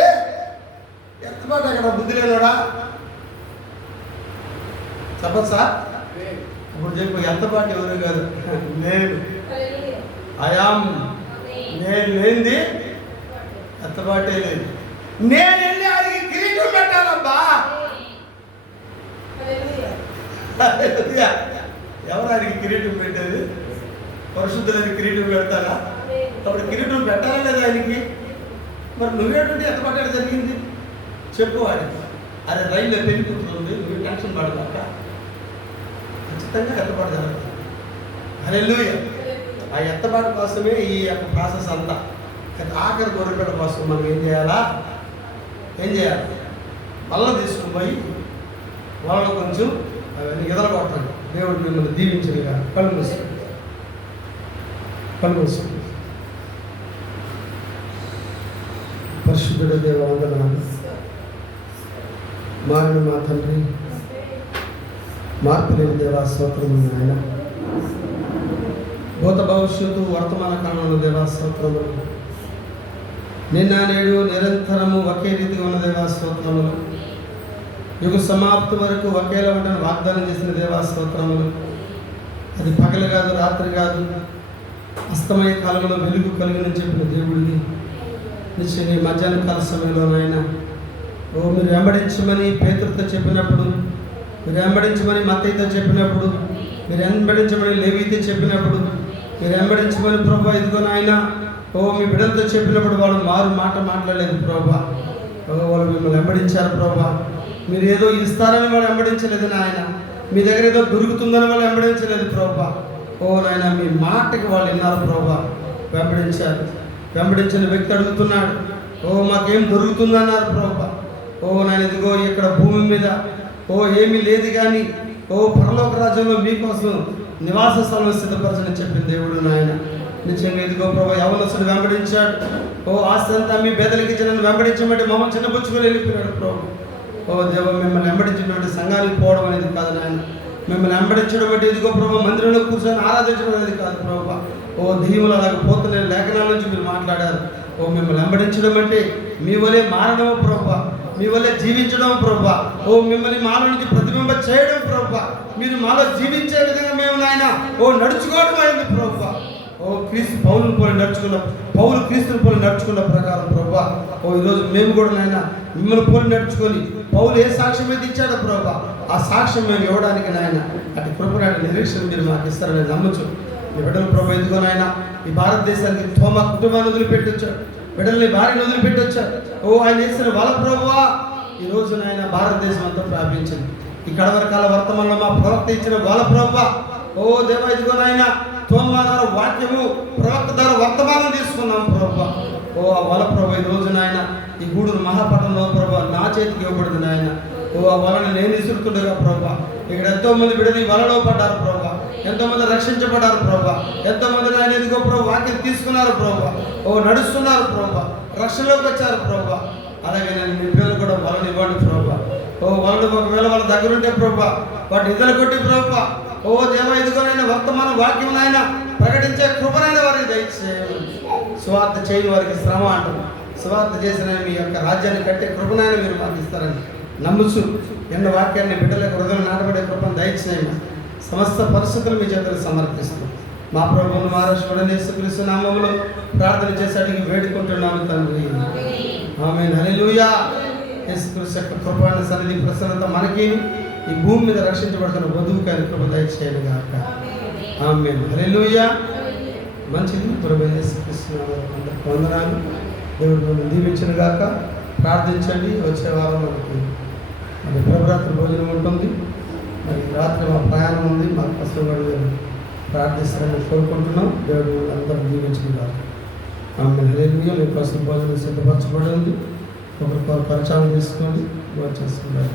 ఎత్తపాటు అక్కడ బుద్ధి లేనోడా? చెప్పచ్చా? ఇప్పుడు చెప్పు, ఎత్తపాటు ఎవరు కాదు, నేను. అయాం, నేను లేనిది ఎత్తపాటే లేదు. నేను వెళ్ళి అది కిరీటం పెట్టాలబ్బా. ఎవరు ఆయనకి కిరీటం పెట్టేది? పరిశుద్ధులని కిరీటం పెడతారా? అప్పుడు కిరీటం పెట్టాలా లేదా ఆయనకి? మరి నువ్వేంటంటే ఎత్తపాటు జరిగింది చెప్పు వాడికి. అరే రైల్లో పెళ్లి కూతురుంది, నువ్వు టెన్షన్ పడదాక ఖచ్చితంగా ఎత్తపాటు జరుగుతుంది. హల్లెలూయా. ఆ ఎత్తపాటు కోసమే ఈ యొక్క ప్రాసెస్ అంతా. ఆఖరి గొర్రెపిల్ల కోసం మనం ఏం చేయాలి? మళ్ళీ తీసుకుని పోయి వాళ్ళలో కొంచెం అవన్నీ ఎదలగొట్టండి. దేవుడు మిమ్మల్ని దీవించని కాదు. కళ్ళు మూసుకోండి. పరిశుద్ధుడ దేవ వందనాలు. మారిన మా తండ్రి, మార్పు లేని దేవా స్తోత్రము నాయన. భూత భవిష్యత్తు వర్తమాన కాలంలో దేవా స్తోత్రములు. నిన్న నేడు నిరంతరము ఒకే రీతిగా ఉన్న దేవా స్తోత్రములు. యుగ సమాప్తి వరకు ఒకేలా ఉండని వాగ్దానం చేసిన దేవా స్తోత్రములు. అది పగలు కాదు, రాత్రి కాదు, అస్తమయ కాలంలో వెలుగు కలుగునని చెప్పిన దేవుడిని నిశ్చయ మధ్యాహ్న కాల సమయంలో నాయన మీరు వెంబడించమని పేతురుతో చెప్పినప్పుడు, మీరు వెంబడించమని మత్తయితో చెప్పినప్పుడు, మీరు వెంబడించమని లేవీతో చెప్పినప్పుడు, మీరు వెంబడించమని ప్రభా ఇదిగో నాయన మీ బిడ్డలతో చెప్పినప్పుడు వాళ్ళు మాట మాట్లాడలేదు ప్రభా. వాళ్ళు మిమ్మల్ని వెంబడించారు ప్రభా. మీరు ఏదో ఇస్తారని వాళ్ళు వెంబడించలేదు నాయన. మీ దగ్గర ఏదో దొరుకుతుందని వాళ్ళు వెంబడించలేదు ప్రభా. నాయన మీ మాటకి వాళ్ళు విన్నారు ప్రభా, వెంబడించారు. వెంబడించిన వ్యక్తి అడుగుతున్నాడు, మాకేం దొరుకుతుందన్నారు ప్రభా. నాయన ఇదిగో ఇక్కడ భూమి మీద ఏమీ లేదు కానీ పరలోక రాజ్యంలో మీకోసం నివాస స్థలం సిద్ధపరచని చెప్పిన దేవుడు నాయన. నిజంగా ఇదిగో ప్రభా యవనస్తుడు వెంబడించాడు. ఆస్తి అంతా మీ బేదలకి ఇచ్చిన వెంబడించమంటే మమ్మల్ని చిన్నపుచ్చుకొని వెళ్ళిపోయాడు ప్రభు. దేవ మిమ్మల్ని వెంబడించినటువంటి సంఘానికి పోవడం అనేది కాదు నాయన. మిమ్మల్ని వెంబడించడం అంటే ఇదిగో ప్రభు మందిరంలో కూర్చొని ఆరాధించడం అనేది కాదు ప్రభా. దెయ్యములు అలాగ పోతున్న లేఖనాల నుంచి మీరు మాట్లాడారు. మిమ్మల్ని వెంబడించడం అంటే మీ వలే మారడం ప్రభా, మీ వల్లే జీవించడం ప్రభా. మిమ్మల్ని మాలో నుంచి ప్రతిబింబ చేయడం ప్రభా. మీరు మాలో జీవించే విధంగా మేము నాయన నడుచుకోవడం అయింది ప్రభా. క్రీస్తు పౌలుని పోలి నడుచుకున్నాం, పౌలు క్రీస్తుని పోలి నడుచుకున్న ప్రకారం ప్రభా ఈరోజు మేము కూడా నాయన మిమ్మల్ని పోలి నడుచుకొని పౌలు ఏ సాక్ష్యం మీద ఇచ్చాడో ప్రభా ఆ సాక్ష్యం మేము ఇవ్వడానికి నాయన అటు కృపనాటి నిరీక్షణ మీరు మాకు ఇస్తారని నమ్మచ్చు. మీ బిడ్డలు ప్రభా ఎందుకో నాయన ఈ భారతదేశానికి తోమా కుటుంబాన్ని వదిలిపెట్టొచ్చాడు, బిడ్డల్ని భార్యను వదిలిపెట్టొచ్చాడు. ఆయన చేసిన వాళ్ళ ప్రభువా ఈ రోజు నాయన భారతదేశం అంతా వ్యాపించింది. ఈ కడవరకాల వర్తమానంలో మా ప్రవక్త ఇచ్చిన వాళ్ళ ప్రభువా, ఓ దేవ ఇదిగో నాయన తోమానార వాక్యము ప్రవక్త ద్వారా వర్తమానం తీసుకున్నాం ప్రభువా. ఓ ఆ వల ప్రభు ఈ రోజు నాయన ఈ గూడూరు మహాపట్నంలో ప్రభు నా చేతికి ఇవ్వబడింది నాయన. ఓ ఆ వలని నేను ఇసురుతుండగా ప్రభు ఇక్కడ ఎంతో మంది బిడ్డలు వలలో పడ్డారు ప్రభు, ఎంతో మంది రక్షించబడ్డారు ప్రభు, ఎంతో మంది నాయన ఇదిగో ప్రభు వాక్యం తీసుకున్నారు ప్రభు, ఓ నడుస్తున్నారు ప్రభు, రక్షణలోకి వచ్చారు ప్రభు. అలాగే నేను మీ పిల్లలు కూడా వలని ఇవ్వండి ప్రభు. ఓ వలలు ఒకవేళ వాళ్ళ దగ్గర ఉంటే ప్రభు వాటి ఇద్దరు కొట్టి ప్రభు, ఓ దేవ ఇదిగోనైనా వర్తమాన వాక్యం ఆయన ప్రకటించే కృపనైన వారికి దయచేయండి. స్వార్థ చేయని వారికి శ్రమ అంటారు, స్వార్థ చేసిన మీ యొక్క రాజ్యాన్ని కట్టే కృపనైనా మీరు మాకు ఇస్తారని నమ్ముచు ఎన్న వాక్యాన్ని బిడ్డలకు హృదయం నాటబడే కృపను దయచేయండి. సమస్త పరిస్థితులు మీ చేతులు సమర్పిస్తూ మా ప్రభువును మహారాష్ట్రుడని యేసుక్రీస్తు నామములో ప్రార్థన చేసి అడిగి వేడుకుంటున్నాము తండ్రి. ఆమేన్. హల్లెలూయా. యేసుక్రీస్తు యొక్క కృపణ సన్నిధి ప్రసన్నత మనకి ఈ భూమి మీద రక్షించబడుతున్న వధువుకి ఆయన కృప దయచేయండి గాక. ఆమేన్. హల్లెలూయా. మంచిది. ప్రభు యేసుక్రీస్తు నామములో అందరికీ వందనాలు. దేవుడు మిమ్మల్ని దీవించును గాక. ప్రార్థించండి. వచ్చే వారం మరి ప్రభురాత్రి భోజనం ఉంటుంది. మరి రాత్రి మా ప్రయాణం ఉంది, మాకు కష్టపడి ప్రార్థిస్తారని కోరుకుంటున్నాం. దేవుడు అందరూ దీవించును గాక. ఆమేన్. హల్లెలూయా. మీ కోసం భోజనం సిద్ధపరచబడి ఉంది. ఒకరికొకరు పరిచయం చేసుకోండి, వచ్చేస్తున్నారు.